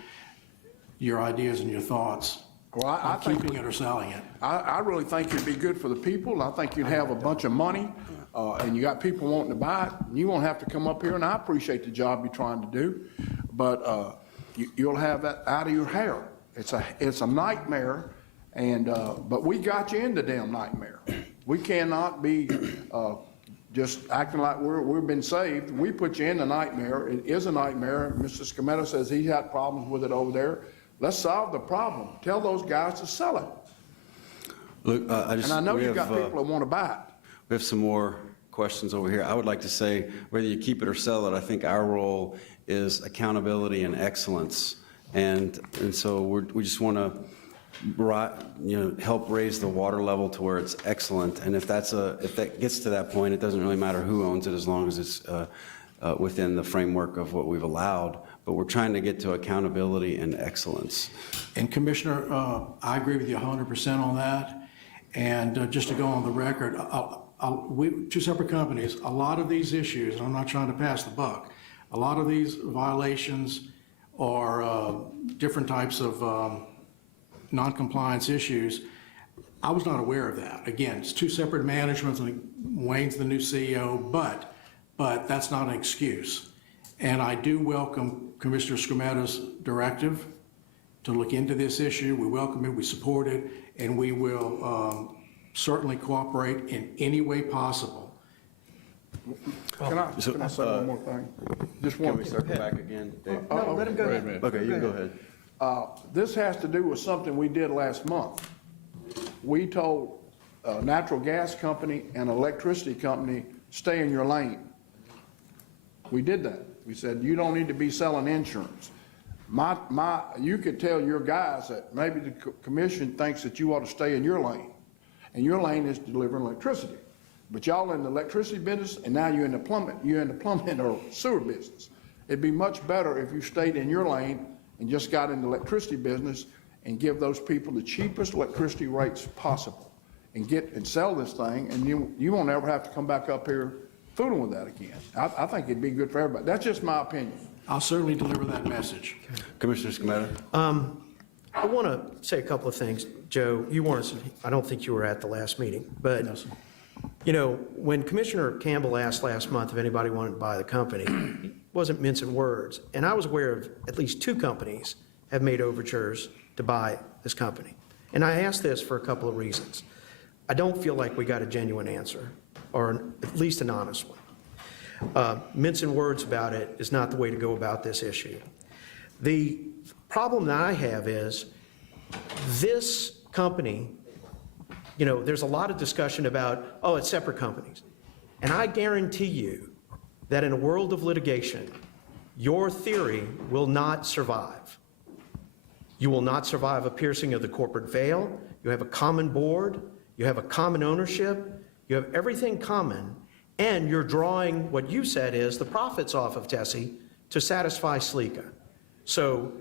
your ideas and your thoughts on keeping it or selling it. I really think it'd be good for the people. I think you'd have a bunch of money, and you got people wanting to buy it. You won't have to come up here, and I appreciate the job you're trying to do, but you'll have that out of your hair. It's a nightmare, and but we got you in the damn nightmare. We cannot be just acting like we've been saved. We put you in the nightmare. It is a nightmare. Mr. Scametta says he had problems with it over there. Let's solve the problem. Tell those guys to sell it. Look, And I know you've got people that want to buy it. We have some more questions over here. I would like to say, whether you keep it or sell it, I think our role is accountability and excellence. And so we just want to help raise the water level to where it's excellent. And if that gets to that point, it doesn't really matter who owns it as long as it's within the framework of what we've allowed. But we're trying to get to accountability and excellence. And Commissioner, I agree with you 100% on that. And just to go on the record, two separate companies, a lot of these issues, and I'm not trying to pass the buck, a lot of these violations are different types of non-compliance issues. I was not aware of that. Again, it's two separate managements, and Wayne's the new CEO, but that's not an excuse. And I do welcome Commissioner Scametta's directive to look into this issue. We welcome it, we support it, and we will certainly cooperate in any way possible. Can I say one more thing? Just one. Can we circle back again, Dave? No, let him go ahead. Okay, you can go ahead. This has to do with something we did last month. We told a natural gas company and electricity company, stay in your lane. We did that. We said, you don't need to be selling insurance. You could tell your guys that maybe the commission thinks that you ought to stay in your lane. And your lane is delivering electricity. But y'all in the electricity business, and now you're in the plumbing or sewer business. It'd be much better if you stayed in your lane and just got in the electricity business and give those people the cheapest electricity rates possible and sell this thing, and you won't ever have to come back up here fooling with that again. I think it'd be good for everybody. That's just my opinion. I'll certainly deliver that message. Commissioner Scametta? I want to say a couple of things. Joe, I don't think you were at the last meeting, but when Commissioner Campbell asked last month if anybody wanted to buy the company, he wasn't mincing words. And I was aware of at least two companies have made overtures to buy this company. And I asked this for a couple of reasons. I don't feel like we got a genuine answer, or at least an honest one. Mincing words about it is not the way to go about this issue. The problem that I have is this company, there's a lot of discussion about, it's separate companies. And I guarantee you that in a world of litigation, your theory will not survive. You will not survive a piercing of the corporate veil. You have a common board. You have a common ownership. You have everything common. And you're drawing what you said is the profits off of Tessy to satisfy Cleco. So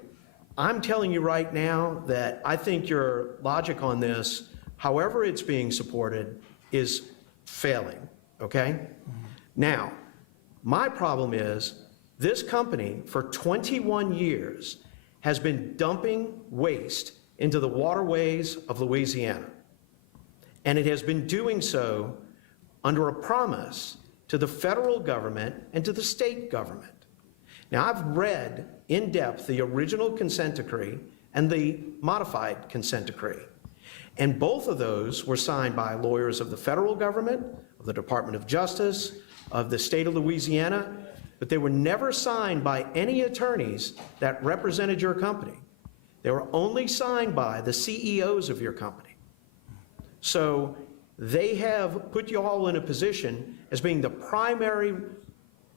I'm telling you right now that I think your logic on this, however it's being supported, is failing, okay? Now, my problem is this company for 21 years has been dumping waste into the waterways of Louisiana. And it has been doing so under a promise to the federal government and to the state government. Now, I've read in depth the original consent decree and the modified consent decree. And both of those were signed by lawyers of the federal government, of the Department of Justice, of the state of Louisiana, but they were never signed by any attorneys that represented your company. They were only signed by the CEOs of your company. So they have put you all in a position as being the primary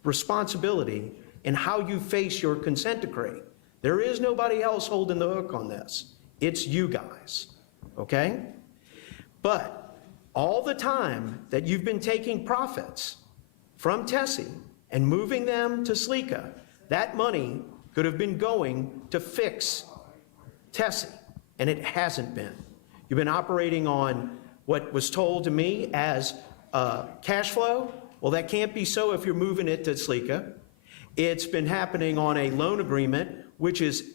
responsibility in how you face your consent decree. There is nobody else holding the hook on this. It's you guys, okay? But all the time that you've been taking profits from Tessy and moving them to Cleco, that money could have been going to fix Tessy, and it hasn't been. You've been operating on what was told to me as cash flow. Well, that can't be so if you're moving it to Cleco. It's been happening on a loan agreement, which is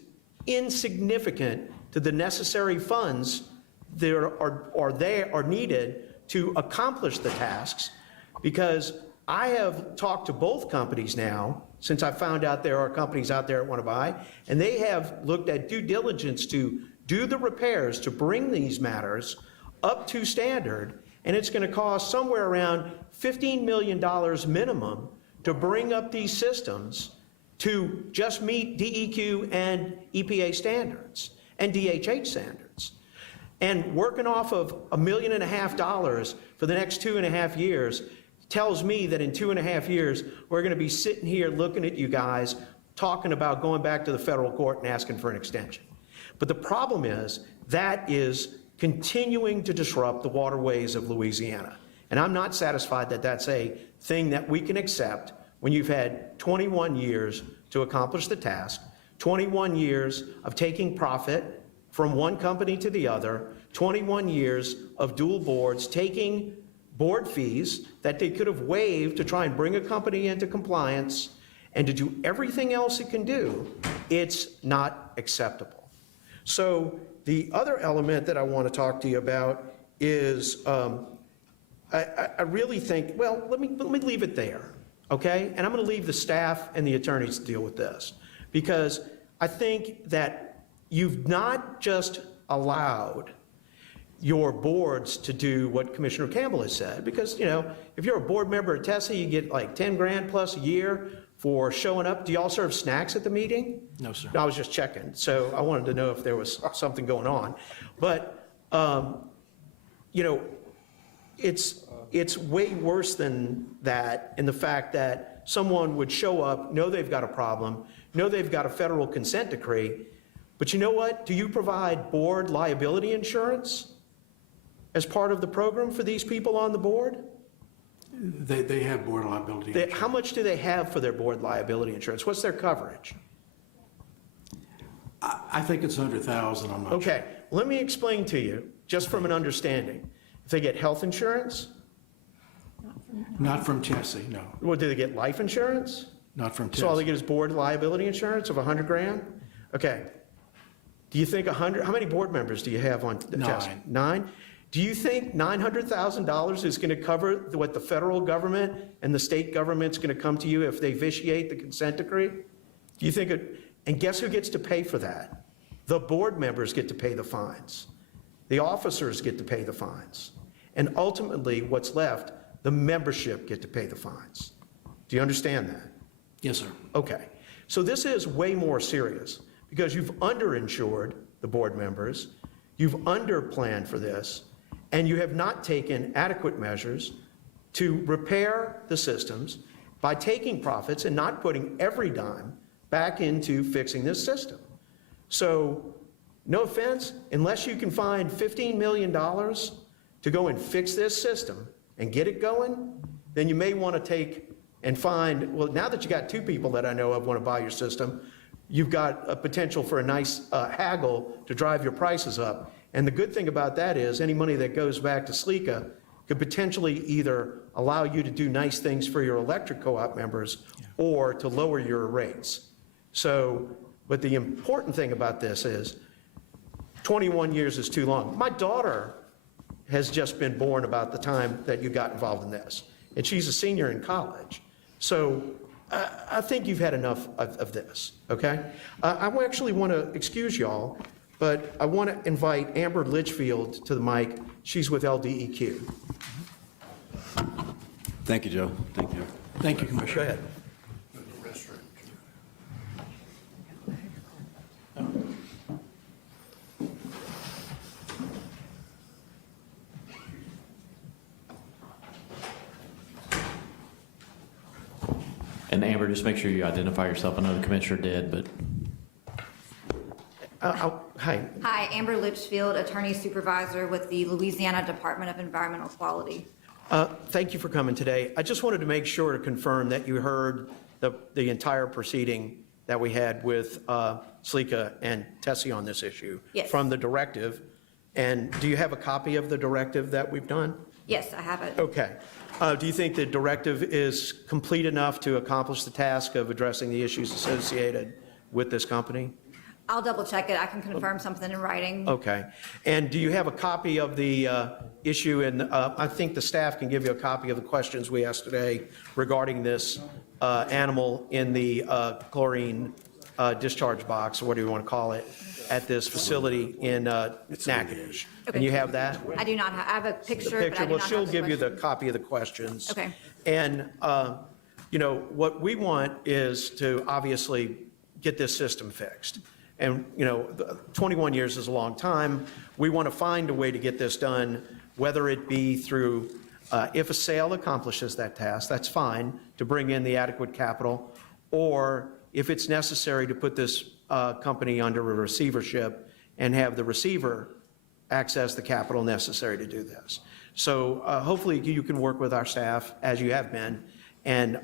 insignificant to the necessary funds that are needed to accomplish the tasks, because I have talked to both companies now since I found out there are companies out there that want to buy, and they have looked at due diligence to do the repairs to bring these matters up to standard, and it's going to cost somewhere around $15 million minimum to bring up these systems to just meet DEQ and EPA standards and DHH standards. And working off of $1.5 million for the next 2.5 years tells me that in 2.5 years, we're going to be sitting here looking at you guys talking about going back to the federal court and asking for an extension. But the problem is that is continuing to disrupt the waterways of Louisiana. And I'm not satisfied that that's a thing that we can accept when you've had 21 years to accomplish the task, 21 years of taking profit from one company to the other, 21 years of dual boards taking board fees that they could have waived to try and bring a company into compliance, and to do everything else it can do. It's not acceptable. So the other element that I want to talk to you about is I really think, well, let me leave it there, okay? And I'm going to leave the staff and the attorneys to deal with this, because I think that you've not just allowed your boards to do what Commissioner Campbell has said, because, you know, if you're a board member at Tessy, you get like 10 grand plus a year for showing up. Do y'all serve snacks at the meeting? No, sir. I was just checking, so I wanted to know if there was something going on. But, you know, it's way worse than that in the fact that someone would show up, know they've got a problem, know they've got a federal consent decree, but you know what? Do you provide board liability insurance as part of the program for these people on the board? They have board liability insurance. How much do they have for their board liability insurance? What's their coverage? I think it's 100,000, I'm not sure. Okay, let me explain to you, just from an understanding. If they get health insurance? Not from Tessy, no. Well, do they get life insurance? Not from Tessy. So all they get is board liability insurance of 100 grand? Okay. Do you think 100, how many board members do you have on the test? 9. 9? Do you think $900,000 is going to cover what the federal government and the state government's going to come to you if they vitiate the consent decree? Do you think it, and guess who gets to pay for that? The board members get to pay the fines. The officers get to pay the fines. And ultimately, what's left, the membership get to pay the fines. Do you understand that? Yes, sir. Okay. So this is way more serious because you've underinsured the board members, you've underplanned for this, and you have not taken adequate measures to repair the systems by taking profits and not putting every dime back into fixing this system. So, no offense, unless you can find $15 million to go and fix this system and get it going, then you may want to take and find, well, now that you got 2 people that I know of want to buy your system, you've got a potential for a nice haggle to drive your prices up. And the good thing about that is any money that goes back to Cleco could potentially either allow you to do nice things for your electric co-op members or to lower your rates. So, but the important thing about this is 21 years is too long. My daughter has just been born about the time that you got involved in this, and she's a senior in college. So I think you've had enough of this, okay? I actually want to excuse y'all, but I want to invite Amber Litchfield to the mic. She's with LDEQ. Thank you, Joe. Thank you. Thank you, Commissioner. Go ahead. And Amber, just make sure you identify yourself. I know the commissioner did, but. Hi. Hi, Amber Litchfield, Attorney Supervisor with the Louisiana Department of Environmental Quality. Thank you for coming today. I just wanted to make sure to confirm that you heard the entire proceeding that we had with Cleco and Tessy on this issue. Yes. From the directive. And do you have a copy of the directive that we've done? Yes, I have it. Okay. Do you think the directive is complete enough to accomplish the task of addressing the issues associated with this company? I'll double check it. I can confirm something in writing. Okay. And do you have a copy of the issue? And I think the staff can give you a copy of the questions we asked today regarding this animal in the chlorine discharge box, or what do you want to call it, at this facility in Natchitoches. Okay. And you have that? I do not have, I have a picture, but I do Well, not have she'll the give you the question. copy of the questions. Okay. And, you know, what we want is to obviously get this system fixed. And, you know, 21 years is a long time. We want to find a way to get this done, whether it be through, if a sale accomplishes that task, that's fine, to bring in the adequate capital, or if it's necessary to put this company under a receivership and have the receiver access the capital necessary to do this. So hopefully you can work with our staff, as you have been, and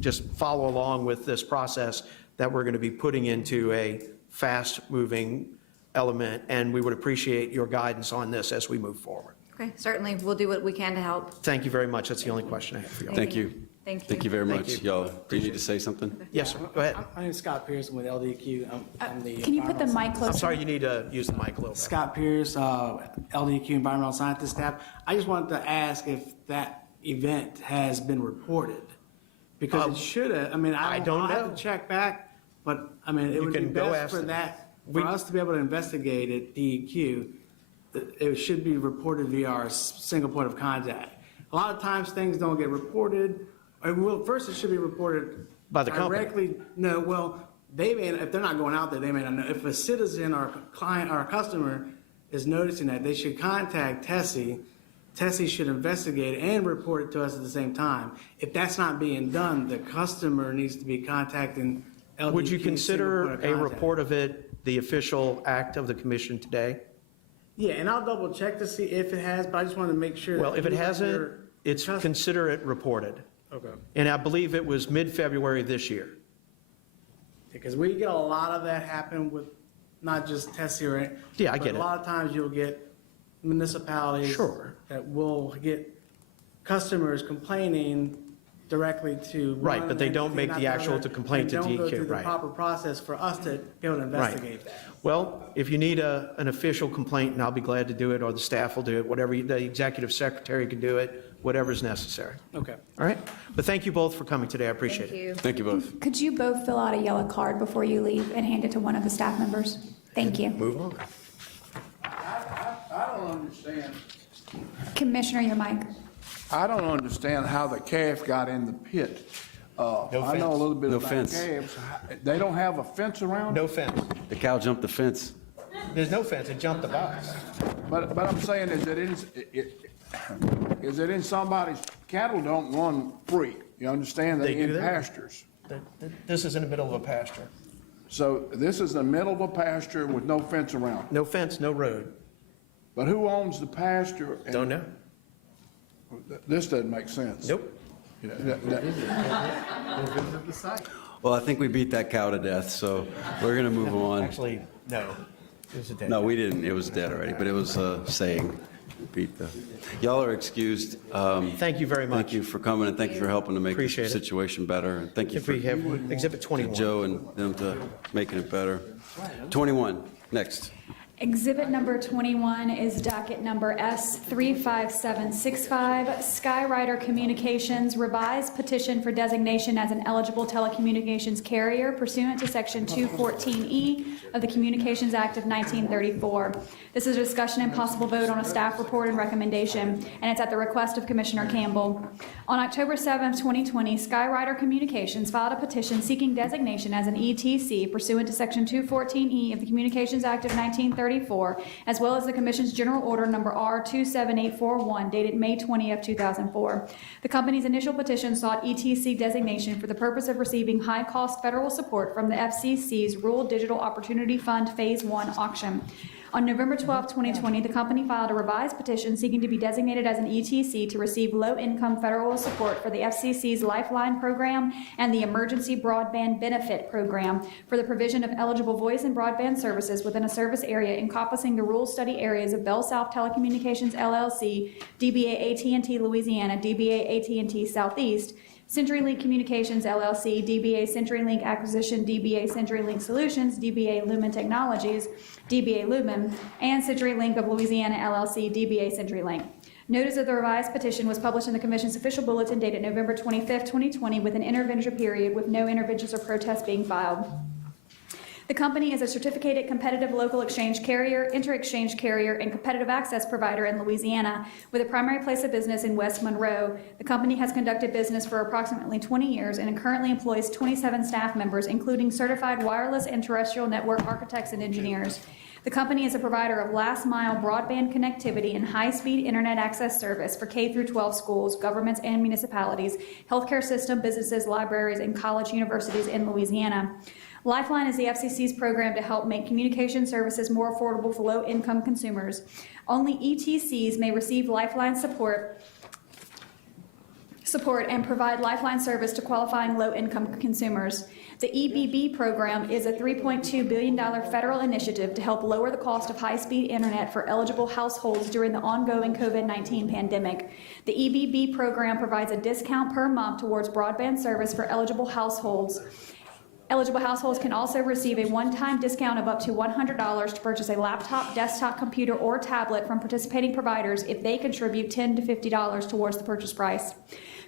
just follow along with this process that we're going to be putting into a fast-moving element, and we would appreciate your guidance on this as we move forward. Okay, certainly. We'll do what we can to help. Thank you very much. That's the only question I have for you. Thank you. Thank you. Thank you very Thank much. you. Y'all, do you need to say something? Yes, sir. Go ahead. My name is Scott Pierce. I'm with LDQ. I'm the Can you put the mic closer? I'm sorry, you need to use the mic a little bit. Scott Pierce, LDQ Environmental Scientist staff. I just wanted to ask if that event has been reported. Because it should have. I mean, I don't I'll have know. to check back, but I mean, it You would be can go best ask for them. that, for us to be able to investigate it, DEQ, it should be reported via our single point of contact. A lot of times things don't get reported. Well, first it should be reported By the company. directly. No, well, they may, if they're not going out there, they may not know. If a citizen or client or customer is noticing that, they should contact Tessy. Tessy should investigate and report it to us at the same time. If that's not being done, the customer needs to be contacting LDQ. Would you single consider point of a contact. report of it the official act of the commission today? Yeah, and I'll double check to see if it has, but I just wanted to make sure. Well, that if it you have hasn't, your- it's consider it reported. Okay. And I believe it was mid-February this year. Because we get a lot of that happen with not just Tessy or. Yeah, I but get it. A lot of times you'll get municipalities. Sure. That will get customers complaining directly to. Right, one but they don't entity, make not the actual other, to complain and to don't go DEQ, through the right. proper process for us to be able to investigate that. Well, if you need an official complaint, and I'll be glad to do it, or the staff will do it, whatever, the executive secretary can do it, whatever's necessary. Okay. All right? But thank you both for coming today. I appreciate Thank it. you. Thank you both. Could you both fill out a yellow card before you leave and hand it to one of the staff members? Thank you. Move on. I don't understand. Commissioner, your mic. I don't understand how the calf got in the pit. I know a little bit No about fence. calves. They don't have a fence around? No fence. The cow jumped the fence. There's no fence. It jumped the box. But I'm saying is it in somebody's, cattle don't run free. You understand? They They're do in that. pastures. This is in the middle of a pasture. So this is the middle of a pasture with no fence around. No fence, no road. But who owns the pasture? and- Don't know. This doesn't make sense. Nope. You know, that- Well, I think we beat that cow to death, so we're going to move on. Actually, no. It was a dead No, we didn't. It was dead already, but it was saying, beat the, y'all are excused. Thank you very much. Thank you for coming, and thank you for helping to make the Appreciate it. situation better. And thank you If for we have Exhibit 21. Joe and them to making it better. 21, next. Exhibit number 21 is docket number S35765, Skyrider Communications revised petition for designation as an eligible telecommunications carrier pursuant to Section 214E of the Communications Act of 1934. This is a discussion and possible vote on a staff report and recommendation, and it's at the request of Commissioner Campbell. On October 7, 2020, Skyrider Communications filed a petition seeking designation as an ETC pursuant to Section 214E of the Communications Act of 1934, as well as the Commission's General Order Number R27841, dated May 20, 2004. The company's initial petition sought ETC designation for the purpose of receiving high-cost federal support from the FCC's Rural Digital Opportunity Fund Phase 1 auction. On November 12, 2020, the company filed a revised petition seeking to be designated as an ETC to receive low-income federal support for the FCC's Lifeline program and the Emergency Broadband Benefit program for the provision of eligible voice and broadband services within a service area encompassing the rural study areas of Bell South Telecommunications LLC, DBA AT&T Louisiana, DBA AT&T Southeast, CenturyLink Communications LLC, DBA CenturyLink Acquisition, DBA CenturyLink Solutions, DBA Lumen Technologies, DBA Lumen, and CenturyLink of Louisiana LLC, DBA CenturyLink. Notice of the revised petition was published in the Commission's official bulletin dated November 25, 2020, with an intervention period with no interventions or protests being filed. The company is a certificated competitive local exchange carrier, inter-exchange carrier, and competitive access provider in Louisiana with a primary place of business in West Monroe. The company has conducted business for approximately 20 years and currently employs 27 staff members, including certified wireless and terrestrial network architects and engineers. The company is a provider of last-mile broadband connectivity and high-speed internet access service for K-12 schools, governments and municipalities, healthcare system, businesses, libraries, and college universities in Louisiana. Lifeline is the FCC's program to help make communication services more affordable for low-income consumers. Only ETCs may receive Lifeline support and provide Lifeline service to qualifying low-income consumers. The EBB program is a $3.2 billion federal initiative to help lower the cost of high-speed internet for eligible households during the ongoing COVID-19 pandemic. The EBB program provides a discount per month towards broadband service for eligible households. Eligible households can also receive a one-time discount of up to $100 to purchase a laptop, desktop computer, or tablet from participating providers if they contribute $10 to $50 towards the purchase price.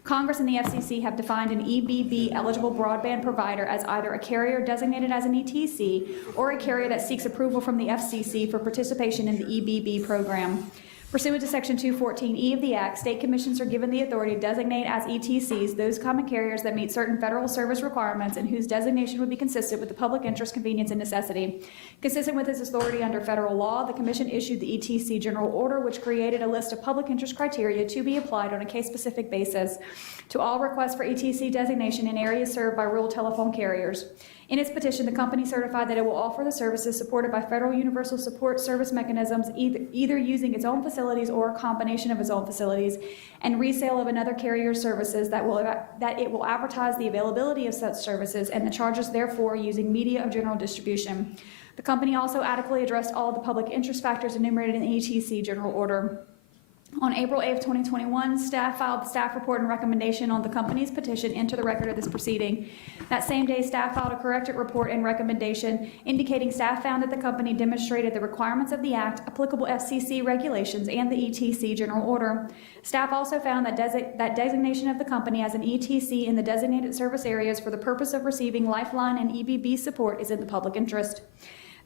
Congress and the FCC have defined an EBB eligible broadband provider as either a carrier designated as an ETC or a carrier that seeks approval from the FCC for participation in the EBB program. Pursuant to Section 214E of the Act, state commissions are given the authority to designate as ETCs those common carriers that meet certain federal service requirements and whose designation would be consistent with the public interest, convenience, and necessity. Consistent with its authority under federal law, the Commission issued the ETC General Order, which created a list of public interest criteria to be applied on a case-specific basis to all requests for ETC designation in areas served by rural telephone carriers. In its petition, the company certified that it will offer the services supported by federal universal support service mechanisms, either using its own facilities or a combination of its own facilities, and resale of another carrier's services that it will advertise the availability of such services and the charges therefore using media of general distribution. The company also adequately addressed all of the public interest factors enumerated in the ETC General Order. On April 8, 2021, staff filed the staff report and recommendation on the company's petition into the record of this proceeding. That same day, staff filed a corrected report and recommendation indicating staff found that the company demonstrated the requirements of the Act, applicable FCC regulations, and the ETC General Order. Staff also found that designation of the company as an ETC in the designated service areas for the purpose of receiving Lifeline and EBB support is in the public interest.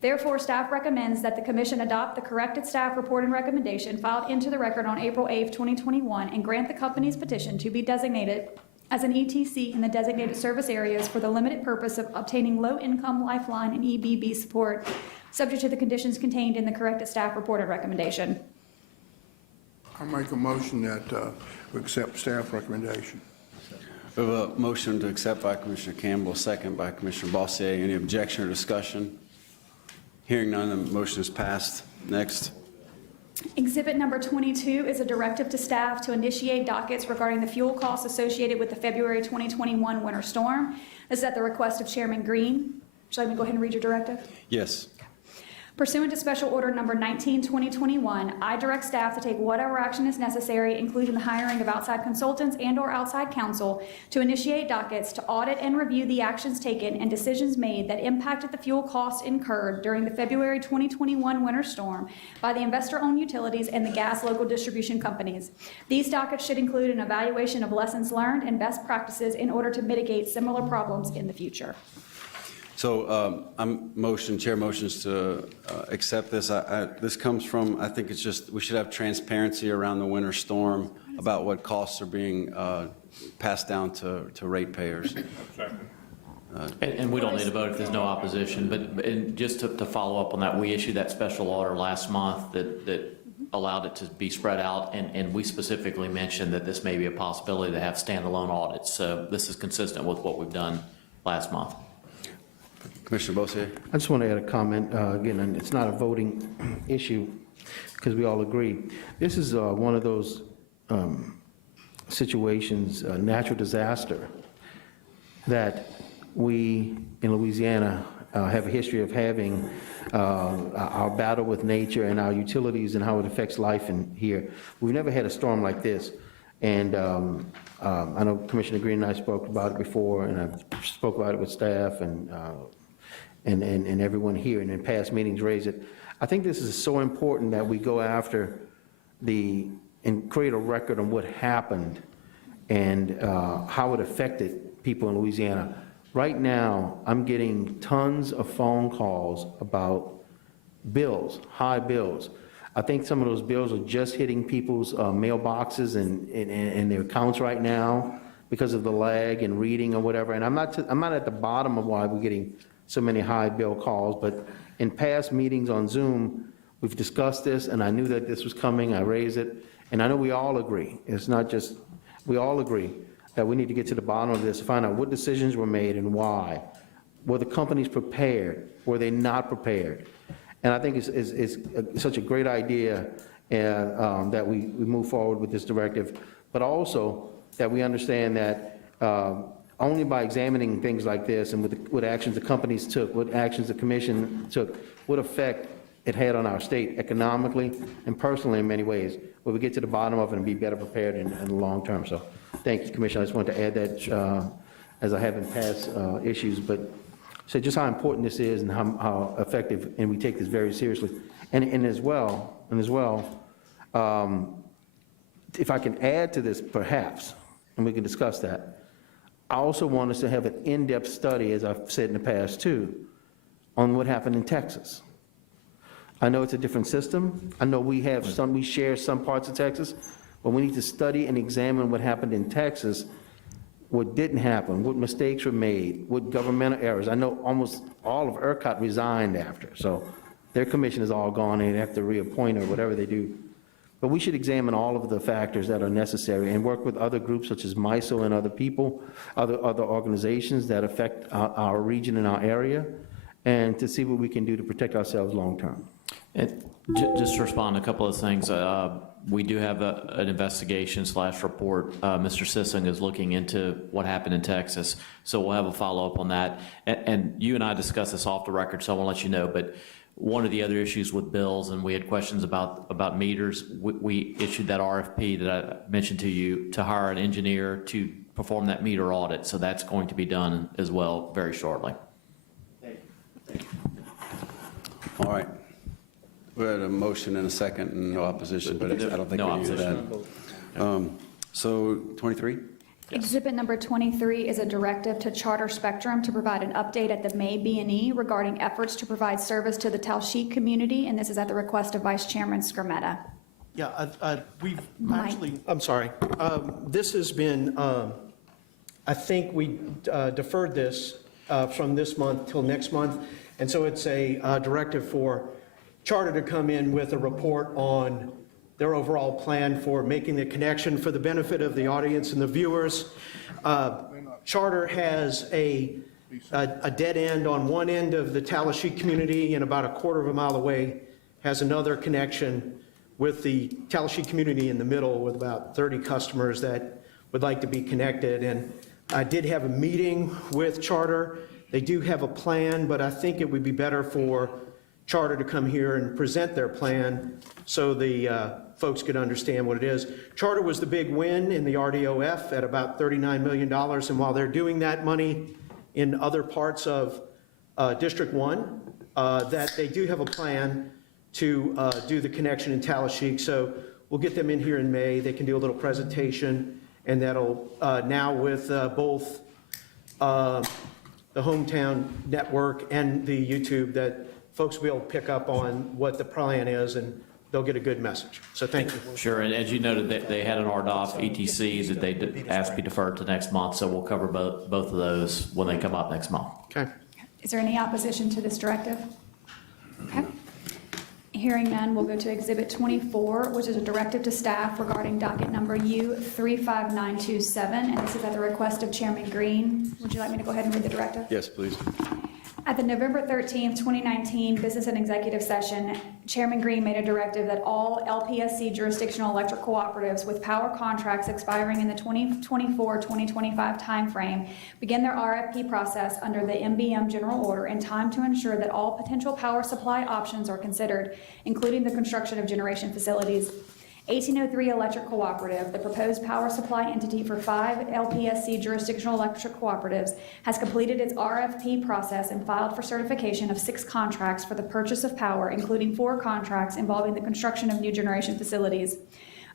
Therefore, staff recommends that the Commission adopt the corrected staff report and recommendation filed into the record on April 8, 2021, and grant the company's petition to be designated as an ETC in the designated service areas for the limited purpose of obtaining low-income Lifeline and EBB support, subject to the conditions contained in the corrected staff report and recommendation. I make a motion that we accept staff recommendation. We have a motion to accept by Commissioner Campbell, second by Commissioner Bossier. Any objection or discussion? Hearing none, the motion is passed. Next. Exhibit number 22 is a directive to staff to initiate dockets regarding the fuel costs associated with the February 2021 winter storm. This is at the request of Chairman Green. Shall I go ahead and read your directive? Yes. Pursuant to Special Order Number 19/2021, I direct staff to take whatever action is necessary, including the hiring of outside consultants and/or outside counsel, to initiate dockets to audit and review the actions taken and decisions made that impacted the fuel costs incurred during the February 2021 winter storm by the investor-owned utilities and the gas local distribution companies. These dockets should include an evaluation of lessons learned and best practices in order to mitigate similar problems in the future. So chair motions to accept this. This comes from, I think it's just, we should have transparency around the winter storm about what costs are being passed down to ratepayers. And we don't need a vote if there's no opposition, but just to follow up on that, we issued that special order last month that allowed it to be spread out, and we specifically mentioned that this may be a possibility to have standalone audits. So this is consistent with what we've done last month. Commissioner Bossier? I just want to add a comment, again, and it's not a voting issue, because we all agree. This is one of those situations, natural disaster, that we in Louisiana have a history of having our battle with nature and our utilities and how it affects life in here. We've never had a storm like this. And I know Commissioner Green and I spoke about it before, and I spoke about it with staff and everyone here, and in past meetings raised it. I think this is so important that we go after and create a record on what happened and how it affected people in Louisiana. Right now, I'm getting tons of phone calls about bills, high bills. I think some of those bills are just hitting people's mailboxes and their accounts right now because of the lag in reading or whatever. And I'm not at the bottom of why we're getting so many high bill calls, but in past meetings on Zoom, we've discussed this, and I knew that this was coming. I raised it, and I know we all agree. It's not just, we all agree that we need to get to the bottom of this, find out what decisions were made and why. Were the companies prepared? Were they not prepared? And I think it's such a great idea that we move forward with this directive, but also that we understand that only by examining things like this and what actions the companies took, what actions the commission took, what effect it had on our state economically and personally in many ways, where we get to the bottom of it and be better prepared in the long term. So thank you, Commissioner. I just wanted to add that as I have in past issues, but so just how important this is and how effective, and we take this very seriously. And as well, if I can add to this perhaps, and we can discuss that, I also want us to have an in-depth study, as I've said in the past too, on what happened in Texas. I know it's a different system. I know we share some parts of Texas, but we need to study and examine what happened in Texas, what didn't happen, what mistakes were made, what governmental errors. I know almost all of ERCOT resigned after, so their commission is all gone and they have to reappoint or whatever they do. But we should examine all of the factors that are necessary and work with other groups such as MISO and other people, other organizations that affect our region and our area, and to see what we can do to protect ourselves long term. And just to respond to a couple of things, we do have an investigation/report. Mr. Sissing is looking into what happened in Texas, so we'll have a follow-up on that. And you and I discussed this off the record, so I won't let you know, but one of the other issues with bills, and we had questions about meters, we issued that RFP that I mentioned to you to hire an engineer to perform that meter audit, so that's going to be done as well very shortly. Thank you. All right. We had a motion and a second and no opposition, but I don't think we needed that. So 23? Exhibit number 23 is a directive to Charter Spectrum to provide an update at the May B&E regarding efforts to provide service to the Tausheet community, and this is at the request of Vice Chairman Skrmetta. Yeah, we've Mike. actually, I'm sorry. This has been, I think we deferred this from this month till next month, and so it's a directive for Charter to come in with a report on their overall plan for making the connection for the benefit of the audience and the viewers. Charter has a dead end on one end of the Tausheet community, and about a quarter of a mile away has another connection with the Tausheet community in the middle, with about 30 customers that would like to be connected. And I did have a meeting with Charter. They do have a plan, but I think it would be better for Charter to come here and present their plan so the folks could understand what it is. Charter was the big win in the RDOF at about $39 million, and while they're doing that money in other parts of District 1, that they do have a plan to do the connection in Tausheet. So we'll get them in here in May. They can do a little presentation, and that'll now with both the Hometown Network and the YouTube, that folks will be able to pick up on what the plan is, and they'll get a good message. So thank you. Sure, and as you noted, they had an RDOF ETC that they asked to be deferred to next month, so we'll cover both of those when they come up next month. Okay. Is there any opposition to this directive? Okay. Hearing none, we'll go to Exhibit 24, which is a directive to staff regarding docket number U35927, and this is at the request of Chairman Green. Would you like me to go ahead and read the directive? Yes, please. At the November 13th, 2019 Business and Executive Session, Chairman Green made a directive that all LPSC jurisdictional electric cooperatives with power contracts expiring in the 2024-2025 timeframe begin their RFP process under the MBM General Order in time to ensure that all potential power supply options are considered, including the construction of generation facilities. 1803 Electric Cooperative, the proposed power supply entity for 5 LPSC jurisdictional electric cooperatives, has completed its RFP process and filed for certification of 6 contracts for the purchase of power, including 4 contracts involving the construction of new generation facilities.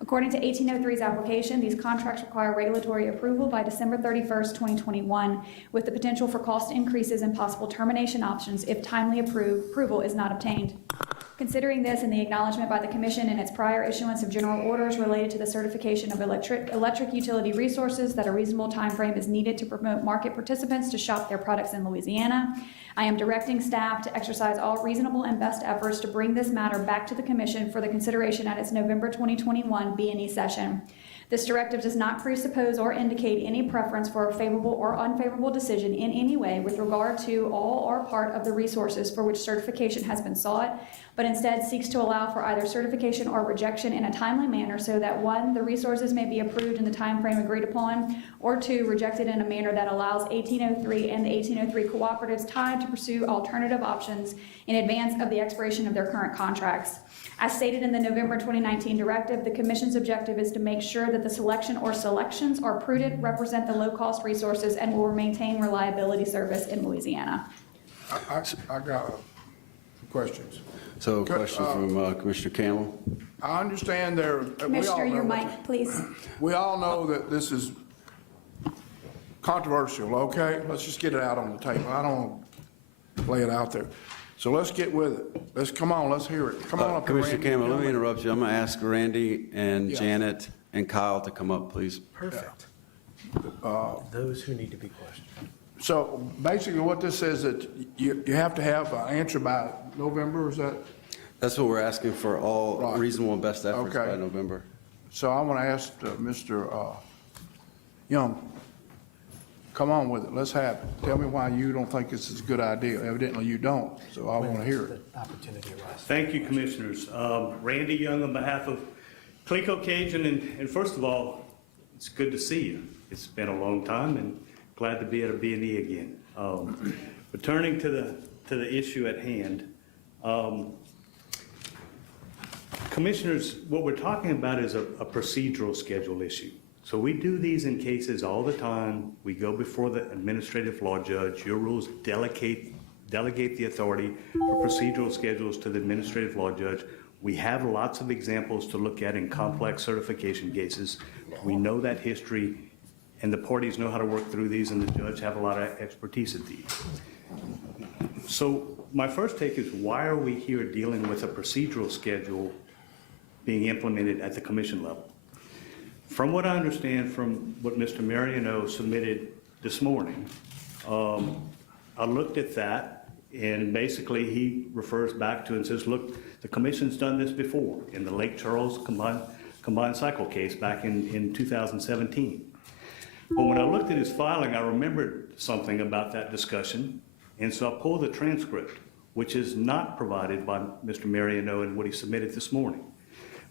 According to 1803's application, these contracts require regulatory approval by December 31st, 2021, with the potential for cost increases and possible termination options if timely approval is not obtained. Considering this and the acknowledgement by the Commission in its prior issuance of general orders related to the certification of electric utility resources that a reasonable time frame is needed to promote market participants to shop their products in Louisiana, I am directing staff to exercise all reasonable and best efforts to bring this matter back to the Commission for the consideration at its November 2021 B&E session. This directive does not presuppose or indicate any preference for a favorable or unfavorable decision in any way with regard to all or part of the resources for which certification has been sought, but instead seeks to allow for either certification or rejection in a timely manner so that 1, the resources may be approved in the time frame agreed upon, or 2, rejected in a manner that allows 1803 and the 1803 cooperatives time to pursue alternative options in advance of the expiration of their current contracts. As stated in the November 2019 directive, the Commission's objective is to make sure that the selection or selections are prudent, represent the low-cost resources, and will maintain reliability service in Louisiana. I got questions. So, question from Commissioner Campbell. I understand there. Commissioner, your mic, please. We all know that this is controversial, okay? Let's just get it out on the table. I don't want to lay it out there. So let's get with it. Come on, let's hear it. Come on up, Commissioner Randy. Campbell, let me interrupt you. I'm going to ask Randy and Yeah. Janet and Kyle to come up, please. Perfect. Those who need to be questioned. So basically what this says that you have to have an answer by November, is that? That's what we're asking for, all Right. reasonable and best efforts Okay. by November. So I want to ask Mr. Young, come on with it. Let's have it. Tell me why you don't think this is a good idea. Evidently you don't, so I want to hear it. Opportunity arises. Thank you, Commissioners. Randy Young on behalf of Cleco Cajun, and first of all, it's good to see you. It's been a long time, and glad to be at a B&E again. Returning to the issue at hand, Commissioners, what we're talking about is a procedural schedule issue. So we do these in cases all the time. We go before the administrative law judge. Your rules delegate the authority for procedural schedules to the administrative law judge. We have lots of examples to look at in complex certification cases. We know that history, and the parties know how to work through these, and the judge have a lot of expertise at these. So my first take is, why are we here dealing with a procedural schedule being implemented at the commission level? From what I understand from what Mr. Mariano submitted this morning, I looked at that, and basically he refers back to and says, look, the commission's done this before in the Lake Charles combined cycle case back in 2017. But when I looked at his filing, I remembered something about that discussion, and so I pulled the transcript, which is not provided by Mr. Mariano in what he submitted this morning.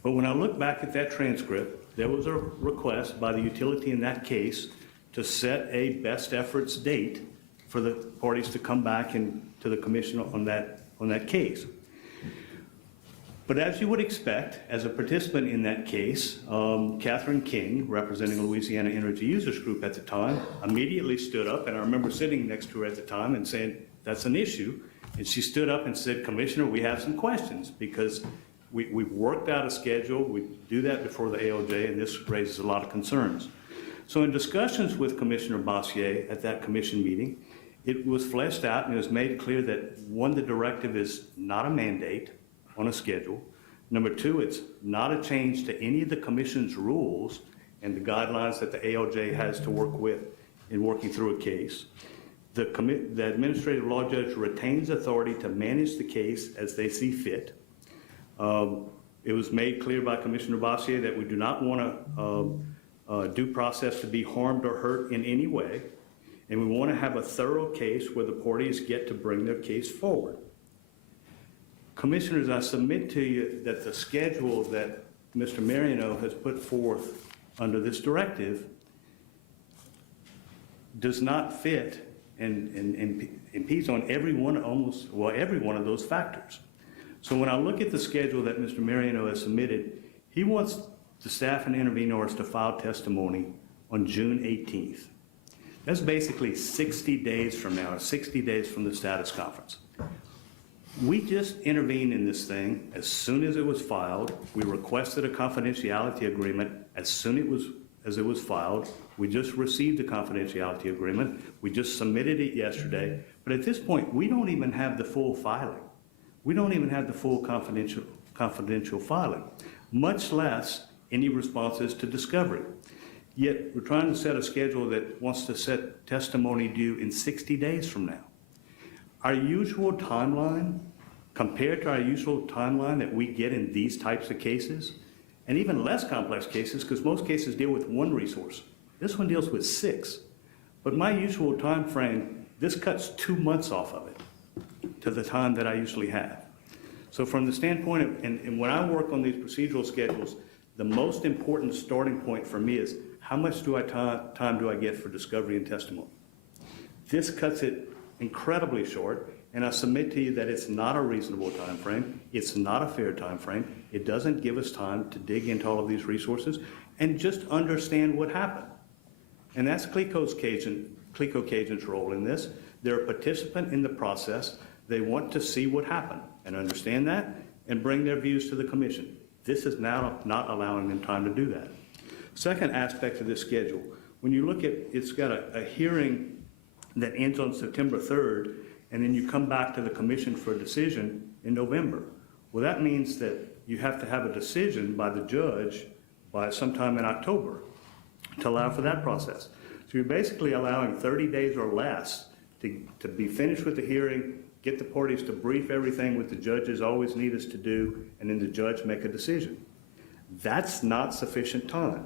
But when I look back at that transcript, there was a request by the utility in that case to set a best efforts date for the parties to come back and to the commission on that case. But as you would expect, as a participant in that case, Catherine King, representing Louisiana Energy Users Group at the time, immediately stood up, and I remember sitting next to her at the time and saying, that's an issue. And she stood up and said, Commissioner, we have some questions, because we've worked out a schedule. We do that before the ALJ, and this raises a lot of concerns. So in discussions with Commissioner Bossier at that commission meeting, it was fleshed out and it was made clear that, 1, the directive is not a mandate on a schedule. Number 2, it's not a change to any of the commission's rules and the guidelines that the ALJ has to work with in working through a case. The administrative law judge retains authority to manage the case as they see fit. It was made clear by Commissioner Bossier that we do not want due process to be harmed or hurt in any way. and we want to have a thorough case where the parties get to bring their case forward. Commissioners, I submit to you that the schedule that Mr. Mariano has put forth under this directive does not fit and impedes on every one of those factors. So when I look at the schedule that Mr. Mariano has submitted, he wants the staff and intervenors to file testimony on June 18th. That's basically 60 days from now, or 60 days from the status conference. We just intervened in this thing as soon as it was filed. We requested a confidentiality agreement as soon as it was filed. We just received a confidentiality agreement. We just submitted it yesterday. But at this point, we don't even have the full filing. We don't even have the full confidential filing, much less any responses to discovery. Yet we're trying to set a schedule that wants to set testimony due in 60 days from now. Our usual timeline, compared to our usual timeline that we get in these types of cases, and even less complex cases, because most cases deal with one resource. This one deals with 6. But my usual time frame, this cuts 2 months off of it to the time that I usually have. So from the standpoint of, and when I work on these procedural schedules, the most important starting point for me is how much time do I get for discovery and testimony? This cuts it incredibly short, and I submit to you that it's not a reasonable time frame. It's not a fair time frame. It doesn't give us time to dig into all of these resources and just understand what happened. And that's Cleco Cajun's role in this. They're a participant in the process. They want to see what happened and understand that and bring their views to the commission. This is now not allowing them time to do that. Second aspect of this schedule, when you look at, it's got a hearing that ends on September 3rd, and then you come back to the commission for a decision in November. Well, that means that you have to have a decision by the judge by sometime in October to allow for that process. So you're basically allowing 30 days or less to be finished with the hearing, get the parties to brief everything what the judges always need us to do, and then the judge make a decision. That's not sufficient time.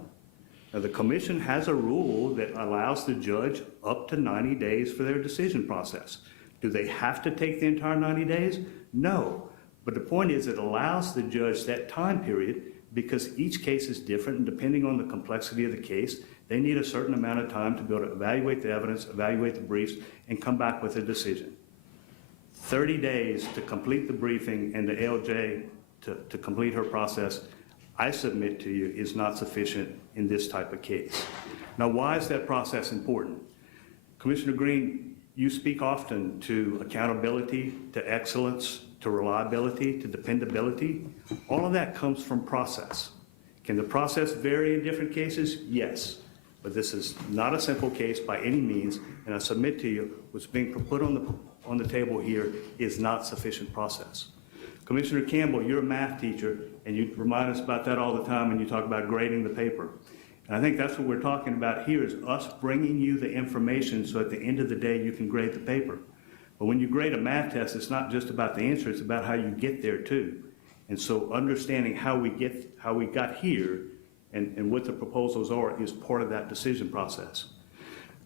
Now, the commission has a rule that allows the judge up to 90 days for their decision process. Do they have to take the entire 90 days? No. But the point is it allows the judge that time period because each case is different, and depending on the complexity of the case, they need a certain amount of time to be able to evaluate the evidence, evaluate the briefs, and come back with a decision. 30 days to complete the briefing and the ALJ to complete her process, I submit to you, is not sufficient in this type of case. Now, why is that process important? Commissioner Green, you speak often to accountability, to excellence, to reliability, to dependability. All of that comes from process. Can the process vary in different cases? Yes. But this is not a simple case by any means, and I submit to you what's being put on the table here is not sufficient process. Commissioner Campbell, you're a math teacher, and you remind us about that all the time when you talk about grading the paper. And I think that's what we're talking about here is us bringing you the information so at the end of the day you can grade the paper. But when you grade a math test, it's not just about the answer, it's about how you get there too. And so understanding how we got here and what the proposals are is part of that decision process.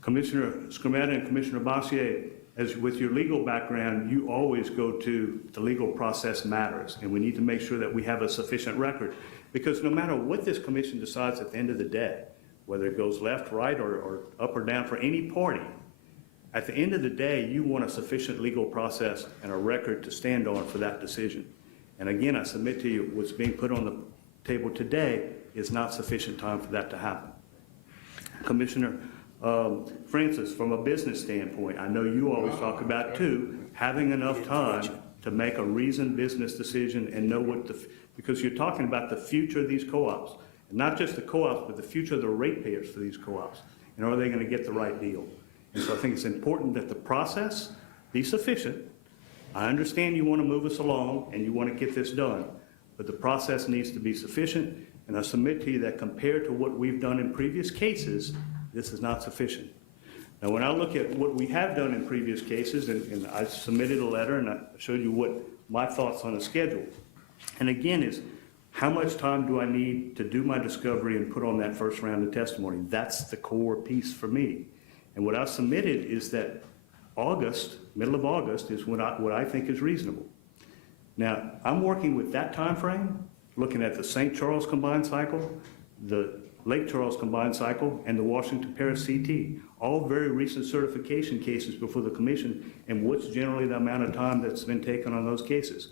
Commissioner Skrmetta and Commissioner Bossier, as with your legal background, you always go to the legal process matters, and we need to make sure that we have a sufficient record, because no matter what this commission decides at the end of the day, whether it goes left, right, or up or down for any party, at the end of the day, you want a sufficient legal process and a record to stand on for that decision. And again, I submit to you, what's being put on the table today is not sufficient time for that to happen. Commissioner Francis, from a business standpoint, I know you always talk about too, having enough time to make a reasoned business decision and know what because you're talking about the future of these co-ops, and not just the co-ops, but the future of the ratepayers for these co-ops, and are they going to get the right deal? And so I think it's important that the process be sufficient. I understand you want to move us along and you want to get this done, but the process needs to be sufficient, and I submit to you that compared to what we've done in previous cases, this is not sufficient. Now, when I look at what we have done in previous cases, and I submitted a letter and I showed you what my thoughts on the schedule, and again is how much time do I need to do my discovery and put on that first round of testimony? That's the core piece for me. And what I submitted is that August, middle of August, is what I think is reasonable. Now, I'm working with that time frame, looking at the St. Charles combined cycle, the Lake Charles combined cycle, and the Washington Parish CT, all very recent certification cases before the commission, and what's generally the amount of time that's been taken on those cases.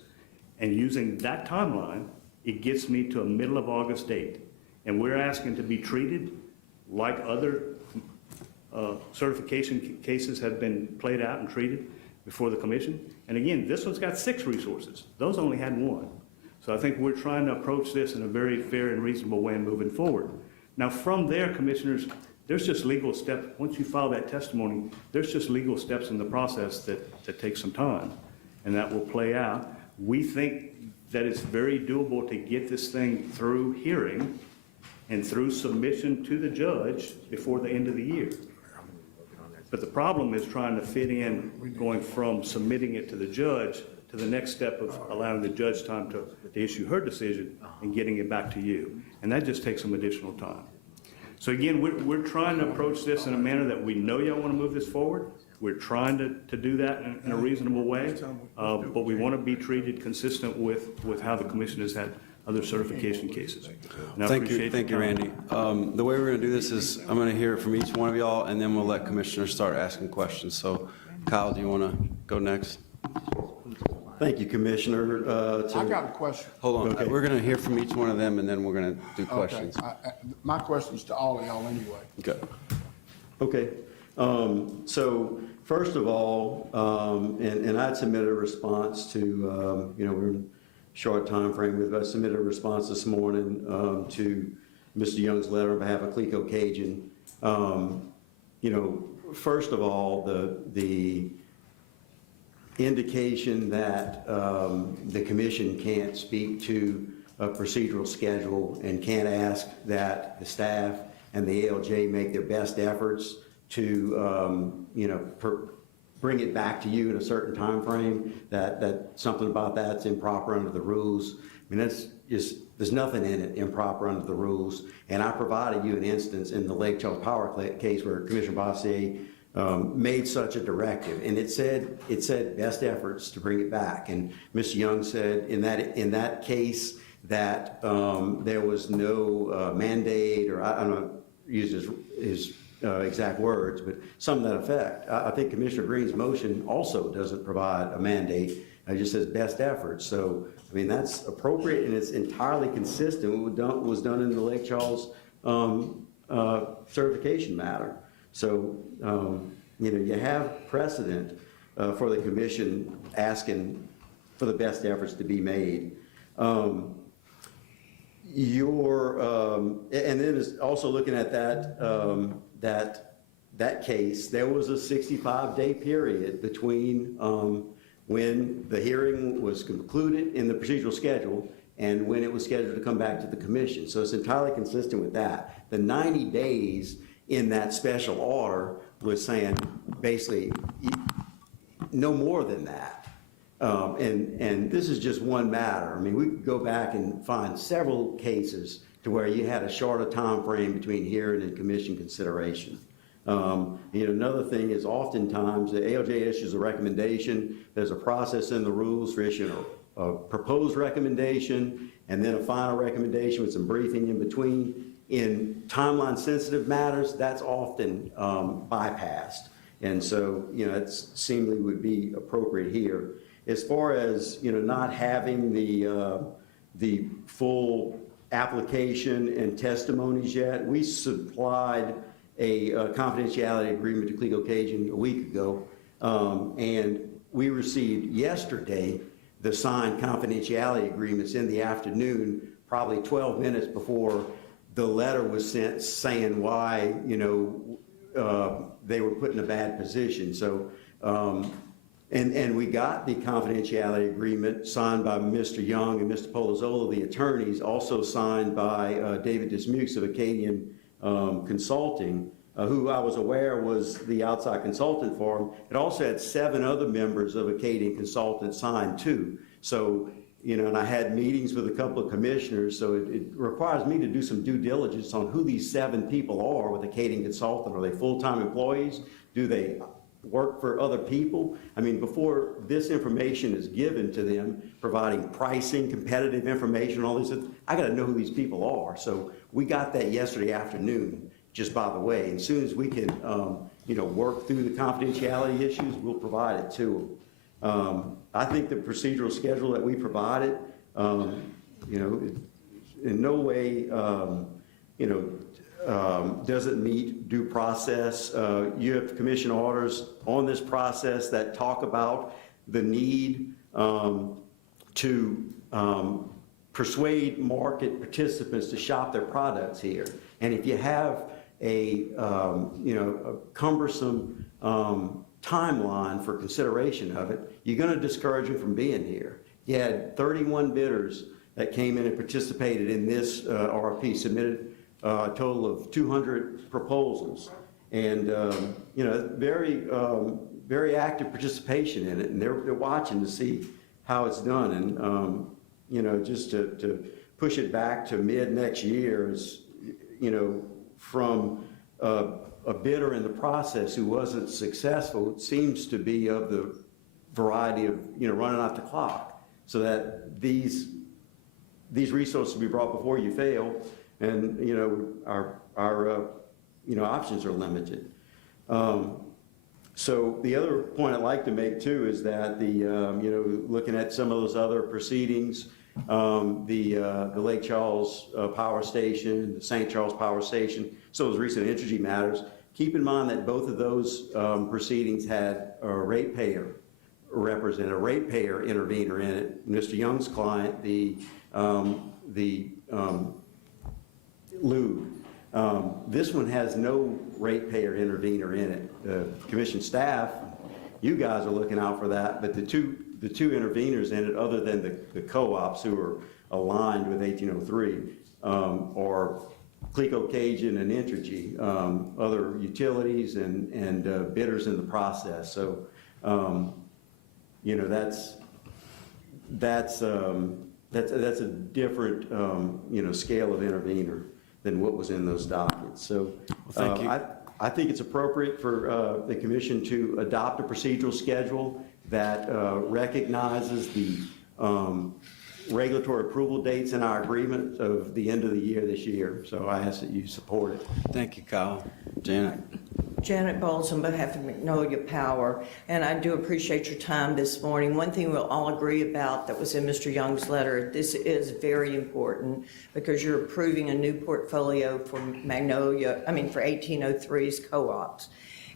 And using that timeline, it gets me to a middle of August date. And we're asking to be treated like other certification cases have been played out and treated before the commission. And again, this one's got 6 resources. Those only had 1. So I think we're trying to approach this in a very fair and reasonable way moving forward. Now from there, commissioners, there's just legal steps. Once you file that testimony, there's just legal steps in the process that take some time, and that will play out. We think that it's very doable to get this thing through hearing and through submission to the judge before the end of the year. But the problem is trying to fit in going from submitting it to the judge to the next step of allowing the judge time to issue her decision and getting it back to you. And that just takes some additional time. So again, we're trying to approach this in a manner that we know y'all want to move this forward. We're trying to do that in a reasonable way, but we want to be treated consistent with how the commission has had other certification cases. Thank you, Randy. The way we're going to do this is I'm going to hear from each one of y'all, and then we'll let commissioners start asking questions. So, Kyle, do you want to go next? Thank you, Commissioner. I got a question. Hold on. Okay. We're going to hear from each one of them, and then we're going to do questions. Okay. My question's to all of y'all anyway. Okay. Okay. So first of all, and I'd submitted a response to, we're in a short time frame. I submitted a response this morning to Mr. Young's letter on behalf of Cleco Cajun. First of all, the indication that the commission can't speak to a procedural schedule and can't ask that the staff and the ALJ make their best efforts to, bring it back to you in a certain time frame, that something about that's improper under the rules. I mean, there's nothing in it improper under the rules. And I provided you an instance in the Lake Charles Power case where Commissioner Bossier made such a directive, and it said best efforts to bring it back. And Mr. Young said in that case that there was no mandate, or I don't know, use his exact words, but some to that effect. I think Commissioner Green's motion also doesn't provide a mandate. It just says best efforts. So I mean, that's appropriate, and it's entirely consistent with what was done in the Lake Charles certification matter. So, you have precedent for the commission asking for the best efforts to be made. And then also looking at that case, there was a 65-day period between when the hearing was concluded in the procedural schedule and when it was scheduled to come back to the commission. So it's entirely consistent with that. The 90 days in that special order was saying basically no more than that. And this is just one matter. I mean, we could go back and find several cases to where you had a shorter time frame between hearing and commission consideration. Another thing is oftentimes the ALJ issues a recommendation. There's a process in the rules for issuing a proposed recommendation and then a final recommendation with some briefing in between. In timeline-sensitive matters, that's often bypassed, and so it seemingly would be appropriate here. As far as not having the full application and testimonies yet, we supplied a confidentiality agreement to Cleco Cajun a week ago, and we received yesterday the signed confidentiality agreements in the afternoon, probably 12 minutes before the letter was sent saying why, they were put in a bad position. So, and we got the confidentiality agreement signed by Mr. Young and Mr. Polozola, the attorneys, also signed by David Dismukes of Acadian Consulting, who I was aware was the outside consultant for him. It also had 7 other members of Acadian Consultant signed too. So, and I had meetings with a couple of commissioners, so it requires me to do some due diligence on who these 7 people are with a Kading consultant. Are they full-time employees? Do they work for other people? I mean, before this information is given to them, providing pricing, competitive information, all these things, I got to know who these people are. So we got that yesterday afternoon, just by the way. And as soon as we can, work through the confidentiality issues, we'll provide it to them. I think the procedural schedule that we provided, in no way, doesn't meet due process. You have commission orders on this process that talk about the need to persuade market participants to shop their products here. And if you have a cumbersome timeline for consideration of it, you're going to discourage them from being here. You had 31 bidders that came in and participated in this RFP, submitted a total of 200 proposals, and very active participation in it, and they're watching to see how it's done. And just to push it back to mid next year is, from a bidder in the process who wasn't successful, it seems to be of the variety of running out the clock, so that these resources will be brought before you fail. And our options are limited. So the other point I'd like to make too is that looking at some of those other proceedings, the Lake Charles Power Station, the St. Charles Power Station, so those recent energy matters. Keep in mind that both of those proceedings had a ratepayer represent, a ratepayer intervener in it. Mr. Young's client, the LUD. This one has no ratepayer intervener in it. The commission staff, you guys are looking out for that, but the two interveners in it, other than the co-ops who are aligned with 1803, are Cleco, Cajun, and Entergy, other utilities and bidders in the process. So, that's a different scale of intervener than what was in those dockets. So Thank you. I think it's appropriate for the commission to adopt a procedural schedule that recognizes the regulatory approval dates in our agreement of the end of the year this year. So I ask that you support it. Thank you, Kyle. Janet. Janet Bowles on behalf of Magnolia Power, and I do appreciate your time this morning. One thing we'll all agree about that was in Mr. Young's letter, this is very important because you're approving a new portfolio for for 1803's co-ops.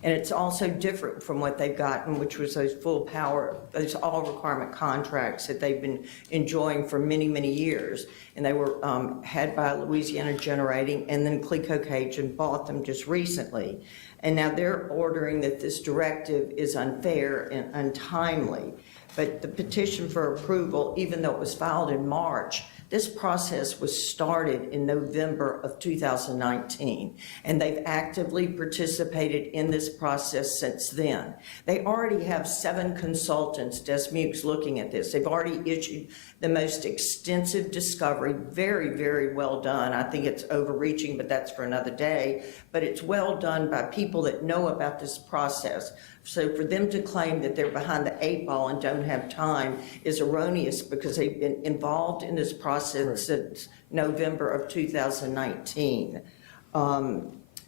And it's also different from what they've gotten, which was those full power, those all requirement contracts that they've been enjoying for many, many years. And they were had by Louisiana Generating, and then Cleco Cajun bought them just recently. And now they're ordering that this directive is unfair and untimely. But the petition for approval, even though it was filed in March, this process was started in November of 2019, and they've actively participated in this process since then. They already have 7 consultants, Desmuke's looking at this. They've already issued the most extensive discovery, very, very well done. I think it's overreaching, but that's for another day. But it's well done by people that know about this process. So for them to claim that they're behind the 8 ball and don't have time is erroneous, because they've been involved in this process since November of 2019.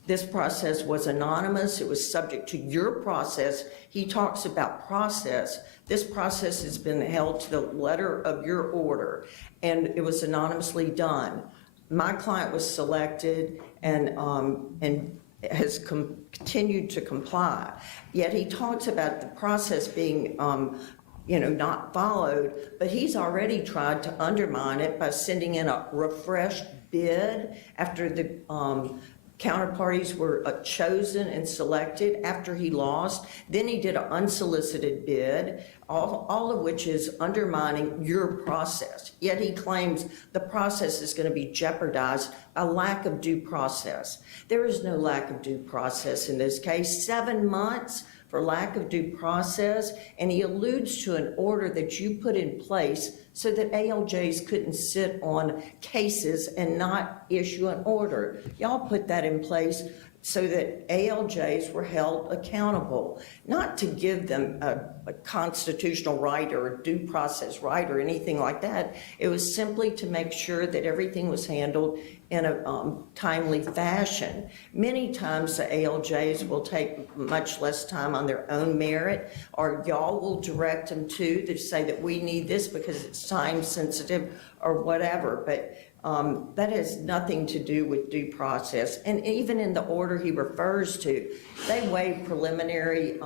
This process was anonymous. It was subject to your process. He talks about process. This process has been held to the letter of your order, and it was anonymously done. My client was selected and has continued to comply. Yet he talks about the process being not followed, but he's already tried to undermine it by sending in a refreshed bid after the counterparties were chosen and selected after he lost. Then he did an unsolicited bid, all of which is undermining your process. Yet he claims the process is going to be jeopardized by lack of due process. There is no lack of due process in this case. 7 months for lack of due process, and he alludes to an order that you put in place so that ALJs couldn't sit on cases and not issue an order. Y'all put that in place so that ALJs were held accountable, not to give them a constitutional right or a due process right or anything like that. It was simply to make sure that everything was handled in a timely fashion. Many times the ALJs will take much less time on their own merit, or y'all will direct them to say that we need this because it's time sensitive or whatever. But that has nothing to do with due process. And even in the order he refers to, they waive preliminary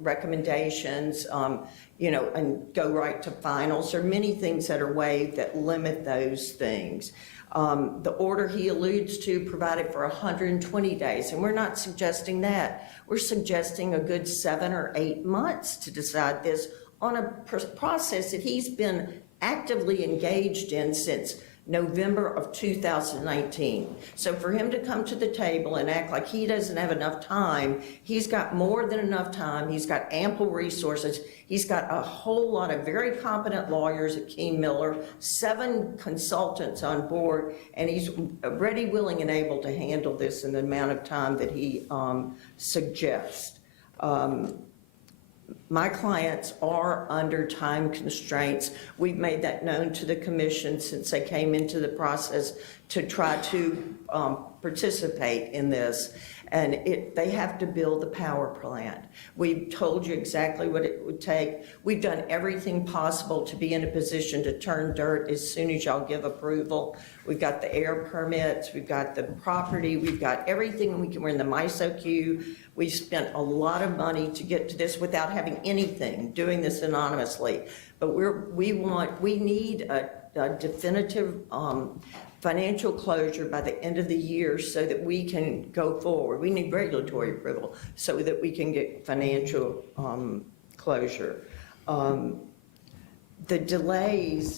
recommendations, and go right to finals. There are many things that are waived that limit those things. The order he alludes to provided for 120 days, and we're not suggesting that. We're suggesting a good 7 or 8 months to decide this on a process that he's been actively engaged in since November of 2019. So for him to come to the table and act like he doesn't have enough time, he's got more than enough time. He's got ample resources. He's got a whole lot of very competent lawyers at King Miller, 7 consultants on board, and he's ready, willing, and able to handle this in the amount of time that he suggests. My clients are under time constraints. We've made that known to the commission since they came into the process to try to participate in this. And they have to build the power plant. We've told you exactly what it would take. We've done everything possible to be in a position to turn dirt as soon as y'all give approval. We've got the air permits, we've got the property, we've got everything. We're in the MISO queue. We spent a lot of money to get to this without having anything, doing this anonymously. But we need a definitive financial closure by the end of the year so that we can go forward. We need regulatory approval so that we can get financial closure. The delay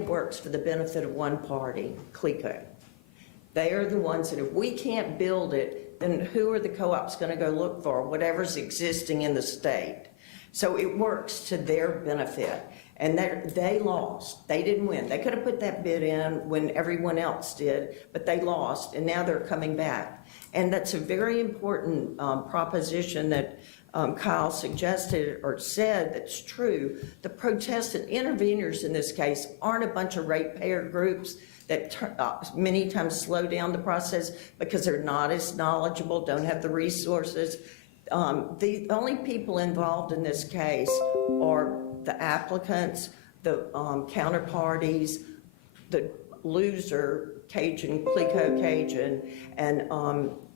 works for the benefit of one party, Cleco. They are the ones that if we can't build it, then who are the co-ops going to go look for? Whatever's existing in the state. So it works to their benefit. And they lost. They didn't win. They could have put that bid in when everyone else did, but they lost, and now they're coming back. And that's a very important proposition that Kyle suggested or said that's true. The protestant interveners in this case aren't a bunch of ratepayer groups that many times slow down the process because they're not as knowledgeable, don't have the resources. The only people involved in this case are the applicants, the counterparties, the loser, Cleco Cajun, and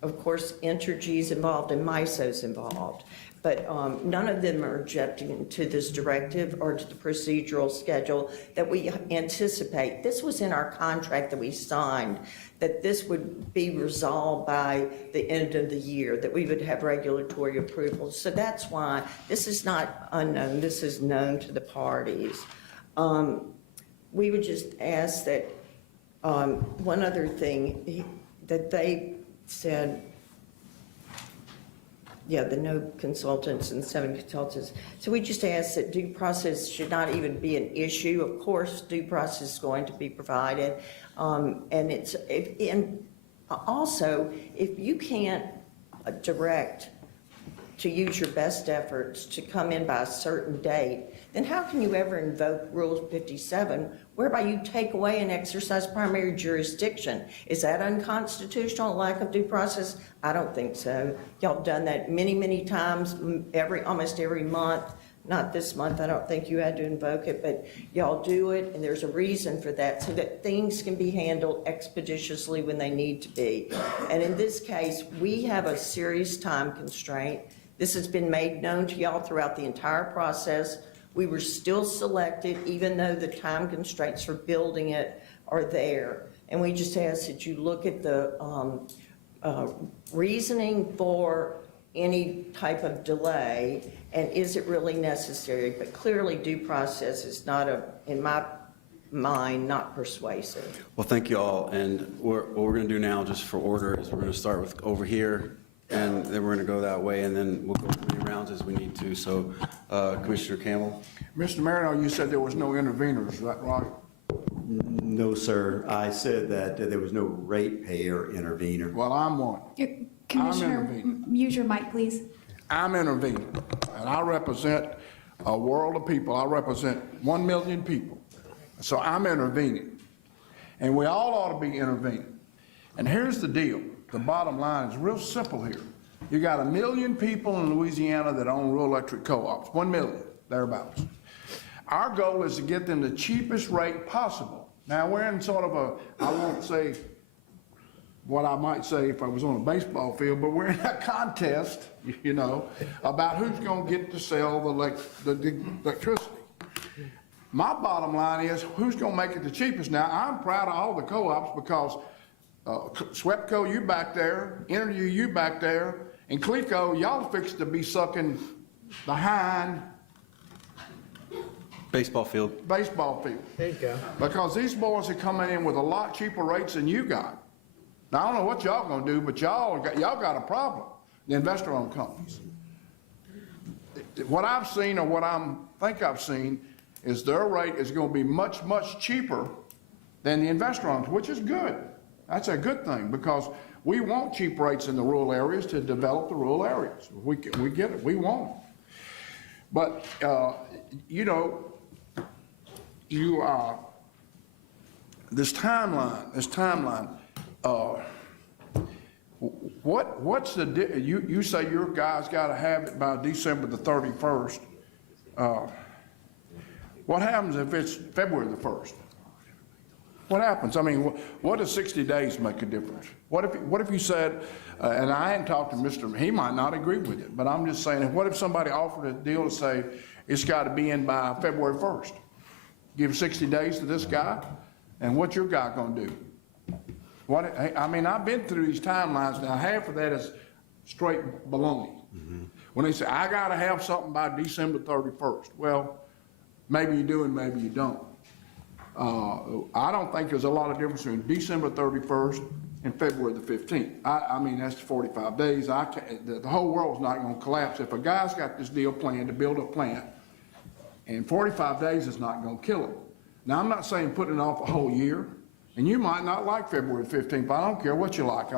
of course Entergy's involved and MISO's involved. But none of them are objecting to this directive or to the procedural schedule that we anticipate. This was in our contract that we signed, that this would be resolved by the end of the year, that we would have regulatory approval. So that's why this is not unknown. This is known to the parties. We would just ask that one other thing that they said, the no consultants and 7 consultants. So we just ask that due process should not even be an issue. Of course, due process is going to be provided. And also, if you can't direct to use your best efforts to come in by a certain date, then how can you ever invoke Rule 57, whereby you take away and exercise primary jurisdiction? Is that unconstitutional, lack of due process? I don't think so. Y'all done that many, many times, almost every month. Not this month, I don't think you had to invoke it, but y'all do it, and there's a reason for that, so that things can be handled expeditiously when they need to be. And in this case, we have a serious time constraint. This has been made known to y'all throughout the entire process. We were still selected, even though the time constraints for building it are there. And we just ask that you look at the reasoning for any type of delay, and is it really necessary? But clearly due process is not, in my mind, not persuasive. Well, thank you all. And what we're going to do now, just for order, is we're going to start with over here, and then we're going to go that way, and then we'll go 3 rounds. rounds as we need to. So, Commissioner Campbell? Mr. Marino, you said there was no interveners, is that right? No, sir. I said that there was no ratepayer intervener. Well, I'm one. Commissioner, use your mic, please. I'm intervening, and I represent a world of people. I represent 1 million people. So I'm intervening. And we all ought to be intervening. And here's the deal. The bottom line is real simple here. You got 1 million people in Louisiana that own rural electric co-ops, 1 million, thereabouts. Our goal is to get them the cheapest rate possible. Now, we're in sort of a, I won't say what I might say if I was on a baseball field, but we're in a contest, you know, about who's going to get to sell the electricity. My bottom line is who's going to make it the cheapest. Now, I'm proud of all the co-ops because Swepco, you back there, Energy, you back there, and Cleco, y'all fixed to be sucking behind Baseball field. There you go. Because these boys are coming in with a lot cheaper rates than you got. Now, I don't know what y'all gonna do, but y'all got a problem, the investor-owned companies. What I've seen, or what I think I've seen, is their rate is gonna be much, much cheaper than the investor-owned, which is good. That's a good thing, because we want cheap rates in the rural areas to develop the rural areas. We get it, we want it. But, you know, this timeline, what's the, you say your guys gotta have it by December the 31st. What happens if it's February the 1st? What happens? I mean, what does 60 days make a difference? What if you said, and I hadn't talked to Mr., he might not agree with it, but I'm just saying, what if somebody offered a deal to say, it's gotta be in by February 1st? Give 60 days to this guy, and what's your guy gonna do? I mean, I've been through these timelines now. Half of that is straight baloney. When they say, I gotta have something by December 31st. Well, maybe you do and maybe you don't. I don't think there's a lot of difference between December 31st and February the 15th. I mean, that's 45 days. The whole world's not gonna collapse. If a guy's got this deal planned to build a plant, and 45 days is not gonna kill him. Now, I'm not saying putting it off a whole year, and you might not like February 15th, but I don't care what you like.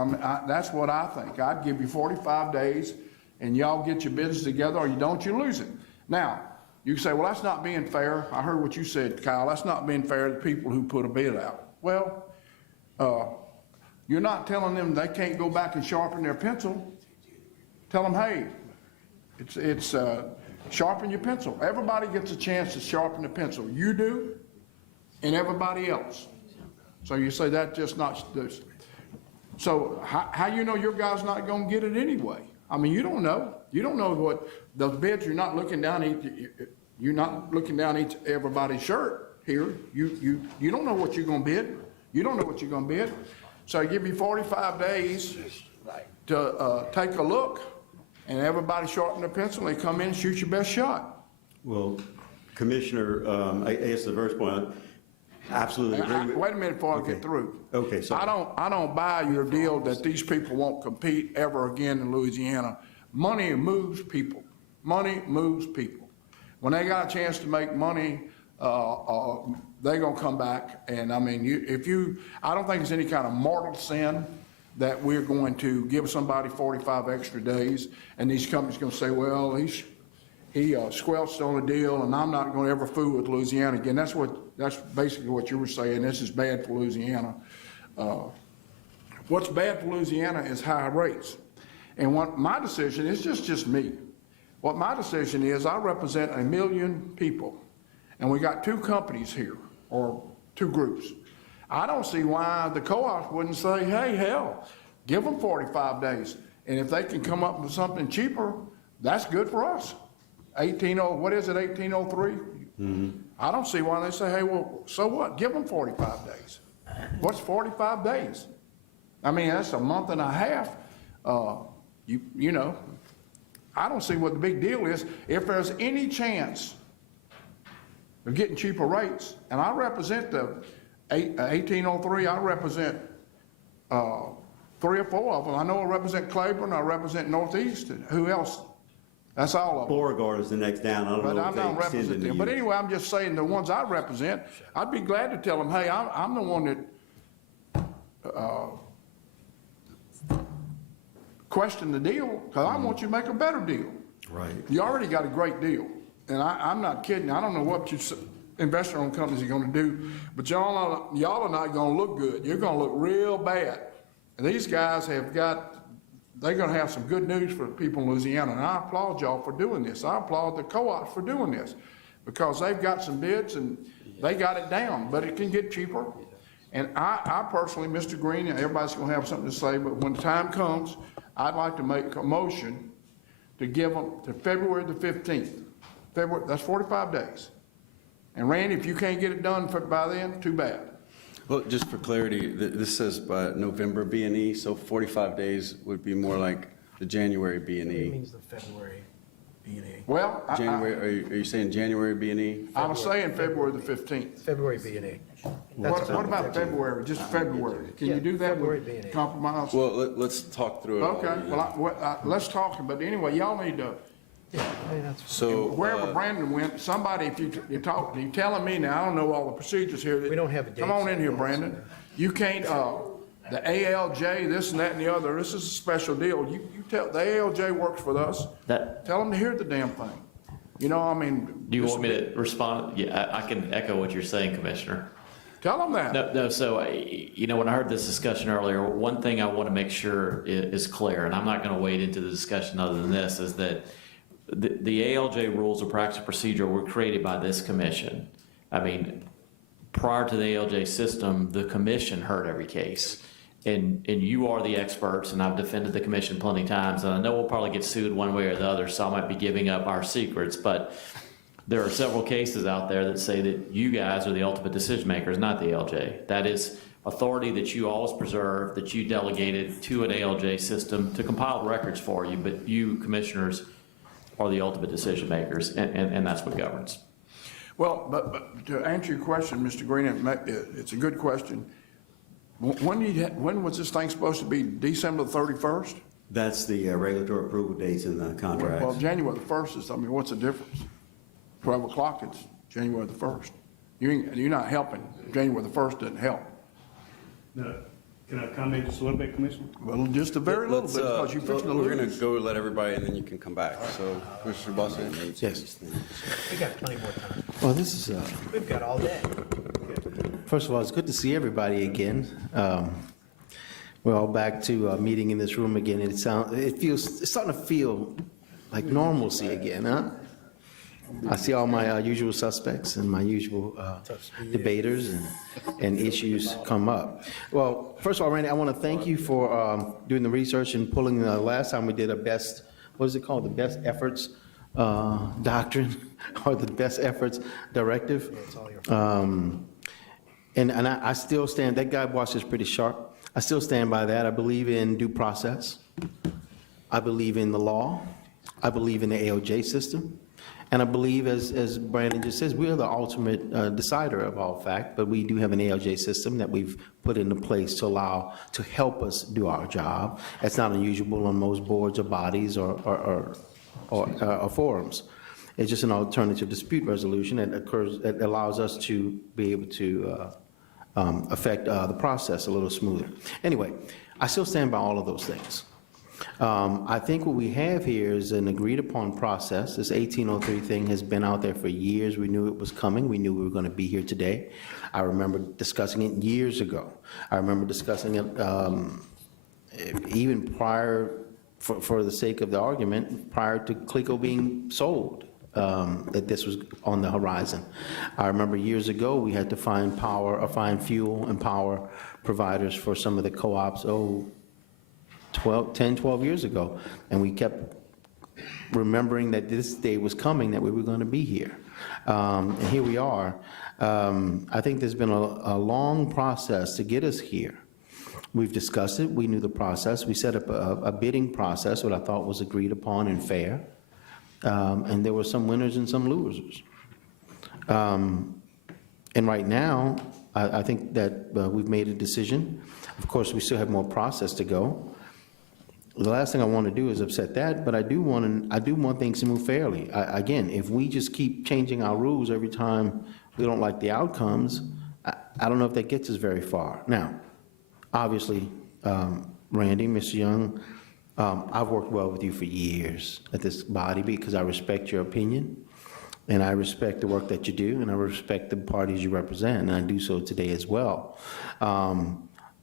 That's what I think. I'd give you 45 days, and y'all get your business together, or you don't, you lose it. Now, you can say, well, that's not being fair. I heard what you said, Kyle. That's not being fair to the people who put a bid out. Well, you're not telling them they can't go back and sharpen their pencil. Tell them, hey, it's sharpen your pencil. Everybody gets a chance to sharpen the pencil. You do, and everybody else. So you say that just not this. So how you know your guy's not going to get it anyway? I mean, you don't know. You don't know what those bids. You're not looking down each everybody's shirt here. You don't know what you're going to bid. You don't know what you're going to bid. So I give you 45 days to take a look, and everybody sharpen their pencil. They come in and shoot your best shot. Well, Commissioner, I guess the first point, absolutely agree with. Wait a minute before I get through. Okay, sorry. I don't buy your deal that these people won't compete ever again in Louisiana. Money moves people. Money moves people. When they got a chance to make money, they're gonna come back. And I mean, I don't think it's any kind of mortal sin that we're going to give somebody 45 extra days, and these companies gonna say, well, he squelched on a deal, and I'm not gonna ever fool with Louisiana again. That's basically what you were saying. This is bad for Louisiana. What's bad for Louisiana is high rates. And what my decision is, just me. What my decision is, I represent 1 million people, and we got 2 companies here, or 2 groups. I don't see why the co-ops wouldn't say, hey, hell, give them 45 days. And if they can come up with something cheaper, that's good for us. 1803? I don't see why they say, hey, well, so what? Give them 45 days. What's 45 days? I mean, that's a month and a half. You know, I don't see what the big deal is. If there's any chance of getting cheaper rates, and I represent the 1803, I represent 3 or 4 of them. I know I represent Claiborne, I represent Northeast, and who else? That's all of them. Beauregard is the next down. I don't But know I if they don't extended represent to them. But you. anyway, I'm just saying the ones I represent, I'd be glad to tell them, hey, I'm the one that questioned the deal, because I want you to make a better deal. Right. You already got a great deal. And I'm not kidding. I don't know what you investor-owned companies are gonna do, but y'all are not gonna look good. You're gonna look real bad. And these guys they're gonna have some good news for the people in Louisiana, and I applaud y'all for doing this. I applaud the co-ops for doing this, because they've got some bids and they got it down, but it can get cheaper. And I personally, Mr. Green, and everybody's gonna have something to say, but when the time comes, I'd like to make a motion to give them to February the 15th. That's 45 days. And Randy, if you can't get it done by then, too bad. Well, just for clarity, this says by November B&E, so 45 days would be more like the January B&E. means the February B&E. Well, January, are you saying January B&E? I was saying February the 15th. February B&E. What about February, just February? Can you do that February with B&E. compromise? Well, let's talk through it all. Okay, well, let's talk, but anyway, y'all need to, So, wherever Brandon went, somebody, if you talk, you telling me now, I don't know all the procedures here. We don't have a date. Come on in here, Brandon. You can't, the ALJ, this and that and the other, this is a special deal. You tell, the ALJ works for us. Tell them to hear the damn thing. You know, I mean. Do you want me to respond? Yeah, I can echo what you're saying, Commissioner. Tell them that. No, so, when I heard this discussion earlier, one thing I want to make sure is clear, and I'm not going to wade into the discussion other than this, is that the ALJ rules of practice and procedure were created by this commission. I mean, prior to the ALJ system, the commission heard every case. And you are the experts, and I've defended the commission plenty of times, and I know we'll probably get sued one way or the other, so I might be giving up our secrets, but there are several cases out there that say that you guys are the ultimate decision makers, not the ALJ. That is authority that you always preserve, that you delegated to an ALJ system to compile records for you, but you, commissioners, are the ultimate decision makers, and that's what governs. Well, but to answer your question, Mr. Green, it's a good question. When was this thing supposed to be? December the 31st? That's the regulatory approval dates in the contracts. Well, January the 1st is, I mean, what's the difference? 12 o'clock, it's January the 1st. You're not helping. January the 1st doesn't help. No. Can I comment just a little bit, Commissioner? Well, just a very little bit, because you fixed to lose. We're going to go let everybody, and then you can come back. So, Commissioner Boston. Yes. We got plenty more time. Well, this is, We've got all day. first of all, it's good to see everybody again. We're all back to a meeting in this room again. It's starting to feel like normalcy again, huh? I see all my usual suspects and my usual debaters and issues come up. Well, first of all, Randy, I want to thank you for doing the research and pulling the last time we did a best, what is it called, the best efforts doctrine or the best efforts directive. And I still stand, that guy watches pretty sharp. I still stand by that. I believe in due process. I believe in the law. I believe in the ALJ system. And I believe, as Brandon just says, we are the ultimate decider of all fact, but we do have an ALJ system that we've put into place to help us do our job. That's not unusual on most boards or bodies or forums. It's just an alternative dispute resolution that allows us to be able to affect the process a little smoother. Anyway, I still stand by all of those things. I think what we have here is an agreed upon process. This 1803 thing has been out there for years. We knew it was coming. We knew we were going to be here today. I remember discussing it years ago. I remember discussing it even prior, for the sake of the argument, prior to Cleco being sold, that this was on the horizon. I remember years ago we had to find fuel and power providers for some of the co-ops, 10, 12 years ago, and we kept remembering that this day was coming, that we were going to be here. And here we are. I think there's been a long process to get us here. We've discussed it. We knew the process. We set up a bidding process, what I thought was agreed upon and fair. And there were some winners and some losers. And right now, I think that we've made a decision. Of course, we still have more process to go. the last thing I want to do is upset that, but I do want things to move fairly. Again, if we just keep changing our rules every time we don't like the outcomes, I don't know if that gets us very far. Now, obviously, Randy, Mr. Young, I've worked well with you for years at this body because I respect your opinion, and I respect the work that you do, and I respect the parties you represent, and I do so today as well.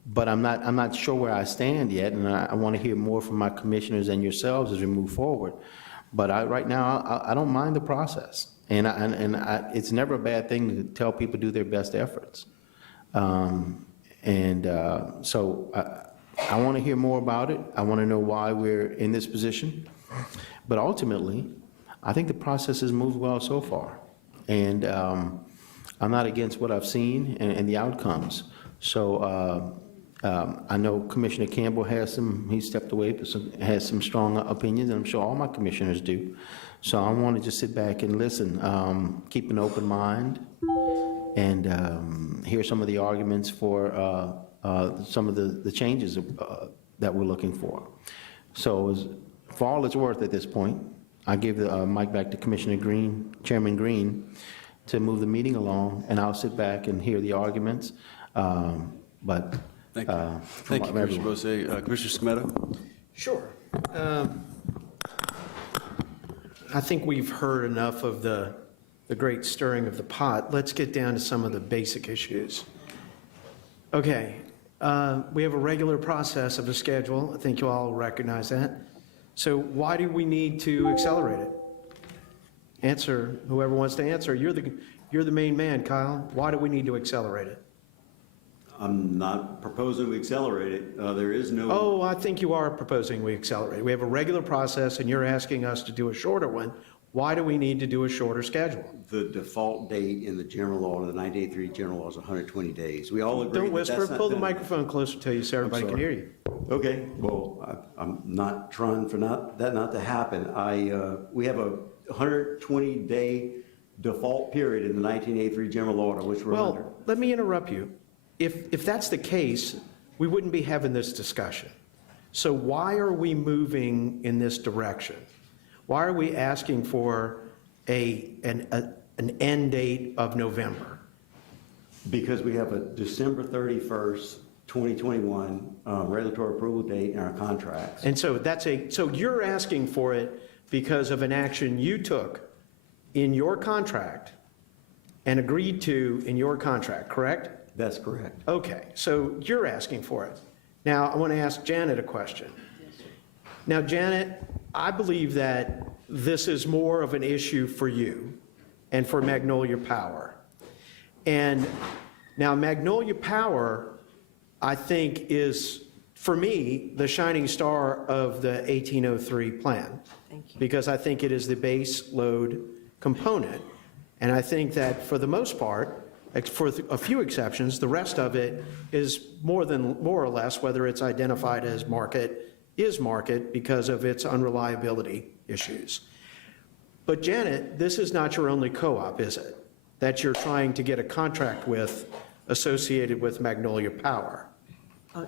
But I'm not sure where I stand yet, and I want to hear more from my commissioners and yourselves as we move forward. But right now, I don't mind the process, and it's never a bad thing to tell people to do their best efforts. So I want to hear more about it. I want to know why we're in this position. But ultimately, I think the process has moved well so far, and I'm not against what I've seen and the outcomes. So I know Commissioner Campbell he stepped away, but has some strong opinions, and I'm sure all my commissioners do. So I want to just sit back and listen, keep an open mind, and hear some of the arguments for some of the changes that we're looking for. So for all it's worth at this point, I give the mic back to Commissioner Green, Chairman Green, to move the meeting along, and I'll sit back and hear the arguments. Thank you. Thank you, Commissioner Bose. Commissioner Smetta? Sure. I think we've heard enough of the great stirring of the pot. Let's get down to some of the basic issues. Okay, we have a regular process of a schedule. I think you all recognize that. So why do we need to accelerate it? Answer, whoever wants to answer. You're the main man, Kyle. Why do we need to accelerate it? I'm not proposing we accelerate it. There is no... Oh, I think you are proposing we accelerate. We have a regular process, and you're asking us to do a shorter one. Why do we need to do a shorter schedule? The default date in the general law, the 1983 general law, is 120 days. We all agree. Don't whisper. Pull the microphone closer to you so everybody can hear you. Okay. Well, I'm not trying for that not to happen. We have a 120-day default period in the 1983 general order, which we're under. Well, let me interrupt you. If that's the case, we wouldn't be having this discussion. So why are we moving in this direction? Why are we asking for an end date of November? Because we have a December 31st, 2021 regulatory approval date in our contracts. And so so you're asking for it because of an action you took in your contract and agreed to in your contract, correct? That's correct. Okay, so you're asking for it. Now, I want to ask Janet a question. Now, Janet, I believe that this is more of an issue for you and for Magnolia Power. And now Magnolia Power, I think, is, for me, the shining star of the 1803 plan. Thank you. Because I think it is the base load component. And I think that for the most part, for a few exceptions, the rest of it is more or less, whether it's identified as market, is market because of its unreliability issues. But Janet, this is not your only co-op, is it? That you're trying to get a contract with associated with Magnolia Power.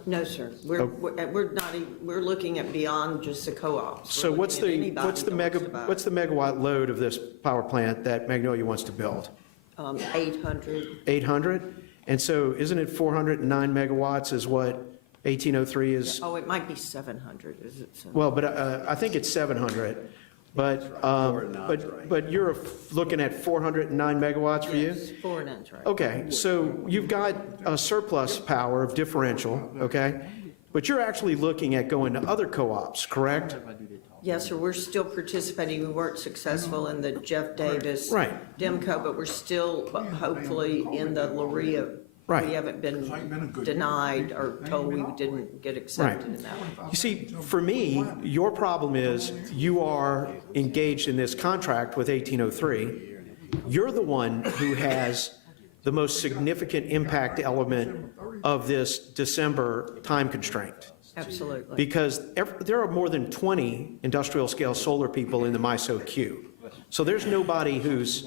No, sir. We're looking at beyond just the co-ops. So what's the megawatt load of this power plant that Magnolia wants to build? 800. 800? And so isn't it 409 megawatts is what 1803 is? Oh, it might be 700, is it? Well, but I think it's 700. But you're looking at 409 megawatts for you? Yes, 409's right. Okay, so you've got a surplus power of differential, okay? But you're actually looking at going to other co-ops, correct? Yes, sir, we're still participating. We weren't successful in the Jeff Davis Demco, but we're still hopefully in the Luria. Right. We haven't been denied or told we didn't get accepted in that one. You see, for me, your problem is you are engaged in this contract with 1803. You're the one who has the most significant impact element of this December time constraint. Absolutely. Because there are more than 20 industrial scale solar people in the MISO queue. So there's nobody who's,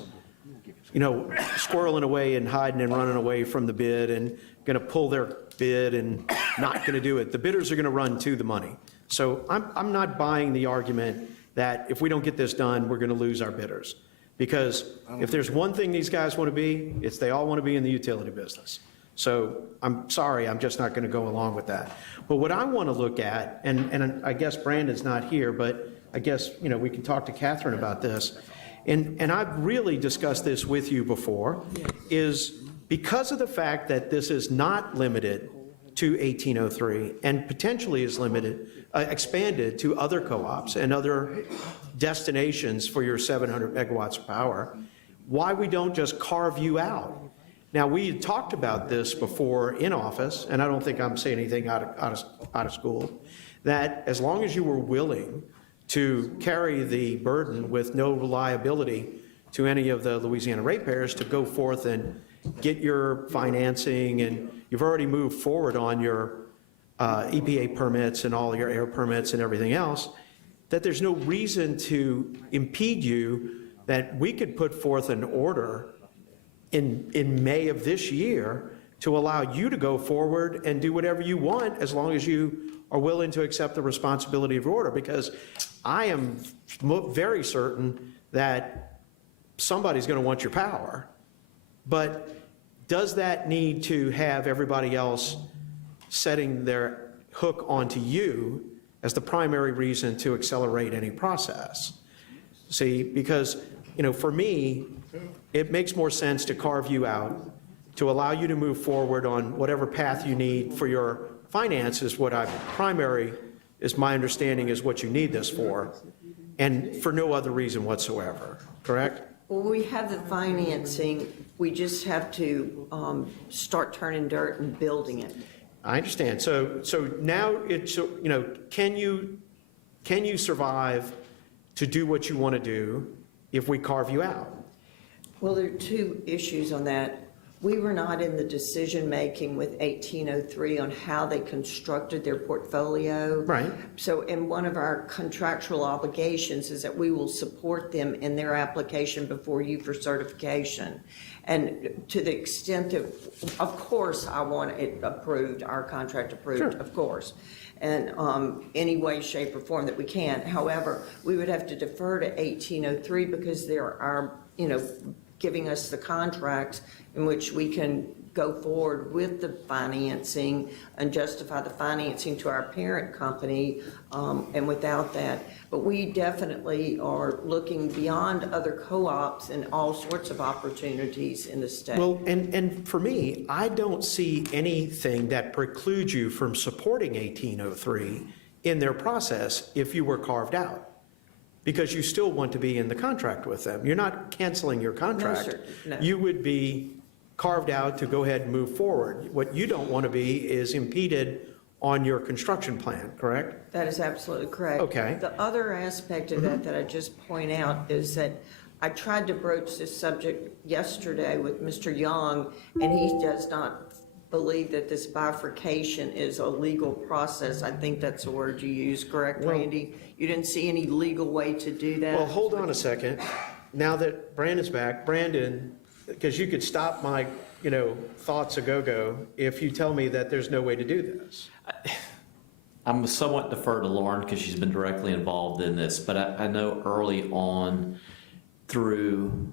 squirreling away and hiding and running away from the bid and going to pull their bid and not going to do it. The bidders are going to run to the money. So I'm not buying the argument that if we don't get this done, we're going to lose our bidders. Because if there's one thing these guys want to be, it's they all want to be in the utility business. So I'm sorry, I'm just not going to go along with that. But what I want to look at, and I guess Brandon's not here, but I guess, you know, we can talk to Catherine about this. And I've really discussed this with you before, is because of the fact that this is not limited to 1803 and potentially is expanded to other co-ops and other destinations for your 700 megawatts of power, why we don't just carve you out. Now, we had talked about this before in office, and I don't think I'm saying anything out of school, that as long as you were willing to carry the burden with no reliability to any of the Louisiana ratepayers to go forth and get your financing, and you've already moved forward on your EPA permits and all your air permits and everything else, that there's no reason to impede you, that we could put forth an order in May of this year to allow you to go forward and do whatever you want as long as you are willing to accept the responsibility of your order. Because I am very certain that somebody's going to want your power, but does that need to have everybody else setting their hook onto you as the primary reason to accelerate any process? See, because, you know, for me, it makes more sense to carve you out, to allow you to move forward on whatever path you need for your finances. What primary is my understanding is what you need this for, and for no other reason whatsoever, correct? Well, we have the financing, we just have to start turning dirt and building it. I understand. So now it's, you know, can you survive to do what you want to do if we carve you out? Well, there are two issues on that. We were not in the decision-making with 1803 on how they constructed their portfolio. Right. So, and one of our contractual obligations is that we will support them in their application before you for certification. And to the extent that, of course, I want it approved, our contract approved, Sure. of course, and any way, shape, or form that we can. However, we would have to defer to 1803 because there are, you know, giving us the contracts in which we can go forward with the financing and justify the financing to our parent company, and without that. But we definitely are looking beyond other co-ops and all sorts of opportunities in the state. Well, and for me, I don't see anything that precludes you from supporting 1803 in their process if you were carved out, because you still want to be in the contract with them. You're not canceling your contract. No, sir. No. You would be carved out to go ahead and move forward. What you don't want to be is impeded on your construction plan, correct? That is absolutely correct. Okay. The other aspect of that I just point out is that I tried to broach this subject yesterday with Mr. Young, and he does not believe that this bifurcation is a legal process. I think that's the word you used, correct, Randy? You didn't see any legal way to do that? Well, hold on a second. Now that Brandon's back, Brandon, because you could stop my, you know, thoughts a go-go if you tell me that there's no way to do this. I'm somewhat defer to Lauren because she's been directly involved in this, but I know early on through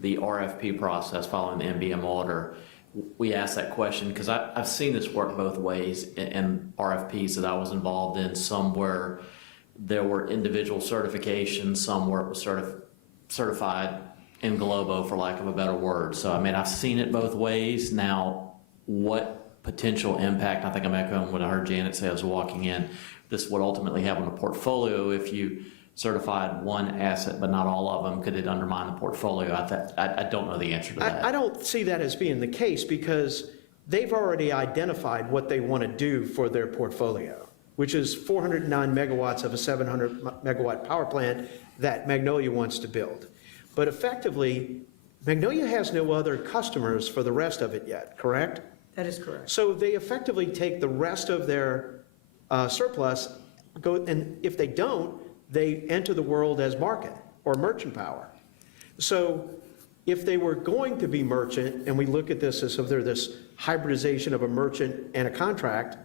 the RFP process following the NBM order, we asked that question because I've seen this work both ways in RFPs that I was involved in, some where there were individual certifications, some where it was certified in globo, for lack of a better word. So, I mean, I've seen it both ways. Now, what potential impact, I think I'm echoing what I heard Janet say as walking in, this would ultimately have on a portfolio if you certified one asset but not all of them. Could it undermine the portfolio? I don't know the answer to that. I don't see that as being the case because they've already identified what they want to do for their portfolio, which is 409 megawatts of a 700 megawatt power plant that Magnolia wants to build. But effectively, Magnolia has no other customers for the rest of it yet, correct? That is correct. So they effectively take the rest of their surplus, and if they don't, they enter the world as market or merchant power. So if they were going to be merchant, and we look at this as if they're this hybridization of a merchant and a contract,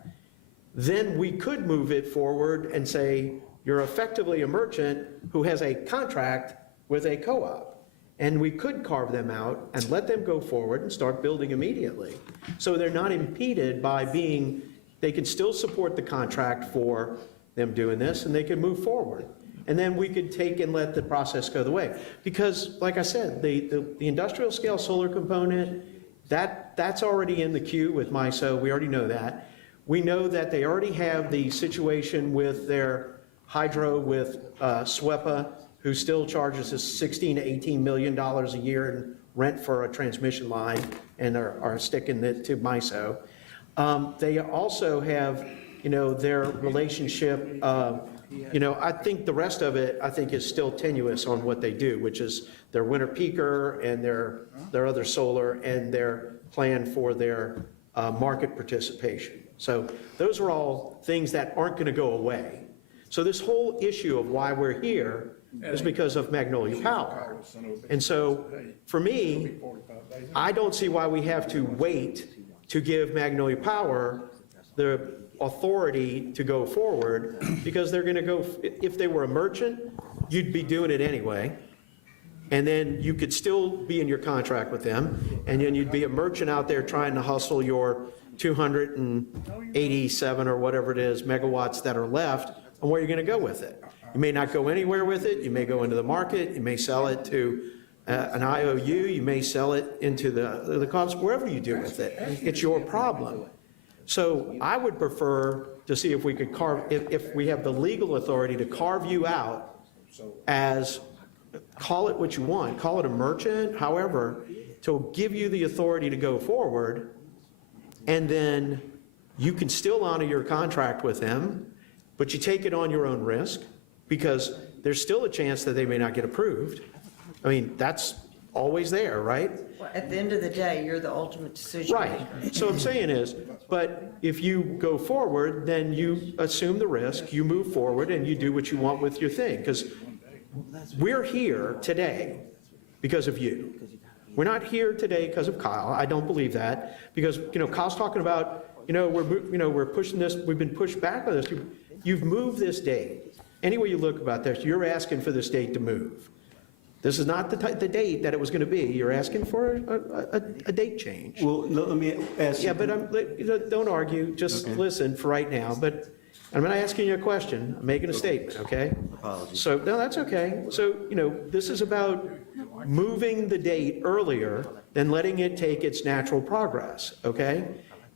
then we could move it forward and say, you're effectively a merchant who has a contract with a co-op. And we could carve them out and let them go forward and start building immediately. So they're not impeded by being, they can still support the contract for them doing this, and they can move forward. And then we could take and let the process go the way. Because, like I said, the industrial scale solar component, that's already in the queue with MISO. We already know that. We know that they already have the situation with their hydro with Swepco, who still charges us $16 to $18 million a year in rent for a transmission line and are sticking it to MISO. They also have, their relationship, I think the rest of it, I think, is still tenuous on what they do, which is their winter peaker and their other solar and their plan for their market participation. So those are all things that aren't going to go away. So this whole issue of why we're here is because of Magnolia Power. And so for me, I don't see why we have to wait to give Magnolia Power the authority to go forward, because they're going to go, if they were a merchant, you'd be doing it anyway. And then you could still be in your contract with them. And then you'd be a merchant out there trying to hustle your 287 or whatever it is megawatts that are left, and where you're going to go with it. You may not go anywhere with it. You may go into the market. You may sell it to an IOU. You may sell it into the cost, wherever you do with it. It's your problem. So I would prefer to see if we could if we have the legal authority to carve you out as, call it what you want, call it a merchant, however, to give you the authority to go forward, and then you can still honor your contract with them, but you take it on your own risk, because there's still a chance that they may not get approved. I mean, that's always there, right? Well, at the end of the day, you're the ultimate decision maker. Right. So what I'm saying is, but if you go forward, then you assume the risk, you move forward, and you do what you want with your thing. Because we're here today because of you. We're not here today because of Kyle. I don't believe that. Because, Kyle's talking about, we're pushing this, we've been pushed back on this. You've moved this date. Any way you look about this, you're asking for this date to move. This is not the date that it was going to be. You're asking for a date change. Well, let me ask you. Yeah, but don't argue. Just listen for right now. But I'm not asking you a question. I'm making a statement, okay? Apologies. So, no, that's okay. So, this is about moving the date earlier than letting it take its natural progress, okay?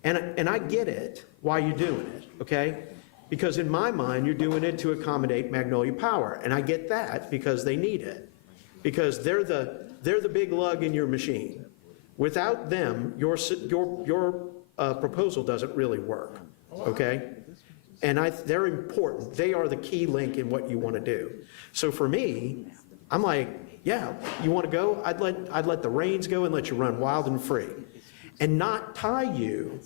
And I get it, why you're doing it, okay? Because in my mind, you're doing it to accommodate Magnolia Power. And I get that because they need it. Because they're the big lug in your machine. Without them, your proposal doesn't really work, okay? And they're important. They are the key link in what you want to do. So for me, I'm like, yeah, you want to go? I'd let the reins go and let you run wild and free, and not tie you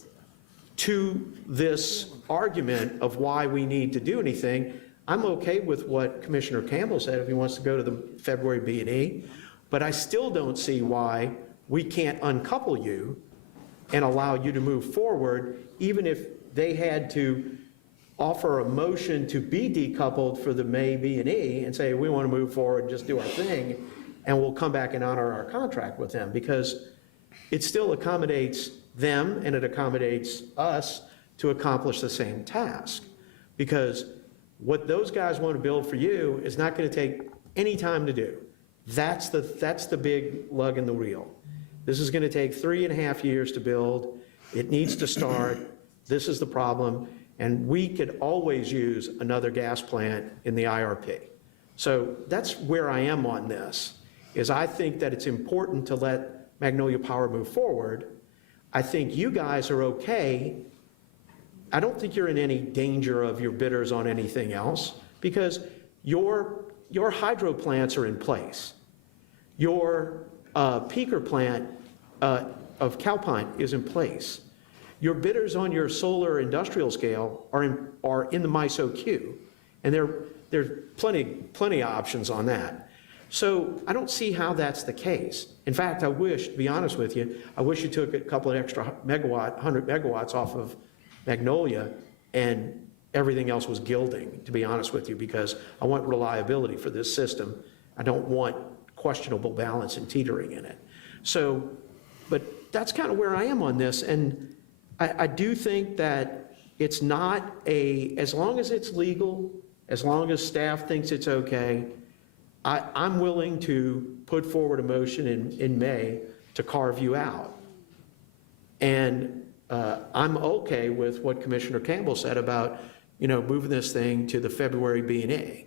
to this argument of why we need to do anything. I'm okay with what Commissioner Campbell said if he wants to go to the February B&E, but I still don't see why we can't uncouple you and allow you to move forward, even if they had to offer a motion to be decoupled for the May B&E and say, we want to move forward, just do our thing, and we'll come back and honor our contract with them, because it still accommodates them and it accommodates us to accomplish the same task. Because what those guys want to build for you is not going to take any time to do. That's the big lug in the wheel. This is going to take 3.5 years to build. It needs to start. This is the problem. And we could always use another gas plant in the IRP. So that's where I am on this, is I think that it's important to let Magnolia Power move forward. I think you guys are okay. I don't think you're in any danger of your bidders on anything else, because your hydro plants are in place. Your peaker plant of Calpine is in place. Your bidders on your solar industrial scale are in the MISO queue, and there's plenty of options on that. So I don't see how that's the case. In fact, I wish, to be honest with you, I wish you took a couple of extra 100 megawatts off of Magnolia and everything else was gilding, to be honest with you, because I want reliability for this system. I don't want questionable balance and teetering in it. So, but that's kind of where I am on this, and I do think that it's not as long as it's legal, as long as staff thinks it's okay, I'm willing to put forward a motion in May to carve you out. And I'm okay with what Commissioner Campbell said about, moving this thing to the February B&A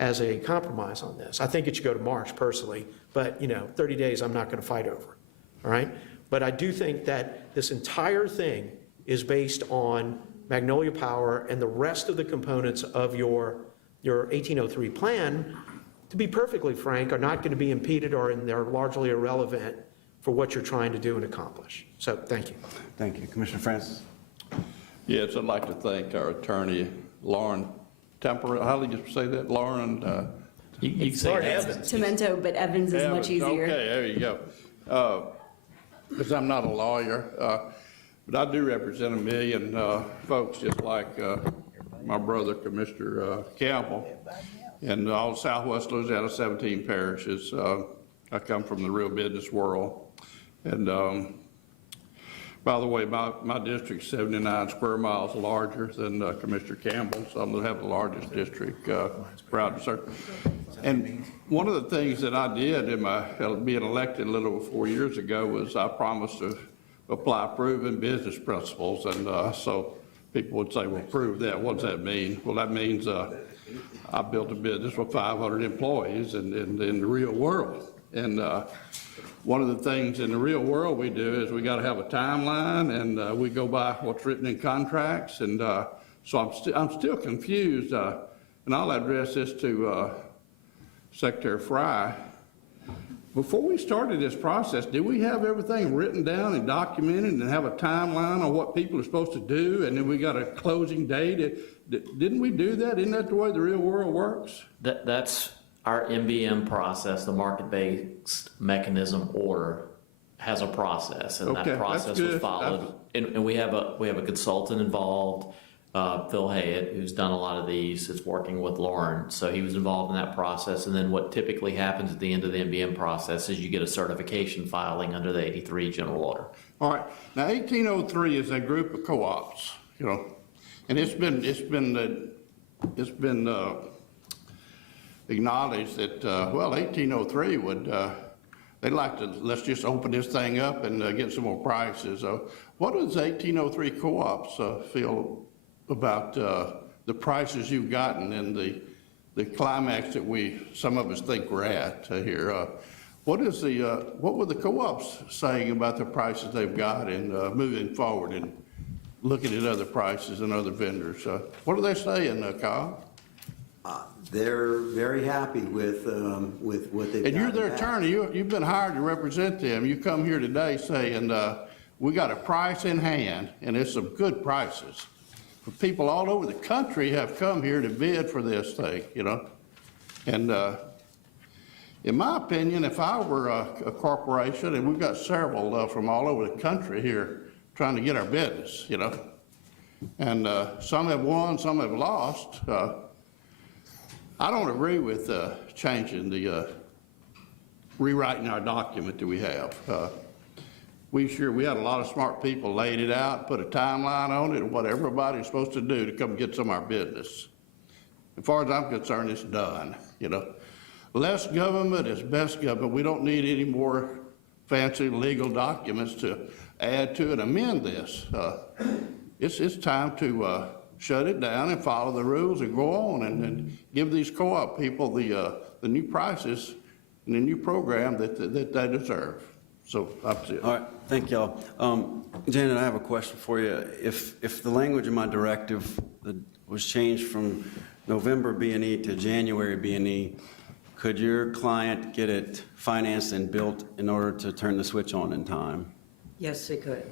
as a compromise on this. I think it should go to March personally, but 30 days I'm not going to fight over, all right? But I do think that this entire thing is based on Magnolia Power and the rest of the components of your 1803 plan, to be perfectly frank, are not going to be impeded or they're largely irrelevant for what you're trying to do and accomplish. So thank you. Thank you. Commissioner Francis? Yes, I'd like to thank our attorney, Lauren Temper. How do you say that, Lauren? You can say Evans. Tomento, but Evans is much easier. Okay, there you go. Because I'm not a lawyer, but I do represent 1 million folks, just like my brother, Commissioner Campbell, and all Southwest Louisiana, 17 parishes. I come from the real business world. And by the way, my district's 79 square miles larger than Commissioner Campbell's. I'm going to have the largest district, proud to serve. And one of the things that I did in my being elected a little over 4 years ago was I promised to apply proven business principles. And so people would say, well, prove that. What does that mean? Well, that means I built a business with 500 employees in the real world. And one of the things in the real world we do is we got to have a timeline, and we go by what's written in contracts. And so I'm still confused, and I'll address this to Secretary Fry. Before we started this process, did we have everything written down and documented and have a timeline on what people are supposed to do, and then we got a closing date? Didn't we do that? Isn't that the way the real world works? That's our MBM process, the market-based mechanism order, has a process, and Okay, that process that's was good. followed. And we have a consultant involved, Phil Hayett, who's done a lot of these. It's working with Lauren, so he was involved in that process. And then what typically happens at the end of the MBM process is you get a certification filing under the 83 general order. All right. Now, 1803 is a group of co-ops, and it's been acknowledged that, 1803 would, they'd like to, let's just open this thing up and get some more prices. What does 1803 co-ops feel about the prices you've gotten and the climax that some of us think we're at here? What were the co-ops saying about the prices they've got and moving forward and looking at other prices and other vendors? What are they saying, Kyle? They're very happy with what they've got. And you're their attorney. You've been hired to represent them. You come here today saying, we got a price in hand, and it's some good prices. People all over the country have come here to bid for this thing, And in my opinion, if I were a corporation, and we've got several from all over the country here trying to get our business, and some have won, some have lost. I don't agree with changing rewriting our document that we have. We had a lot of smart people laid it out, put a timeline on it, and what everybody's supposed to do to come get some of our business. As far as I'm concerned, it's done, Less government is best government. We don't need any more fancy legal documents to add to and amend this. It's time to shut it down and follow the rules and go on and give these co-op people the new prices and the new program that they deserve. So that's it. All right, thank y'all. Janet, I have a question for you. If the language in my directive was changed from November B&E to January B&E, could your client get it financed and built in order to turn the switch on in time? Yes, they could.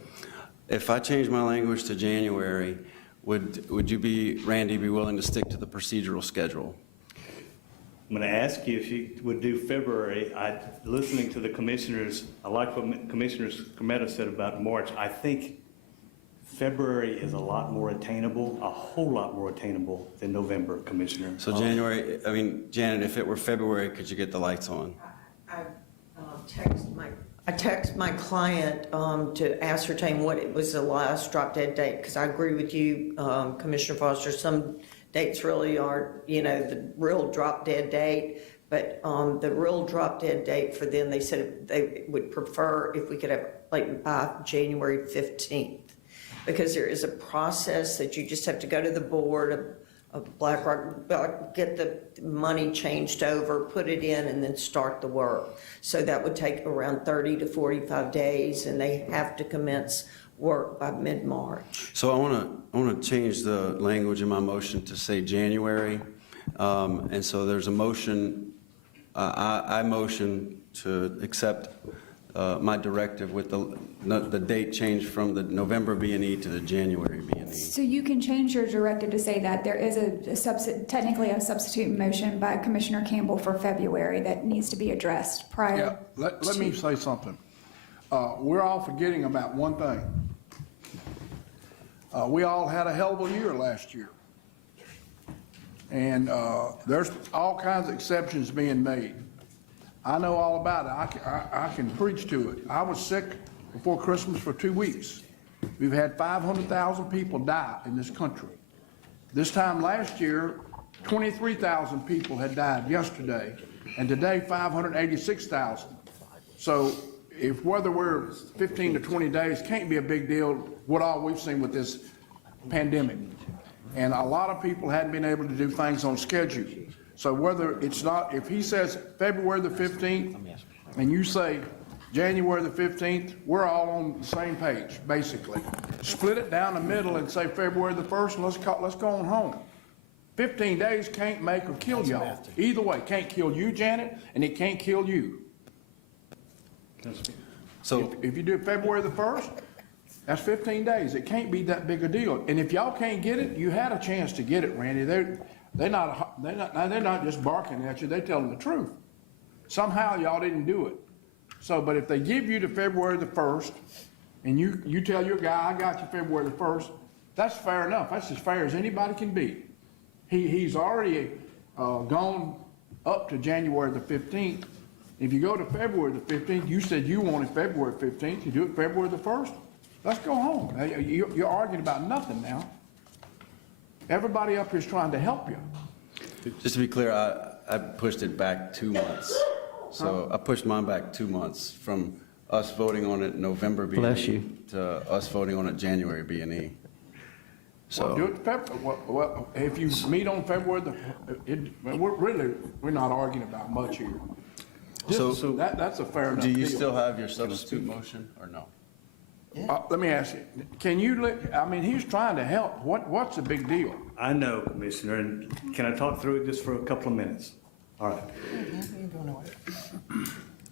If I change my language to January, would you, Randy, be willing to stick to the procedural schedule? I'm going to ask you if you would do February. Listening to the commissioners, I like what Commissioner Scametta said about March. I think February is a lot more attainable, a whole lot more attainable than November, Commissioner. So January, I mean, Janet, if it were February, could you get the lights on? I text my client to ascertain what it was the last drop dead date, because I agree with you, Commissioner Foster, some dates really aren't, the real drop dead date, but the real drop dead date for them, they said they would prefer if we could have like by January 15th, because there is a process that you just have to go to the board of BlackRock, get the money changed over, put it in, and then start the work. So that would take around 30 to 45 days, and they have to commence work by mid-March. So I want to change the language in my motion to say January. And so there's a motion, I motion to accept my directive with the date change from the November B&E to the January B&E. So you can change your directive to say that there is technically a substitute motion by Commissioner Campbell for February that needs to be addressed prior. Yeah, let me say something. We're all forgetting about one thing. We all had a hell of a year last year. And there's all kinds of exceptions being made. I know all about it. I can preach to it. I was sick before Christmas for 2 weeks. We've had 500,000 people die in this country. This time last year, 23,000 people had died yesterday, and today 586,000. So if whether we're 15 to 20 days can't be a big deal, what all we've seen with this pandemic. And a lot of people hadn't been able to do things on schedule. So whether it's not, if he says February the 15th, and you say January the 15th, we're all on the same page, basically. Split it down the middle and say February the 1st, and let's go on home. 15 days can't make or kill y'all. Either way, can't kill you, Janet, and it can't kill you. So if you do it February the 1st, that's 15 days. It can't be that big a deal. And if y'all can't get it, you had a chance to get it, Randy. They're not just barking at you. They're telling the truth. Somehow y'all didn't do it. So, but if they give you to February the 1st, and you tell your guy, I got you February the 1st, that's fair enough. That's as fair as anybody can be. He's already gone up to January the 15th. If you go to February the 15th, you said you wanted February 15th. You do it February the 1st, let's go home. You're arguing about nothing now. Everybody up here is trying to help you. just to be clear, I pushed it back 2 months. So I pushed mine back 2 months from us voting on it November B&E Bless you. to us voting on it January B&E. Well, do it February. Well, if you meet on February we're not arguing about much here. So That's a fair enough do you deal. still have your substitute motion or no? Let me ask you, can you, he's trying to help. What's the big deal? I know, Commissioner, and can I talk through it just for a couple of minutes? All right.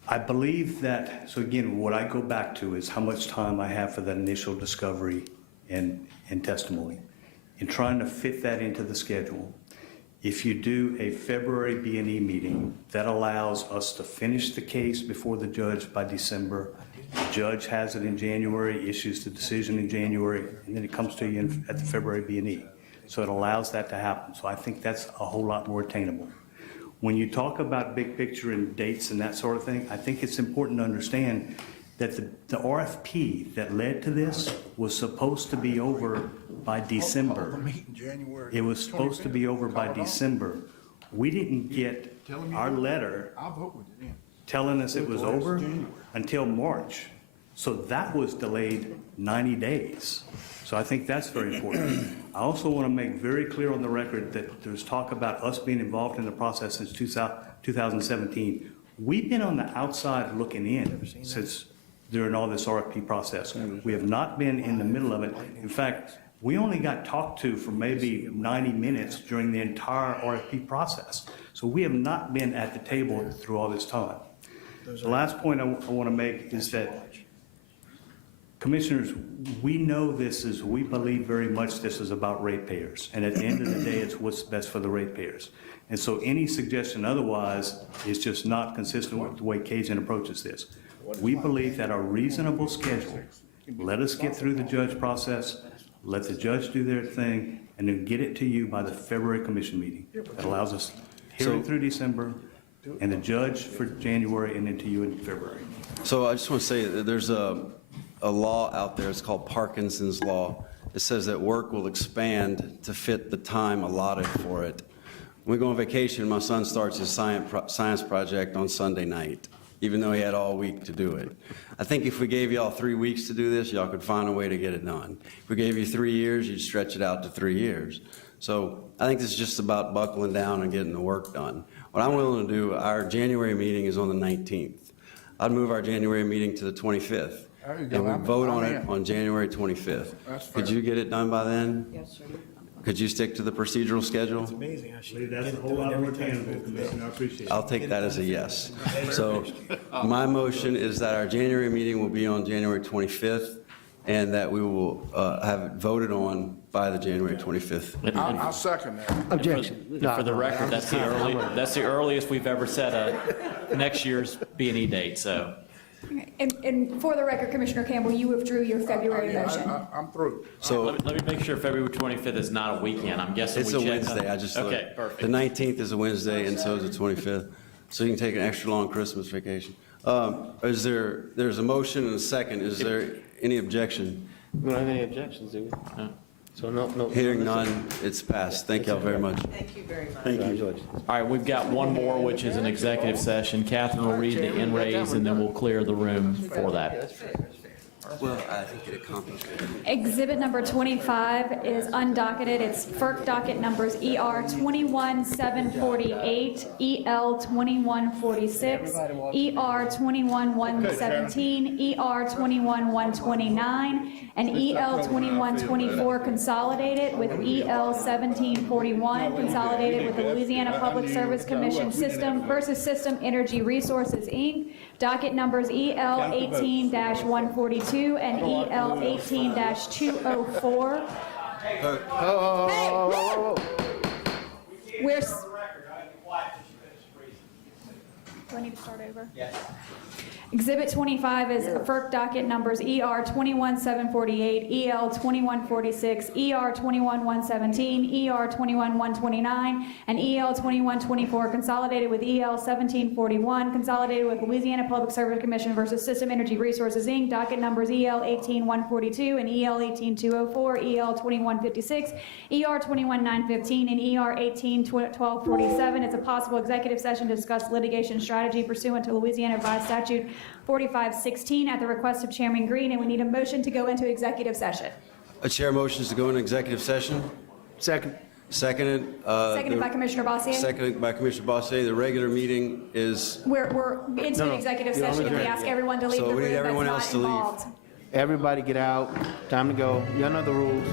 I believe that, so again, what I go back to is how much time I have for that initial discovery and testimony. In trying to fit that into the schedule, if you do a February B&E meeting, that allows us to finish the case before the judge by December. The judge has it in January, issues the decision in January, and then it comes to you at the February B&E. So it allows that to happen. So I think that's a whole lot more attainable. When you talk about big picture and dates and that sort of thing, I think it's important to understand that the RFP that led to this was supposed to be over by December. It was supposed to be over by December. We didn't get our letter telling us it was over until March. So that was delayed 90 days. So I think that's very important. I also want to make very clear on the record that there's talk about us being involved in the process since 2017. We've been on the outside looking in since during all this RFP process. We have not been in the middle of it. In fact, we only got talked to for maybe 90 minutes during the entire RFP process. So we have not been at the table through all this time. The last point I want to make is that, Commissioners, we know we believe very much this is about ratepayers. And at the end of the day, it's what's best for the ratepayers. And so any suggestion otherwise is just not consistent with the way Cajun approaches this. We believe that a reasonable schedule, let us get through the judge process, let the judge do their thing, and then get it to you by the February commission meeting. That allows us hearing through December, and the judge for January, and then to you in February. So I just want to say that there's a law out there, it's called Parkinson's Law. It says that work will expand to fit the time allotted for it. When we go on vacation, my son starts his science project on Sunday night, even though he had all week to do it. I think if we gave y'all 3 weeks to do this, y'all could find a way to get it done. If we gave you 3 years, you'd stretch it out to 3 years. So I think this is just about buckling down and getting the work done. What I'm willing to do, our January meeting is on the 19th. I'd move our January meeting to the 25th. There you go. And we vote on I'm it in. on January 25th. That's fair. Could you get it done by then? Yes, sir. Could you stick to the procedural schedule? That's a whole lot more tangible, Commissioner, I appreciate it. I'll take that as a yes. So my motion is that our January meeting will be on January 25th, and that we will have it voted on by the January 25th. I'll second that. Objection. For the record, that's the earliest we've ever set a next year's B&E date, so. And for the record, Commissioner Campbell, you withdrew your February motion. I'm through. So Let me make sure February 25th is not a weekend. I'm guessing it's we a checked on- Wednesday. I just thought. Okay, perfect. The 19th is a Wednesday, and so is the 25th. So you can take an extra long Christmas vacation. There's a motion and a second. Is there any objection? We don't have any objections, do we? No. So no. Hearing none, it's passed. Thank y'all very much. Thank you very much. Congratulations. All right, we've got one more, which is an executive session. Catherine will read the in raise, and then we'll clear the room for that. Well, I think it accomplished it. Exhibit number 25 is undocketed. It's FERC docket numbers ER 21748, EL 2146, ER 21117, ER 21129, and EL 2124 consolidated with EL 1741 consolidated with the Louisiana Public Service Commission System versus System Energy Resources, Inc. Docket numbers EL 18-142 and EL 18-204. We're. Do I need to start over? Yes. Exhibit 25 is FERC docket numbers ER 21748, EL 2146, ER 21117, ER 21129, and EL 2124 consolidated with EL 1741 consolidated with Louisiana Public Service Commission versus System Energy Resources, Inc. Docket numbers EL 18142 and EL 18204, EL 2156, ER 21915, and ER 181247. It's a possible executive session to discuss litigation strategy pursuant to Louisiana Revised Statute 4516 at the request of Chairman Green, and we need a motion to go into executive session. A chair motions to go into executive session. Second. Seconded. Seconded by Commissioner Bossier. Seconded by Commissioner Bossier. The regular meeting is, We're into an executive session, and we ask everyone to leave So the we need room everyone that's else not to leave. involved. Everybody get out. Time to go. Y'all know the rules.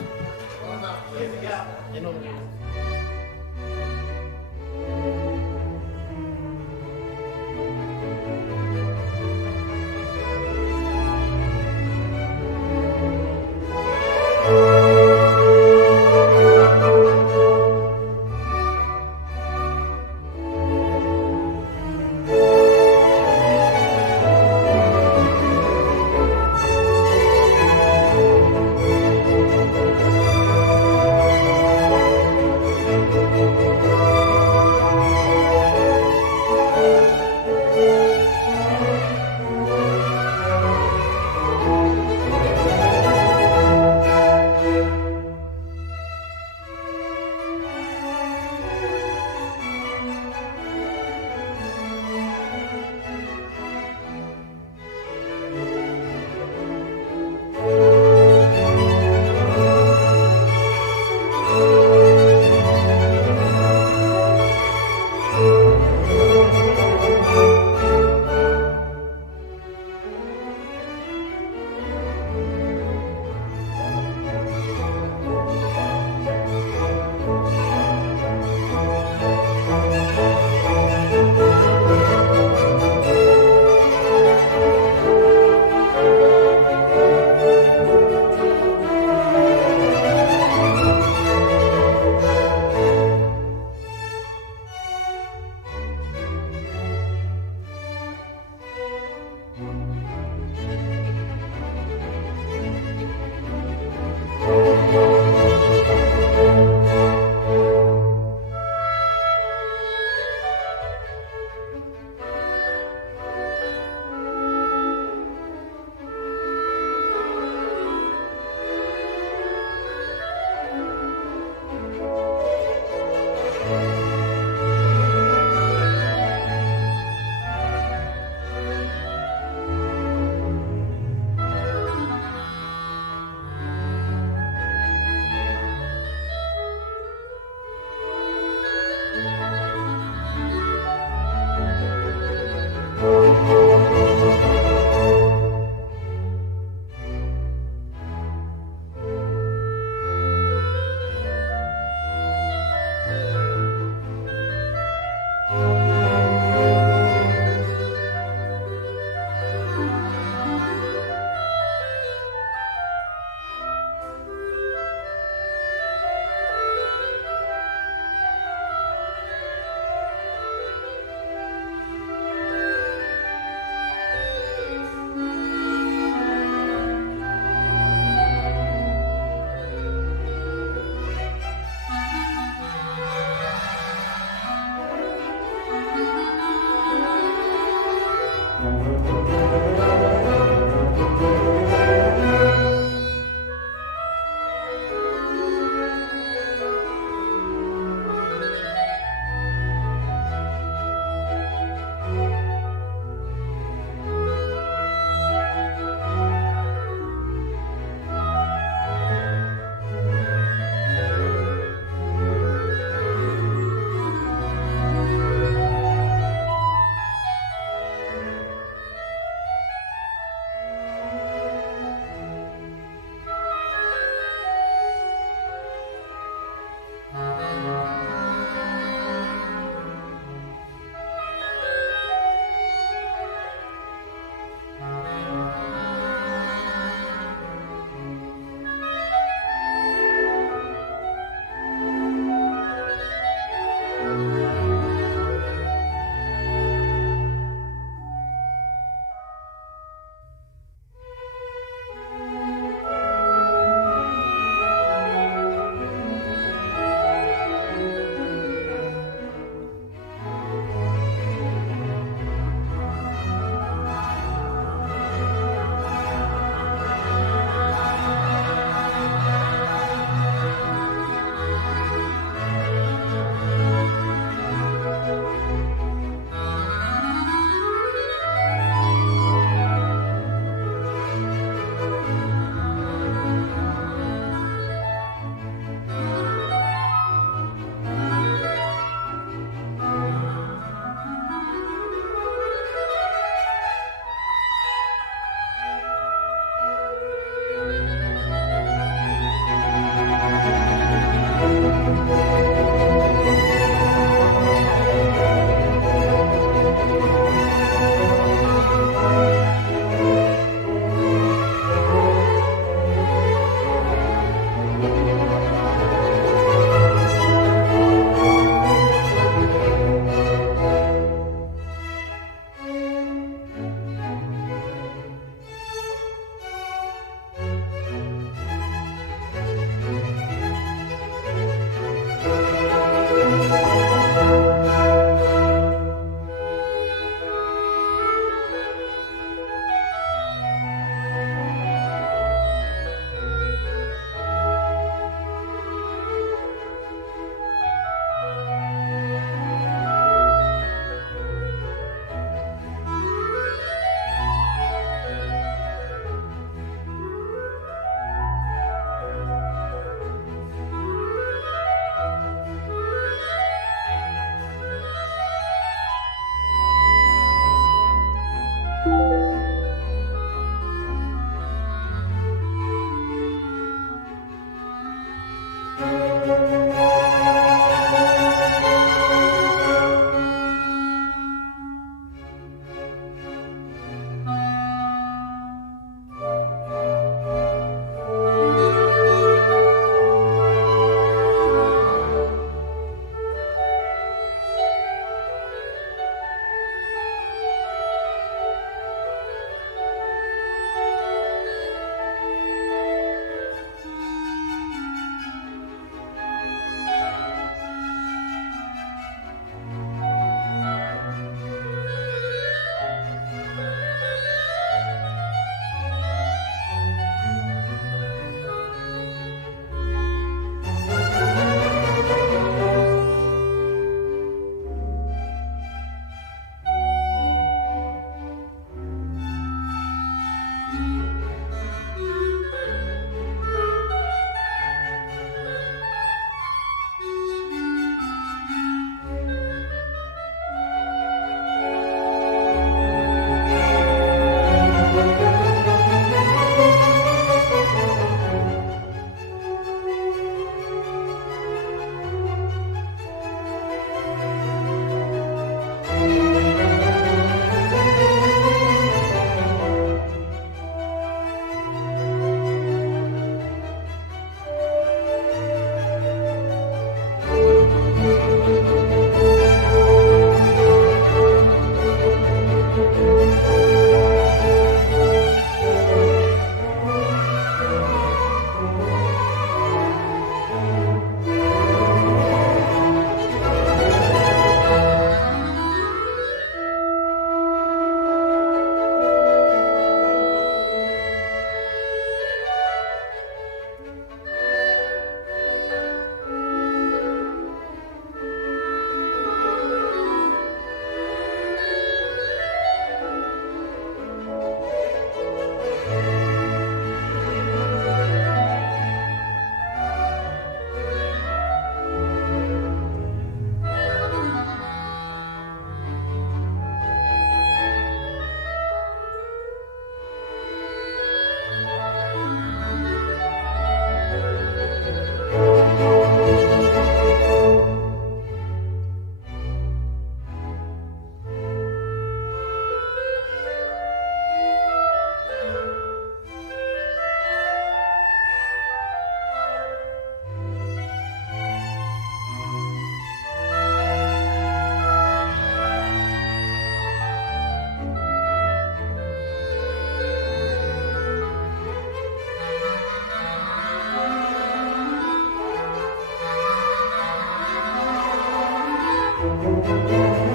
Thank you.